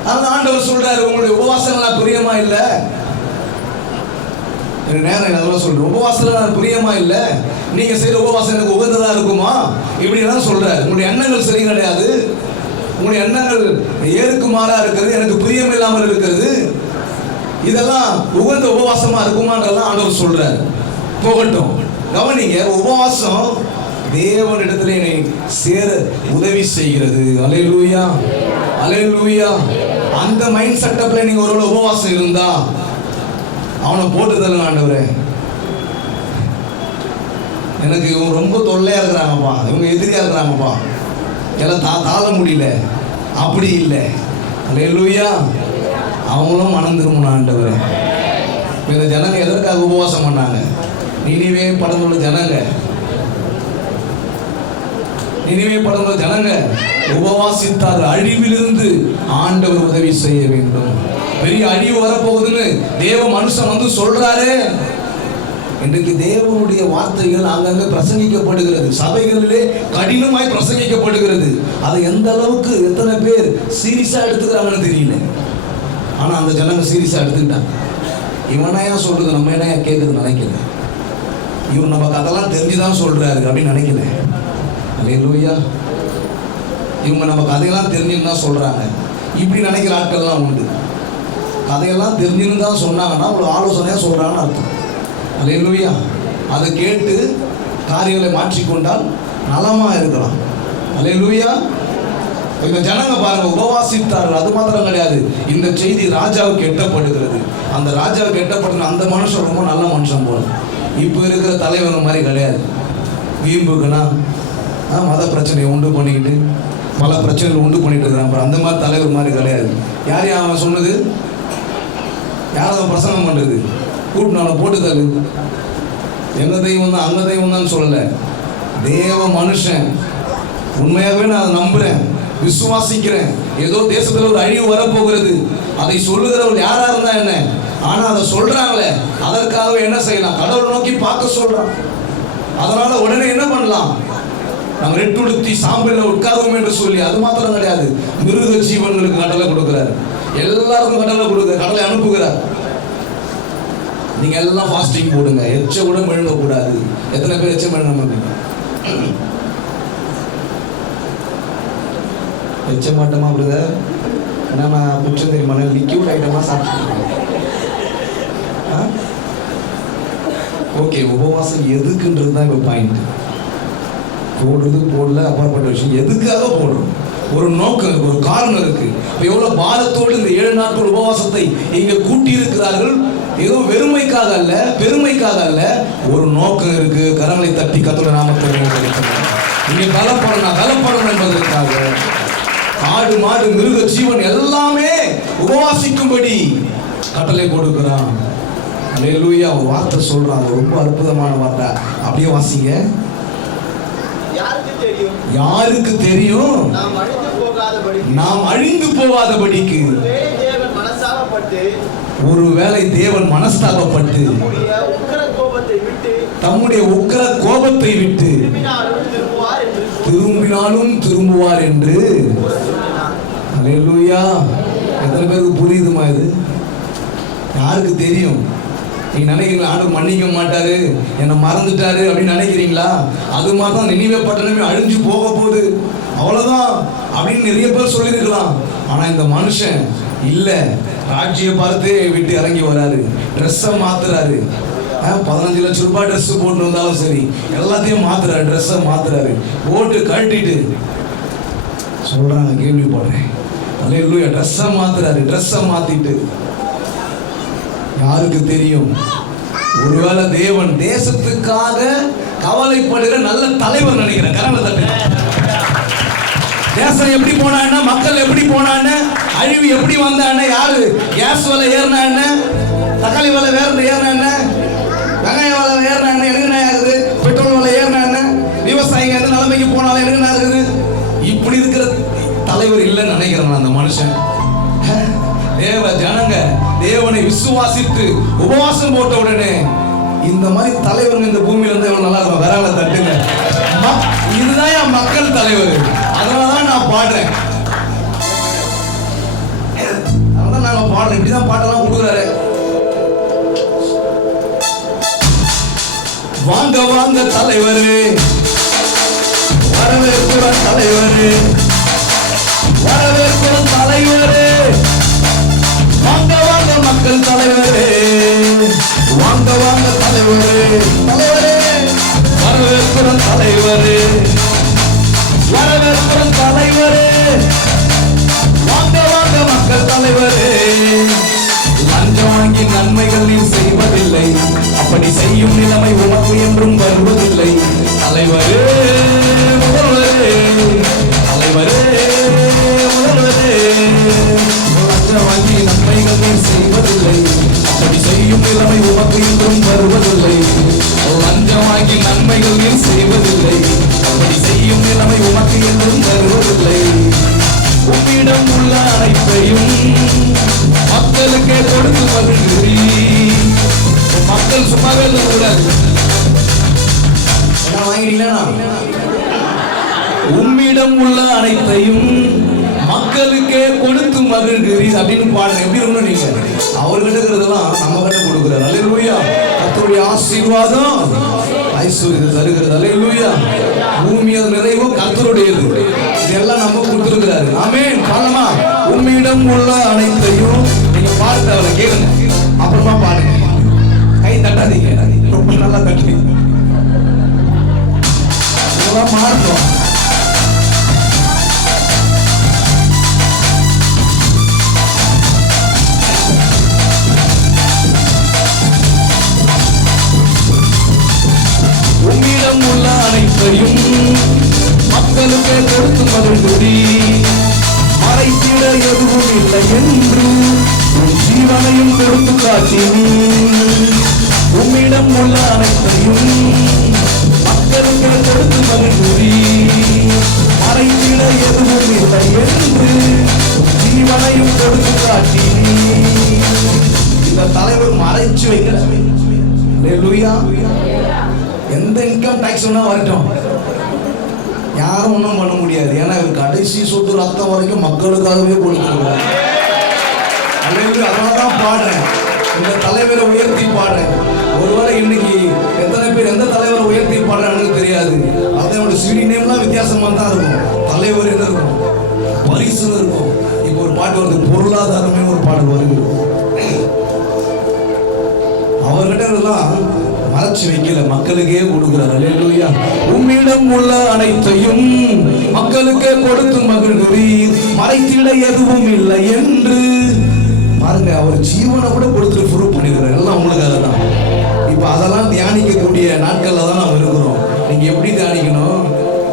அதான் ஆண்டவர் சொல்றாரு, உங்களுடைய உபவாசங்கள் பிரியமா இல்லை. நேரம் அதெல்லாம் சொல்றேன், உபவாசம் பிரியமா இல்லை, நீங்க செய்யற உபவாசம் எனக்கு உகந்ததா இருக்குமா? இப்படி தான் சொல்றாரு. உங்களுடைய எண்ணங்கள் சரி கிடையாது. உங்களுடைய எண்ணங்கள் ஏருக்கு மாறா இருக்கிறது, எனக்கு பிரியம் இல்லாமல் இருக்கிறது, இதெல்லாம் உகந்த உபவாசமா இருக்குமான்றதெல்லாம் ஆண்டவர் சொல்றாரு. போகட்டும், கவனிங்க, உபவாசம் தேவனிடத்துல என்னை சேர உதவி செய்கிறது. அல்லேலூயா, அல்லேலூயா. அந்த மைண்ட் செட்டப்ல நீங்க ஒரு உபவாசம் இருந்தா அவனை போட்டு தருங்க. ஆண்டவரே, எனக்கு இவங்க ரொம்ப தொல்லையா இருக்கிறாங்கப்பா, இவங்க எதிரியா இருக்கிறாங்கப்பா, எல்லாம் தாழ முடியல, அப்படி இல்லை. அல்லேலூயா. அவங்களும் மனம் திரும்பணும். ஆண்டவரே, இந்த ஜனங்க எதற்காக உபவாசம் பண்ணாங்க? நினிவே படங்குள்ள ஜனங்க, நினிவே படங்குள்ள ஜனங்க உபவாசித்தார். அழிவிலிருந்து ஆண்டவர் உதவி செய்ய வேண்டும். பெரிய அழிவு வரப்போகுதுன்னு தேவ மனுஷன் வந்து சொல்றாரு. இன்றைக்கு தேவனுடைய வார்த்தைகள் அங்கங்க பிரசங்கிக்கப்படுகிறது, சபைகளிலே கடினமாய் பிரசங்கிக்கப்படுகிறது. அதை எந்த அளவுக்கு எத்தனை பேர் சீரியஸா எடுத்துக்கிறாங்கன்னு தெரியல. ஆனா அந்த ஜனங்க சீரியஸா எடுத்துக்கிட்டாங்க. இவனையா சொல்றது, நம்ம என்ன கேட்குறது நினைக்கல. இவர் நமக்கு அதெல்லாம் தெரிஞ்சுதான் சொல்றாரு அப்படின்னு நினைக்கல. அல்லேலூயா. இவங்க நம்ம கதையெல்லாம் தெரிஞ்சுன்னு தான் சொல்றாங்க, இப்படி நினைக்கிற ஆட்கள்லாம் உண்டு. கதையெல்லாம் தெரிஞ்சுன்னு தான் சொன்னாங்கன்னா ஒரு ஆலோசனையா சொல்றாங்கன்னு அர்த்தம். அல்லேலூயா. அதை கேட்டு காரியங்களை மாற்றிக்கொண்டால் நலமா இருக்கலாம். அல்லேலூயா. இந்த ஜனங்க பாருங்க, உபவாசித்தார்கள். அது மாத்திரம் கிடையாது, இந்த செய்தி ராஜாவுக்கு எட்டப்படுகிறது. அந்த ராஜாவுக்கு எட்டப்படுற அந்த மனுஷன் ரொம்ப நல்ல மனுஷன் போல. இப்போ இருக்கிற தலைவங்க மாதிரி கிடையாது. வீம்புக்குன்னா மத பிரச்சனையை உண்டு பண்ணிக்கிட்டு பல பிரச்சனைகள் உண்டு பண்ணிட்டு இருக்கிறான். அப்புறம் அந்த மாதிரி தலைவர் மாதிரி கிடையாது. யார் அவன் சொன்னது? யார் அவன் பிரசங்கம் பண்ணுறது? கூப்பிட்டு போட்டு தரு, எங்க தெய்வம் தான் அங்க தெய்வம் தான் சொல்லலை. தேவ மனுஷன். உண்மையாகவே நான் அதை நம்புறேன், விசுவாசிக்கிறேன். ஏதோ தேசத்தில் ஒரு அழிவு வரப்போகிறது, அதை சொல்லுகிறவர்கள் யாரா இருந்தா என்ன, ஆனா அதை சொல்றாங்களே, அதற்காக என்ன செய்யலாம்? கடவுள் நோக்கி பார்க்க சொல்றான். அதனால உடனே என்ன பண்ணலாம்? நம்ம ரெட்டுடுத்தி சாம்பலில் உட்காருவோம் என்று சொல்லி, அது மாத்திரம் கிடையாது, மிருக ஜீவன்களுக்கு கடலை கொடுக்கிறார். எல்லாருக்கும் கடலை கொடுக்கிறார், கடலை அனுப்புகிறார். நீங்க எல்லாம் ஃபாஸ்டிங் போடுங்க, எச்ச கூட மெழுங்க கூடாது. எத்தனை பேர் எச்ச மெழுங்க மாட்டீங்க? எச்ச மாட்டோமா பிரதர்? ஏன்னா நான் குற்றம் தெரியுமா, லிக்யூட் ஐட்டமா சாப்பிட்டு. ஓகே, உபவாசம் எதுக்குன்றது தான் இப்போ பாயிண்ட். போடுறது போடல அப்பாற்பட்ட விஷயம், எதுக்காக போடுறோம்? ஒரு நோக்கம் இருக்கு, ஒரு காரணம் இருக்கு. இப்போ எவ்வளவு பாரத்தோடு இந்த 7 நாட்கள் உபவாசத்தை இங்க கூட்டி இருக்கிறார்கள். ஏதோ வெறுமைக்காக அல்ல, பெருமைக்காக அல்ல, ஒரு நோக்கம் இருக்கு. கரங்களை தட்டி கர்த்தருடைய நாமத்தை இங்கே பலப்படணும் என்பதற்காக. ஆடு மாடு மிருக ஜீவன் எல்லாமே உபவாசிக்கும்படி கட்டளை கொடுக்கிறான். அல்லேலூயா. ஒரு வார்த்தை சொல்றாங்க, ரொம்ப அற்புதமான வார்த்தை. அப்படியே வாசிங்க. யாருக்கு தெரியும்? நாம் அழிந்து போகாதபடிக்கு ஒருவேளை தேவன் மனஸ்தாபப்பட்டு தம்முடைய உக்கிர கோபத்தை விட்டு திரும்பினாலும் திரும்புவார் என்று. அல்லேலூயா. எத்தனை பேருக்கு புரியுதுமா இது? யாருக்கு தெரியும்? நீங்க நினைக்கிறீங்களா ஆண்டவர் மன்னிக்க மாட்டாரு, என்னை மறந்துட்டாரு அப்படின்னு நினைக்கிறீங்களா? அது மாதிரி தான் நினிவே பட்டணமே அழிஞ்சு போக போகுது, அவ்வளவுதான் அப்படின்னு நிறைய பேர் சொல்லியிருக்கலாம். ஆனா இந்த மனுஷன் இல்ல, ராட்சியை பார்த்து விட்டு இறங்கி வராரு, ட்ரெஸ்ஸை மாத்துறாரு. 15 லட்சம் ரூபாய் ட்ரெஸ் போட்டு வந்தாலும் சரி, எல்லாத்தையும் மாத்துறாரு, ட்ரெஸ்ஸை மாத்துறாரு, போட்டு கழட்டிட்டு சொல்றாங்க, கேள்விப்படுறேன். அல்லேலூயா. ட்ரெஸ்ஸை மாத்துறாரு, ட்ரெஸ்ஸை மாத்திட்டு. யாருக்கு தெரியும்? ஒருவேளை தேவன் தேசத்துக்காக கவலைப்படுகிற நல்ல தலைவர் நினைக்கிறேன். கரங்களை தட்டுங்க. தேசம் எப்படி போனான்னு, மக்கள் எப்படி போனான்னு, அழிவு எப்படி வந்தான்னு, யாரு கேஸ் விலை ஏறினா என்ன, தக்காளி விலை ஏறினா என்ன, வெங்காய விலை ஏறினா என்ன, என்ன ஆகுது, பெட்ரோல் விலை ஏறினா என்ன, விவசாயிங்க எந்த நிலைமைக்கு போனாலும் என்ன ஆகுது. இப்படி இருக்கிற தலைவர் இல்லைன்னு நினைக்கிறேன் அந்த மனுஷன். தேவ ஜனங்க தேவனை விசுவாசித்து உபவாசம் போட்ட உடனே இந்த மாதிரி தலைவர்கள் இந்த பூமியில இருந்து எவ்வளவு நல்லா இருக்கும். வரால தட்டுங்க. இதுதான் என் மக்கள் தலைவர். அதனாலதான் நான் பாடுறேன், அதனால நாங்க பாடுறோம். இப்படிதான் பாட்டெல்லாம் கொடுக்குறாரு. வாங்க வாங்க தலைவரு, வரவேற்கிற தலைவரு, வரவேற்கிறோம் தலைவரே, வாங்க வாங்க மக்கள் தலைவரே, வாங்க வாங்க தலைவரே, தலைவரே வரவேற்கிறோம் தலைவரே, வரவேற்கிறோம் தலைவரே, வாங்க வாங்க மக்கள் தலைவரே. லஞ்சம் வாங்கி நன்மைகள் நீர் செய்வதில்லை, அப்படி செய்யும் நிலைமை உமக்கு என்றும் வருவதில்லை. தலைவரே முதல்வரே, தலைவரே முதல்வரே, லஞ்சம் வாங்கி நன்மைகள் நீர் செய்வதில்லை, அப்படி செய்யும் நிலைமை உமக்கு என்றும் வருவதில்லை. லஞ்சம் வாங்கி நன்மைகள் நீர் செய்வதில்லை, அப்படி செய்யும் நிலைமை உமக்கு என்றும் வருவதில்லை. உம்மிடம் உள்ள அனைத்தையும் மக்களுக்கே கொடுத்து வருகிறீர். மக்கள் சும்மாவே கூடாது, உம்மிடம் உள்ள அனைத்தையும் மக்களுக்கே கொடுத்து மகிழ்கிறீர் அப்படின்னு பாடுறேன். எப்படி இருக்கணும் நீங்க? அவர்கிட்ட இருக்கிறதெல்லாம் நம்ம கிட்ட கொடுக்குறாரு. அல்லேலூயா. கர்த்தருடைய ஆசீர்வாதம் ஐஸ்வர்யத்தை தருகிறது. அல்லேலூயா. பூமியின் நிறைவும் கர்த்தருடையது. இதெல்லாம் நம்ம கொடுத்துருக்கிறாரு. ஆமென். பாடலாமா? உம்மிடம் உள்ள அனைத்தையும் நீங்க பாடுங்க, அவரை கேளுங்க, அப்புறமா பாடுங்க. கை தட்டாதீங்க, ரொம்ப நல்லா தட்டி இதெல்லாம் மாறணும். உம்மிடம் உள்ள அனைத்தையும் மக்களுக்கு கொடுத்து மகிழ்கிறீர். மறைத்திட எதுவும் இல்லை என்று உன் ஜீவனையும் கொடுத்து காட்டினீர். உம்மிடம் உள்ள அனைத்தையும் மக்களுக்கு கொடுத்து மகிழ்கிறீர். மறைத்திட எதுவும் இல்லை என்று ஜீவனையும் கொடுத்து காட்டினீர். இந்த தலைவர் மறைச்சு வைக்கிறார். அல்லேலூயா. எந்த இன்கம் டாக்ஸ் வேணா வரட்டும், யாரும் ஒன்றும் பண்ண முடியாது. ஏன்னா இவர் கடைசி சொட்டு ரத்தம் வரைக்கும் மக்களுக்காகவே கொடுத்துருவார். அதனாலதான் பாடுறேன், இந்த தலைவரை உயர்த்தி பாடுறேன். ஒருவேளை இன்னைக்கு எத்தனை பேர் எந்த தலைவரை உயர்த்தி பாடுறான்னு தெரியாது. அதோட சிடி நேம்லாம் வித்தியாசமா தான் இருக்கும். தலைவர் என்ன இருக்கும், பரிசு இருக்கும். இப்போ ஒரு பாட்டு வருது, பொருளாதாரமே ஒரு பாடல் வருது. அவர்கிட்ட இதெல்லாம் மறைச்சு வைக்கல, மக்களுக்கே கொடுக்கிறார். அல்லேலூயா. உம்மிடம் உள்ள அனைத்தையும் மக்களுக்கே கொடுத்து மகிழ்கிறீர். மறைத்திட எதுவும் இல்லை என்று பாருங்க, அவர் ஜீவனை கூட கொடுத்துட்டு ப்ரூவ் பண்ணிருக்கிறார். எல்லாம் உங்களுக்காக தான். இப்ப அதெல்லாம் தியானிக்கக்கூடிய நாட்கள்ல தான் நாம் இருக்கிறோம். நீங்க எப்படி தியானிக்கணும்?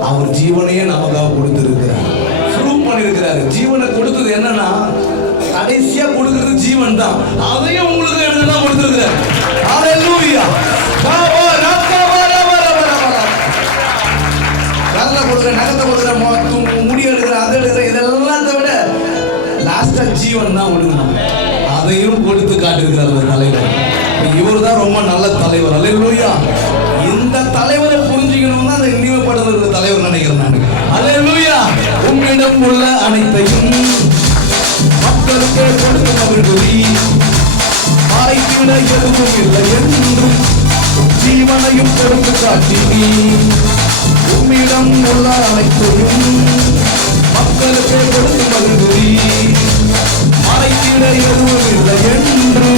அவர் ஜீவனையே நமக்காக கொடுத்திருக்கிறார், ப்ரூவ் பண்ணிருக்கிறாரு. ஜீவனை கொடுத்தது என்னன்னா, கடைசியா கொடுக்கிறது ஜீவன் தான். அதையும் உங்களுக்கு எடுத்துதான் கொடுத்திருக்கிறார். அல்லேலூயா. நகத்தை கொடுக்குற, முடி எடுக்கிற, அதை எடுக்கிற, இதெல்லாம் விட லாஸ்டா ஜீவன் தான் கொடுக்கணும். அதையும் கொடுத்து காட்டிருக்கிறார் தலைவர். இவர் தான் ரொம்ப நல்ல தலைவர். அல்லேலூயா. இந்த தலைவரை புரிஞ்சுக்கணும்னா அதை நினைவுபடுத்துகிற தலைவர் நினைக்கிறேன் நான். அல்லேலூயா. உம்மிடம் உள்ள அனைத்தையும் மக்களுக்கு கொடுத்து மகிழ்கிறீர். மறைத்திட எதுவும் இல்லை என்றும் ஜீவனையும் கொடுத்து காட்டினீர். உம்மிடம் உள்ள அனைத்தையும் மக்களுக்கு கொடுத்து மகிழ்கிறீர். மறைத்திட எதுவும் இல்லை என்று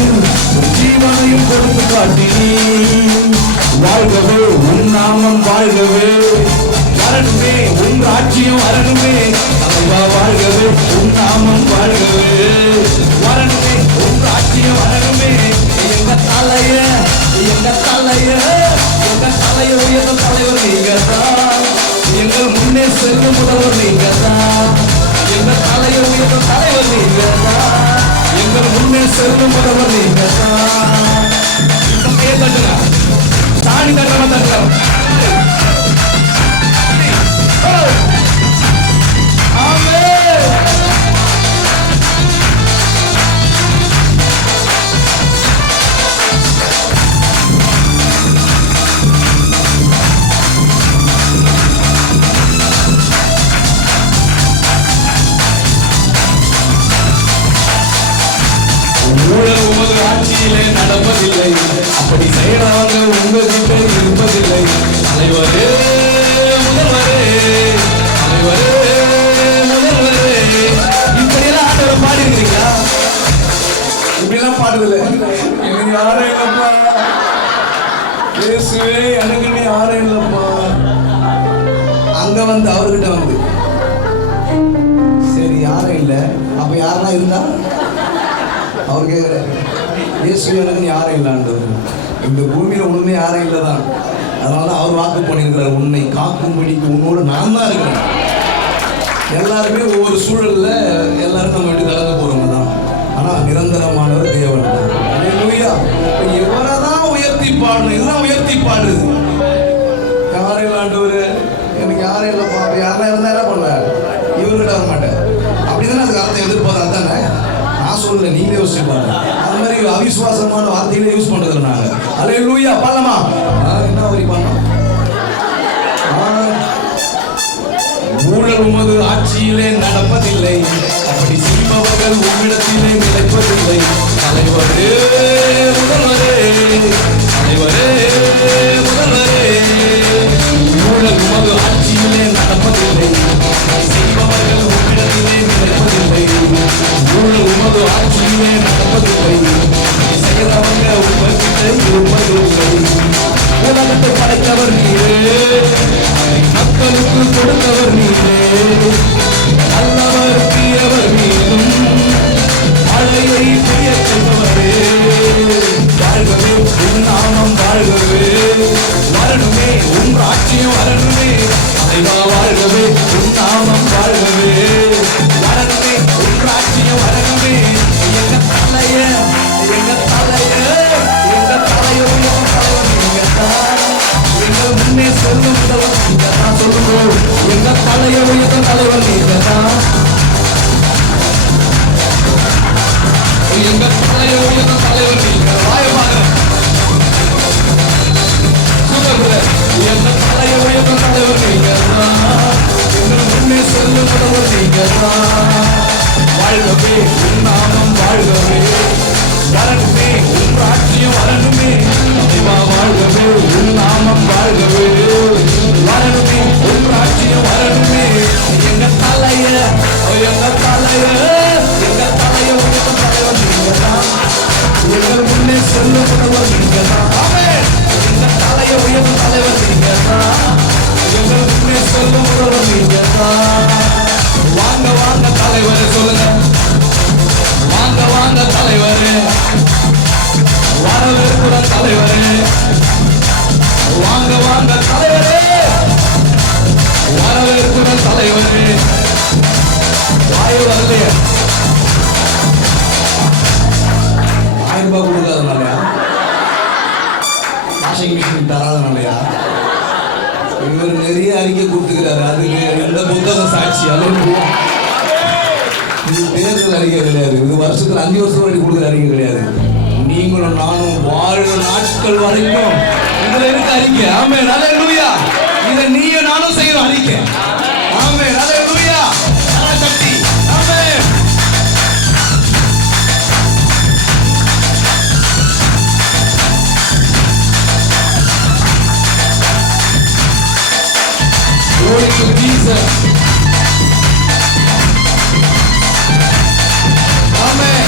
ஜீவனையும் கொடுத்து காட்டினீர். வாழ்கவே உன் நாமம், வாழ்கவே வரணுமே உன் ராஜ்யம், வரணுமே தலைவா, வாழ்கவே உன் நாமம், வாழ்கவே வரணுமே உன் ராஜ்யம், வரணுமே. எங்க தலைய, எங்க தலைய, எங்க தலைய உயர்ந்த தலைவர் நீங்க தான். எங்கள் முன்னே செல்லும் முதல்வர் நீங்க தான். எங்க தலைய உயர்ந்த தலைவர் நீங்க தான். எங்கள் முன்னே செல்லும் முதல்வர் நீங்க தான். தட்டுங்க, சாணி தட்டுறவன் தட்டுறவன். ஆட்சியிலே நடப்பதில்லை, அப்படி செய்யறவங்க உங்ககிட்ட இருப்பதில்லை. தலைவரே முதல்வரே, தலைவரே முதல்வரே, பாடுதில்லை, எனக்கு யாரும் இல்லப்பா இயேசுவே, எனக்கு நீ யாரும் இல்லப்பா. அங்க வந்து அவர்கிட்ட வந்து சரி யாரும் இல்லை, அப்ப யாரெல்லாம் இருந்தா அவர் கேட்கிறாரு, இயேசுவே எனக்கு நீ யாரும் இல்லாண்டவர். இந்த பூமியில உண்மை யாரும் இல்லைதான். அதனால அவர் வாக்கு பண்ணியிருக்கிறார், உன்னை காக்கும்படிக்கு உன்னோடு நான் தான் இருக்கிறேன். எல்லாருமே ஒவ்வொரு சூழல்ல எல்லாரும் நம்ம வீட்டு கலந்து போறவங்க தான். ஆனா நிரந்தரமானவர் தேவன் தான். அல்லேலூயா. எவரை தான் உயர்த்தி பாடணும், இதுதான் உயர்த்தி பாடுது. யாரும் இல்லாண்டவர், எனக்கு யாரும் இல்லைப்பா. யாரெல்லாம் இருந்தா என்ன பண்ணுவேன், இவர்கிட்ட வர மாட்டேன் அப்படிதானே அதுக்கு அர்த்தம். எதிர்பார்த்தா தானே, நான் சொல்லல, நீங்களே யோசிச்சுப்பாங்க. அது மாதிரி அவிசுவாசமான வார்த்தைகளை யூஸ் பண்றது நாங்க. அல்லேலூயா. பண்ணலாமா? என்ன வரி பண்ணோம்? ஊழல் உமது ஆட்சியிலே நடப்பதில்லை, அப்படி செய்பவர்கள் உம்மிடத்திலே நிலைப்பதில்லை. தலைவரே முதல்வரே, தலைவரே முதல்வரே, ஊழல் உமது ஆட்சியிலே நடப்பதில்லை, செய்பவர்கள் உம்மிடத்திலே நிலைப்பதில்லை. ஊழல் உமது ஆட்சியிலே நடப்பதில்லை, செய்கிறவங்க உங்ககிட்ட இருப்பதில்லை. உலகத்தை படைத்தவர் நீரே, மக்களுக்கு கொடுத்தவர் நீரே, நல்லவர் தீயவர் மீதும் மழையை பெய்ய செய்பவரே. வாழ்கவே உன் நாமம், வாழ்கவே வரணுமே உன் ராட்சியம் வரணுமே. அதைவா வாழ்கவே உன் நாமம், வாழ்கவே வரணுமே உன் ராட்சியம் வரணுமே. எங்க தலைய, எங்க தலைய, எங்க தலைய எங்கள் முன்னே செல்லும் தலைவர் நீங்க தான். சொல்லுவோம், எங்க தலைய உயர்ந்த தலைவர் நீங்க தான். எங்க தலைய உயர்ந்த தலைவர் நீங்க. வாயமாக எங்க தலைய உயர்ந்த தலைவர் நீங்க தான். எங்கள் முன்னே செல்லும் தலைவர் நீங்க தான். வாழ்கவே உன் நாமம், வாழ்கவே வரணுமே உன் ராட்சியம் வரணுமே. வாழ்கவே உன் நாமம், வாழ்கவே வரணுமே உன் ராட்சியம் வரணுமே. எங்க தலைய, எங்க தலைய, எங்க தலைய உயர்ந்த தலைவர் நீங்க தான். எங்கள் முன்னே செல்லும் தலைவர் நீங்க தான். எங்க தலைய உயர்ந்த தலைவர் நீங்க தான். எங்கள் முன்னே செல்லும் தலைவர் நீங்க தான். வாங்க வாங்க தலைவரே, சொல்லுங்க வாங்க வாங்க தலைவரே, வரவேற்கிற தலைவரே, வாங்க வாங்க தலைவரே, வரவேற்கிற தலைவரே. வாயு வரலையா? 1000 ரூபாய் கொடுக்காதனாலயா? Washing machine தராதனாலயா? இவர் நிறைய அறிக்கை கொடுத்துக்கிறாரு. அதுக்கு எந்த புத்தகம் சாட்சி? அல்லேலூயா. இது தேர்தல் அறிக்கை கிடையாது, இது வருஷத்துல 5 வருஷம் வரைக்கும் கொடுக்குற அறிக்கை கிடையாது. நீங்களும் நானும் வாழ்ற நாட்கள் வரைக்கும் இதுல இருக்க அறிக்கை. ஆமென், அல்லேலூயா. இதை நீயும் நானும் செய்யறோம் அறிக்கை. ஆமென், அல்லேலூயா. சக்தி. ஆமென். Glory to Jesus. Amen.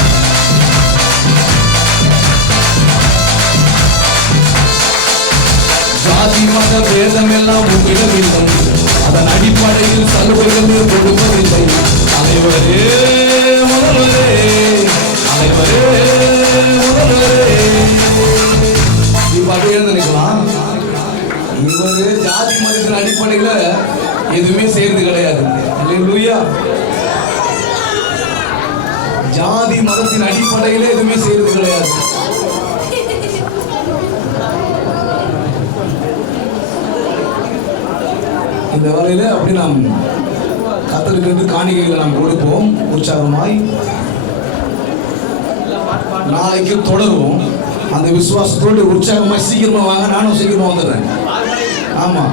ஜாதி மத பேதம் எல்லாம் உங்களிடமில்லை, அதன் அடிப்படையில் சலுகைகள் கொடுப்பதில்லை. தலைவரே முதல்வரே, தலைவரே முதல்வரே. இப்ப அது எழுந்திருக்கலாம். இவரு ஜாதி மதத்தின் அடிப்படையில எதுவுமே செய்யறது கிடையாது. அல்லேலூயா. ஜாதி மதத்தின் அடிப்படையில எதுவுமே செய்யறது கிடையாது. இந்த வேலையில அப்படி நாம் கர்த்தருக்கு காணிக்கைகளை நாம் கொடுப்போம் உற்சாகமாய். நாளைக்கு தொடருவோம். அந்த விசுவாசத்தோடு உற்சாகமாய் சீக்கிரமா வாங்க. நானும் சீக்கிரமா வந்துடுறேன். ஆமா,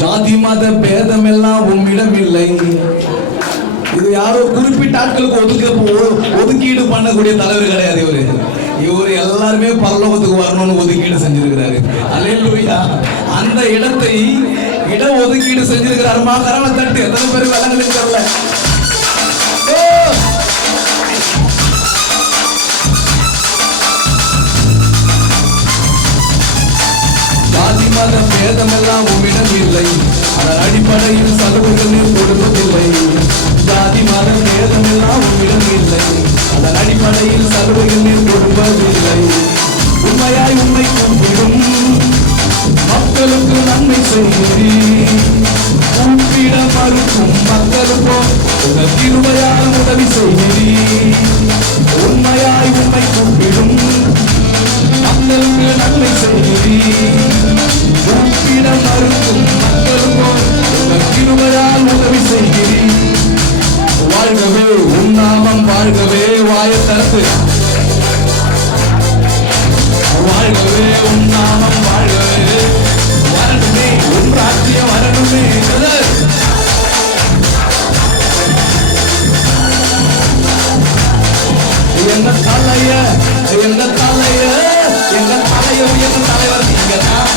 ஜாதி மத பேதம் எல்லாம் உம்மிடம் இல்லை. இது யாரோ குறிப்பிட்ட ஆட்களுக்கு ஒதுக்கீடு பண்ணக்கூடிய தலைவர் கிடையாது. இவர் எல்லாருமே பரலோகத்துக்கு வரணும்னு ஒதுக்கீடு செஞ்சிருக்கிறாரு. அல்லேலூயா. அந்த இடத்தை இட ஒதுக்கீடு செஞ்சிருக்கிறாரு. கரங்களை தட்டு. எத்தனை பேர் விலங்குன்னு தெரியல. பேதமெல்லாம் உம்மிடம் இல்லை, அதன் அடிப்படையில் சலுகைகள் நீர் கொடுப்பதில்லை. ஜாதி மத பேதமெல்லாம் உம்மிடம் இல்லை, அதன் அடிப்படையில் சலுகைகள் நீர் கொடுப்பதில்லை. உண்மையாய் உண்மை கூப்பிடும் மக்களுக்கு நன்மை செய்கிறீர். கூப்பிட மறுக்கும் மக்களுக்கோ உங்கள் கிருபையால் உதவி செய்கிறீர். உண்மையாய் உண்மை கூப்பிடும் மக்களுக்கு நன்மை செய்கிறீர். கூப்பிட மறுக்கும் மக்களுக்கோ உங்கள் கிருபையால் உதவி செய்கிறீர். வாழ்கவே உன் நாமம் வாழ்கவே, வாயை திறந்து வாழ்கவே உன் நாமம் வாழ்கவே, வரணுமே உன் ராஜ்யம் வரணுமே. எங்க தலைய எங்க தலைய எங்க தலைய உயர்ந்த தலைவர் நீங்க தான்.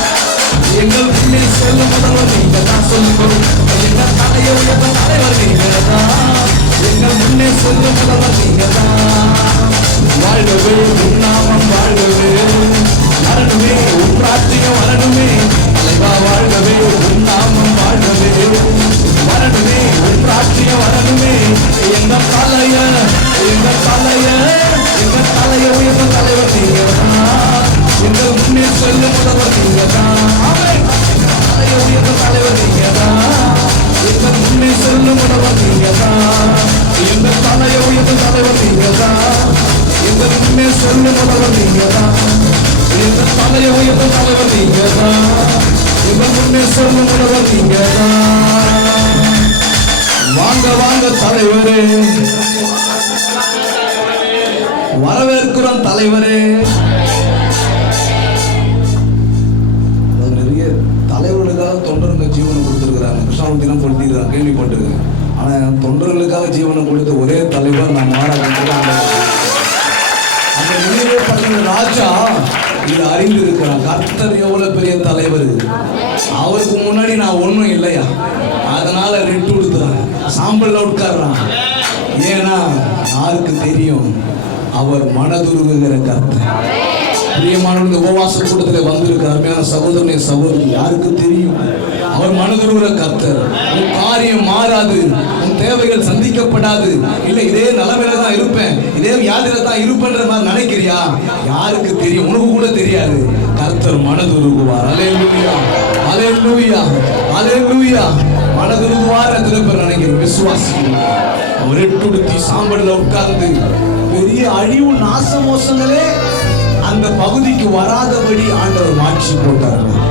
எங்கள் முன்னே செல்லும் முதல்வர் நீங்க தான். சொல்லுங்கள், எங்க தலைய உயர்ந்த தலைவர் நீங்க தான். எங்கள் முன்னே செல்லும் முதல்வர் நீங்க தான். வாழ்கவே உன் நாமம் வாழ்கவே, வரணுமே உன் ராஜ்யம் வரணுமே. தலைவா வாழ்கவே உன் நாமம் வாழ்கவே, வரணுமே உன் ராஜ்யம் வரணுமே. எங்க தலைய எங்க தலைய எங்க தலைய உயர்ந்த தலைவர் நீங்க தான். எங்கள் முன்னே செல்லும் முதல்வர் நீங்க தான். தலைய உயர்ந்த தலைவர் நீங்க தான். எங்கள் முன்னே செல்லும் முதல்வர் நீங்க தான். எங்கள் தலைய உயர்ந்த தலைவர் நீங்க தான். எங்கள் முன்னே செல்லும் முதல்வர் நீங்க தான். எங்கள் தலைய உயர்ந்த தலைவர் நீங்க தான். எங்கள் முன்னே செல்லும் முதல்வர் நீங்க தான். வாங்க வாங்க தலைவரே, வரவேற்கிறோம் தலைவரே. நிறைய தலைவர்களுக்காக தொண்டருங்க ஜீவனை கொடுத்துருக்கிறாங்க. கிருஷ்ணாவத்தினம் கொடுத்திருக்காங்க, கேள்விப்பட்டிருக்கேன். ஆனால் தொண்டர்களுக்காக ஜீவனை கொடுத்த ஒரே தலைவர் நான் மாறாக அந்த நினைவே பட்டின ராஜா இது அறிந்திருக்கிறான். கர்த்தர் எவ்வளவு பெரிய தலைவர். அவருக்கு முன்னாடி நான் ஒன்றும் இல்லையா, அதனால ரெட்டு கொடுத்துறான், சாம்பல்ல உட்கார்றான். ஏன்னா யாருக்கு தெரியும் அவர் மனதுருகுகிற கர்த்தர். பிரியமானவர்கள், உபவாச கூட்டத்தில் வந்திருக்கிற அருமையான சகோதரனை சகோதரி, யாருக்கு தெரியும் அவர் மனதுருகிற கர்த்தர். உன் காரியம் மாறாது, உன் தேவைகள் சந்திக்கப்படாது. இல்லை இதே நிலைமையில தான் இருப்பேன், இதே வியாதியில தான் இருப்பேன்ற மாதிரி நினைக்கிறியா? யாருக்கு தெரியும்? உனக்கு கூட தெரியாது. கர்த்தர் மனதுருகுவார். அல்லேலூயா, அல்லேலூயா, அல்லேலூயா. மனதுருகுவார் எத்தனை பேர் நினைக்கிறேன்? விசுவாசி. அவர் எட்டுடுத்தி சாம்பல்ல உட்கார்ந்து பெரிய அழிவு நாச மோசங்களே அந்த பகுதிக்கு வராதபடி ஆண்டவர் மாற்றி போட்டார்கள்.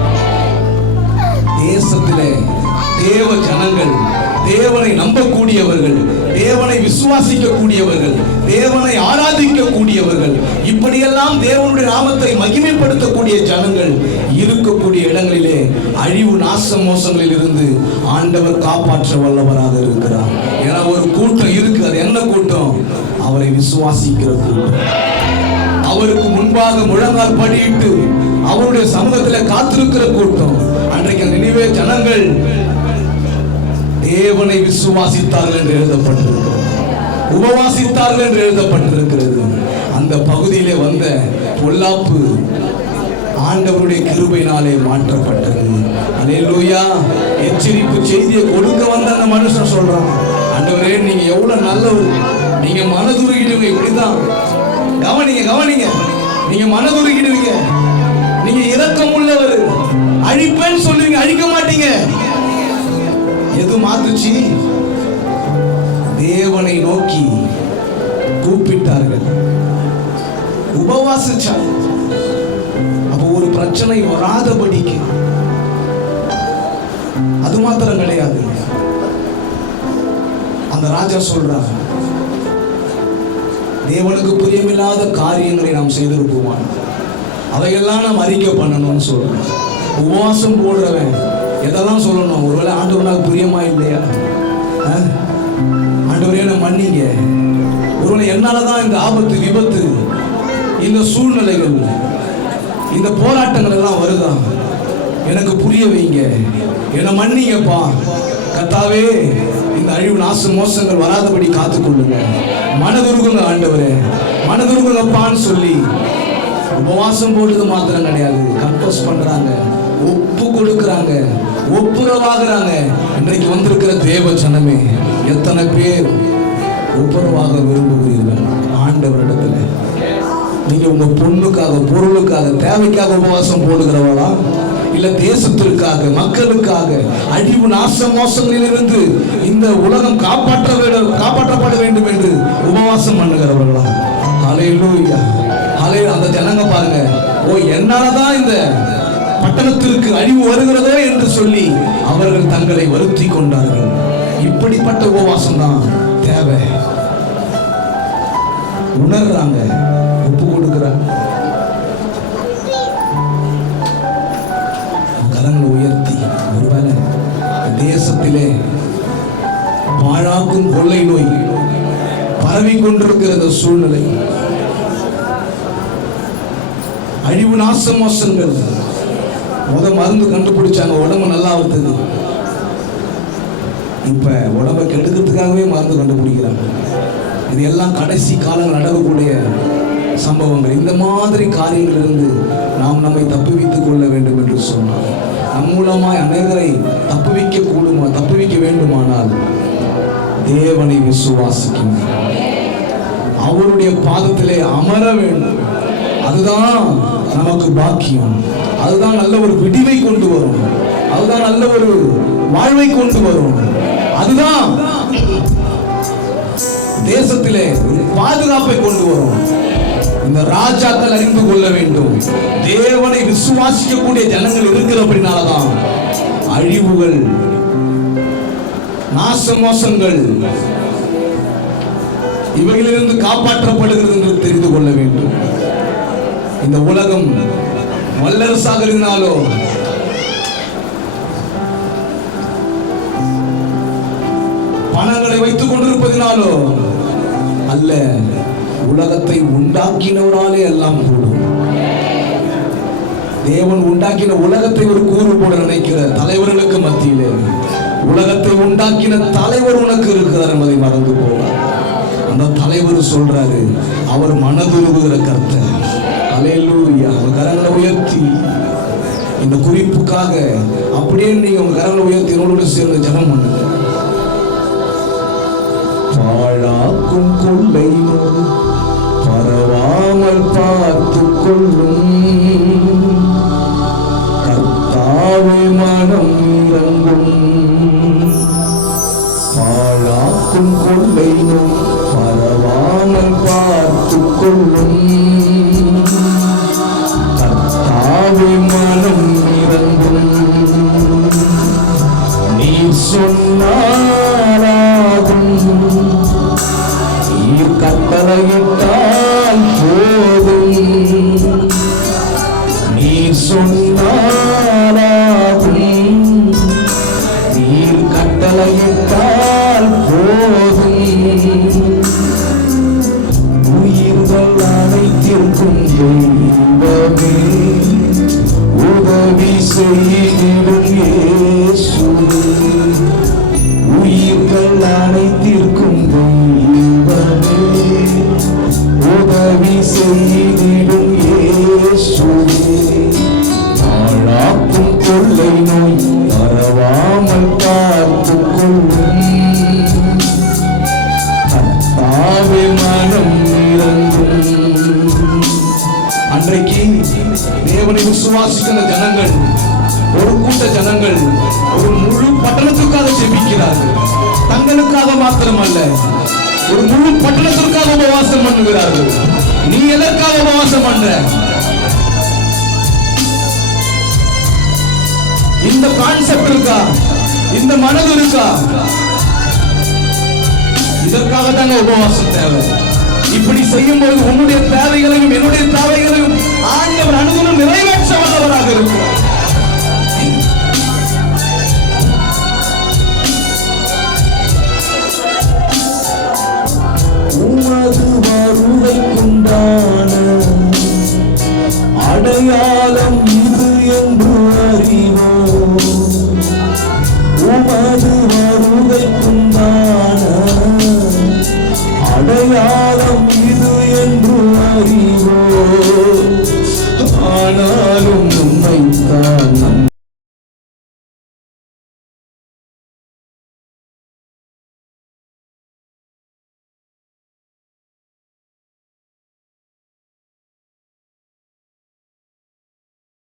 தேசத்திலே தேவ ஜனங்கள், தேவனை நம்பக்கூடியவர்கள், தேவனை விசுவாசிக்க கூடியவர்கள், தேவனை ஆராதிக்க கூடியவர்கள், இப்படியெல்லாம் தேவனுடைய நாமத்தை மகிமைப்படுத்தக்கூடிய ஜனங்கள் இருக்கக்கூடிய இடங்களிலே அழிவு நாச மோசங்களில் இருந்து ஆண்டவர் காப்பாற்ற வல்லவராக இருக்கிறார். ஏன்னா ஒரு கூட்டம் இருக்கு. அது என்ன கூட்டம்? அவரை விசுவாசிக்கிற கூட்டம். அவருக்கு முன்பாக முழங்கால் படியிட்டு அவருடைய சமூகத்தில் காத்திருக்கிற கூட்டம். அன்றைக்கு நினைவே ஜனங்கள் தேவனை விசுவாசித்தார்கள் என்று எழுதப்பட்டிருக்கிறது, உபவாசித்தார்கள் என்று எழுதப்பட்டிருக்கிறது. அந்த பகுதியிலே வந்த பொல்லாப்பு ஆண்டவருடைய கிருபையினாலே மாற்றப்பட்டது. அல்லேலூயா. எச்சரிப்பு செய்தியை கொடுக்க வந்த அந்த மனுஷன் சொல்றான், ஆண்டவரே நீங்க எவ்வளவு நல்லவர், நீங்க மனதுருகிடுவீங்க. இப்படிதான் கவனிங்க, கவனிங்க. நீங்க மனதுருகிடுவீங்க, நீங்க இரக்கம் உள்ளவர், அழிப்பேன்னு சொல்லுவீங்க, அழிக்க மாட்டீங்க. எது மாத்துச்சு? தேவனை நோக்கி கூப்பிட்டார்கள், உபவாசிச்சார். அப்போ ஒரு பிரச்சனை வராதபடிக்கு. அது மாத்திரம் கிடையாது. அந்த ராஜா சொல்றார், தேவனுக்கு பிரியமில்லாத காரியங்களை நாம் செய்திருப்போம், அவையெல்லாம் நாம் அறிக்கை பண்ணணும்னு சொல்றோம். உபவாசம் போடுறவன் எதெல்லாம் சொல்லணும்? ஒருவேளை ஆண்டவனுக்கு பிரியமா இல்லையா? ஆண்டவரே என்னை மன்னிங்க, ஒருவேளை என்னாலதான் இந்த ஆபத்து, விபத்து, இந்த சூழ்நிலைகள், இந்த போராட்டங்கள் எல்லாம் வருதா? எனக்கு புரிய வைங்க, என்னை மன்னிங்கப்பா. கர்த்தாவே, இந்த அழிவு நாச மோசங்கள் வராதபடி காத்துக்கொள்ளுங்க, மனதுருகுங்க ஆண்டவரே, மனதுருகுங்கப்பான்னு சொல்லி உபவாசம் போடுறது மாத்திரம் கிடையாது, கன்ஃபஸ் பண்றாங்க, ஒப்பு கொடுக்கிற ஒப்புரவாகிறாங்க. இன்றைக்கு வந்திருக்கிற தேவ ஜனமே, எத்தனை பேர் ஒப்புரவாக விரும்புகிறீர்கள் ஆண்டவரிடத்துல? நீங்க உங்க பொண்ணுக்காக, பொருளுக்காக, தேவைக்காக உபவாசம் போடுகிறவளா? இல்ல தேசத்திற்காக, மக்களுக்காக, அழிவு நாச மோசங்களிலிருந்து இந்த உலகம் காப்பாற்றப்பட வேண்டும் என்று உபவாசம் பண்ணுகிறவர்களா? ஹல்லேலூயா, ஹல்லேலூயா. அந்த ஜனங்க பாருங்க, ஓ என்னாலதான் இந்த பட்டணத்திற்கு அழிவு வருகிறதோ என்று சொல்லி அவர்கள் தங்களை வருத்தி கொண்டார்கள். இப்படிப்பட்ட உபவாசம் தான் தேவை. உணர்றாங்க, ஒப்பு கொடுக்கிறாங்க. கரங்களை உயர்த்தி, ஒருவேளை தேசத்திலே பாழாக்கும் கொள்ளை நோய் பரவி கொண்டிருக்கிற சூழ்நிலை, அழிவு நாச மோசங்கள், மருந்து கண்டுபிடிச்சாங்க, உடம்பு நல்லா வருது. இப்ப உடம்பை கெடுக்கிறதுக்காகவே மருந்து கண்டுபிடிக்கிறாங்க. இது எல்லாம் கடைசி காலங்கள் நடக்கக்கூடிய சம்பவங்கள். இந்த மாதிரி காரியங்களிலிருந்து நாம் நம்மை தப்புவித்துக் கொள்ள வேண்டும் என்று சொன்னார். நம் மூலமாய் அநேகரை தப்புவிக்க வேண்டுமானால் தேவனை விசுவாசிக்கும், அவருடைய பாதத்திலே அமர வேண்டும். அதுதான் நமக்கு பாக்கியம். அதுதான் நல்ல ஒரு விடிவை கொண்டு வரும். அதுதான் நல்ல ஒரு வாழ்வை கொண்டு வரும். அதுதான் தேசத்திலே ஒரு பாதுகாப்பை கொண்டு வரும். இந்த ராஜாக்கள் அறிந்து கொள்ள வேண்டும், தேவனை விசுவாசிக்கக்கூடிய ஜனங்கள் இருக்கிறபடினாலதான் அழிவுகள், நாச மோசங்கள் இவைகளிலிருந்து காப்பாற்றப்படுகிறது என்று தெரிந்து கொள்ள வேண்டும். இந்த உலகம் வல்லரசாக இருந்தாலோ, பணங்களை வைத்துக் கொண்டிருப்பதினாலோ அல்ல, உலகத்தை உண்டாக்கினவராலே எல்லாம் கூடும். தேவன் உண்டாக்கின உலகத்தை ஒரு கூறு போட நினைக்கிற தலைவர்களுக்கு மத்தியிலே உலகத்தை உண்டாக்கின தலைவர் உனக்கு இருக்கிறார் என்பதை மறந்து போவார். அந்த தலைவர் சொல்றாரு, அவர் மனதுருகுகிற கர்த்தர். அல்லேலூயா. அவர் கரங்களை உயர்த்தி இந்த குறிப்புக்காக அப்படியே நீங்க உங்க கரங்களை உயர்த்தி என்னோடு சேர்ந்து ஜெபம் பண்ணுங்க. பாழாக்கும் கொள்ளை பரவாமல் பார்த்துக் கொள்ளும் கர்த்தாவே மனம் இறங்கும். பாழாக்கும் கொள்ளை பரவாமல் பார்த்துக் கொள்ளும் கர்த்தாவே மனம் இறங்கும். நீ சொன்னாராகும், நீர் கட்டளையிட்டால் போதும். நீர் சொன்னாராகும், நீர் கட்டளையிட்டால் போதும். உயிர்கள் அனைத்திற்கும் தெய்வமே, உதவி செய்திடும் இயேசுவே. உயிர்கள் அனைத்திற்கும் தெய்வமே, உதவி செய்திடும் இயேசுவே. பாழாக்கும் கொள்ளை நோய் பரவாமல் பார்த்துக் கொள்ளும் கர்த்தாவே மனம் இறங்கும். அன்றைக்கு தேவனை விசுவாசிக்கிற ஜனங்கள், ஒரு கூட்ட ஜனங்கள் ஒரு முழு பட்டணத்துக்காக ஜெபிக்கிறார்கள். தங்களுக்காக மாத்திரமல்ல, ஒரு முழு பட்டணத்திற்காக உபவாசம் பண்ணுகிறார்கள். நீ எதற்காக உபவாசம் பண்ற? இந்த கான்செப்ட் இருக்கா? இந்த மனது இருக்கா? இதற்காக தாங்க உபவாசம் தேவை. இப்படி செய்யும்போது உன்னுடைய தேவைகளையும் என்னுடைய தேவைகளையும் ஆண்டவர் அனுதினம் நிறைவேற்ற வல்லவராக இருக்கும்.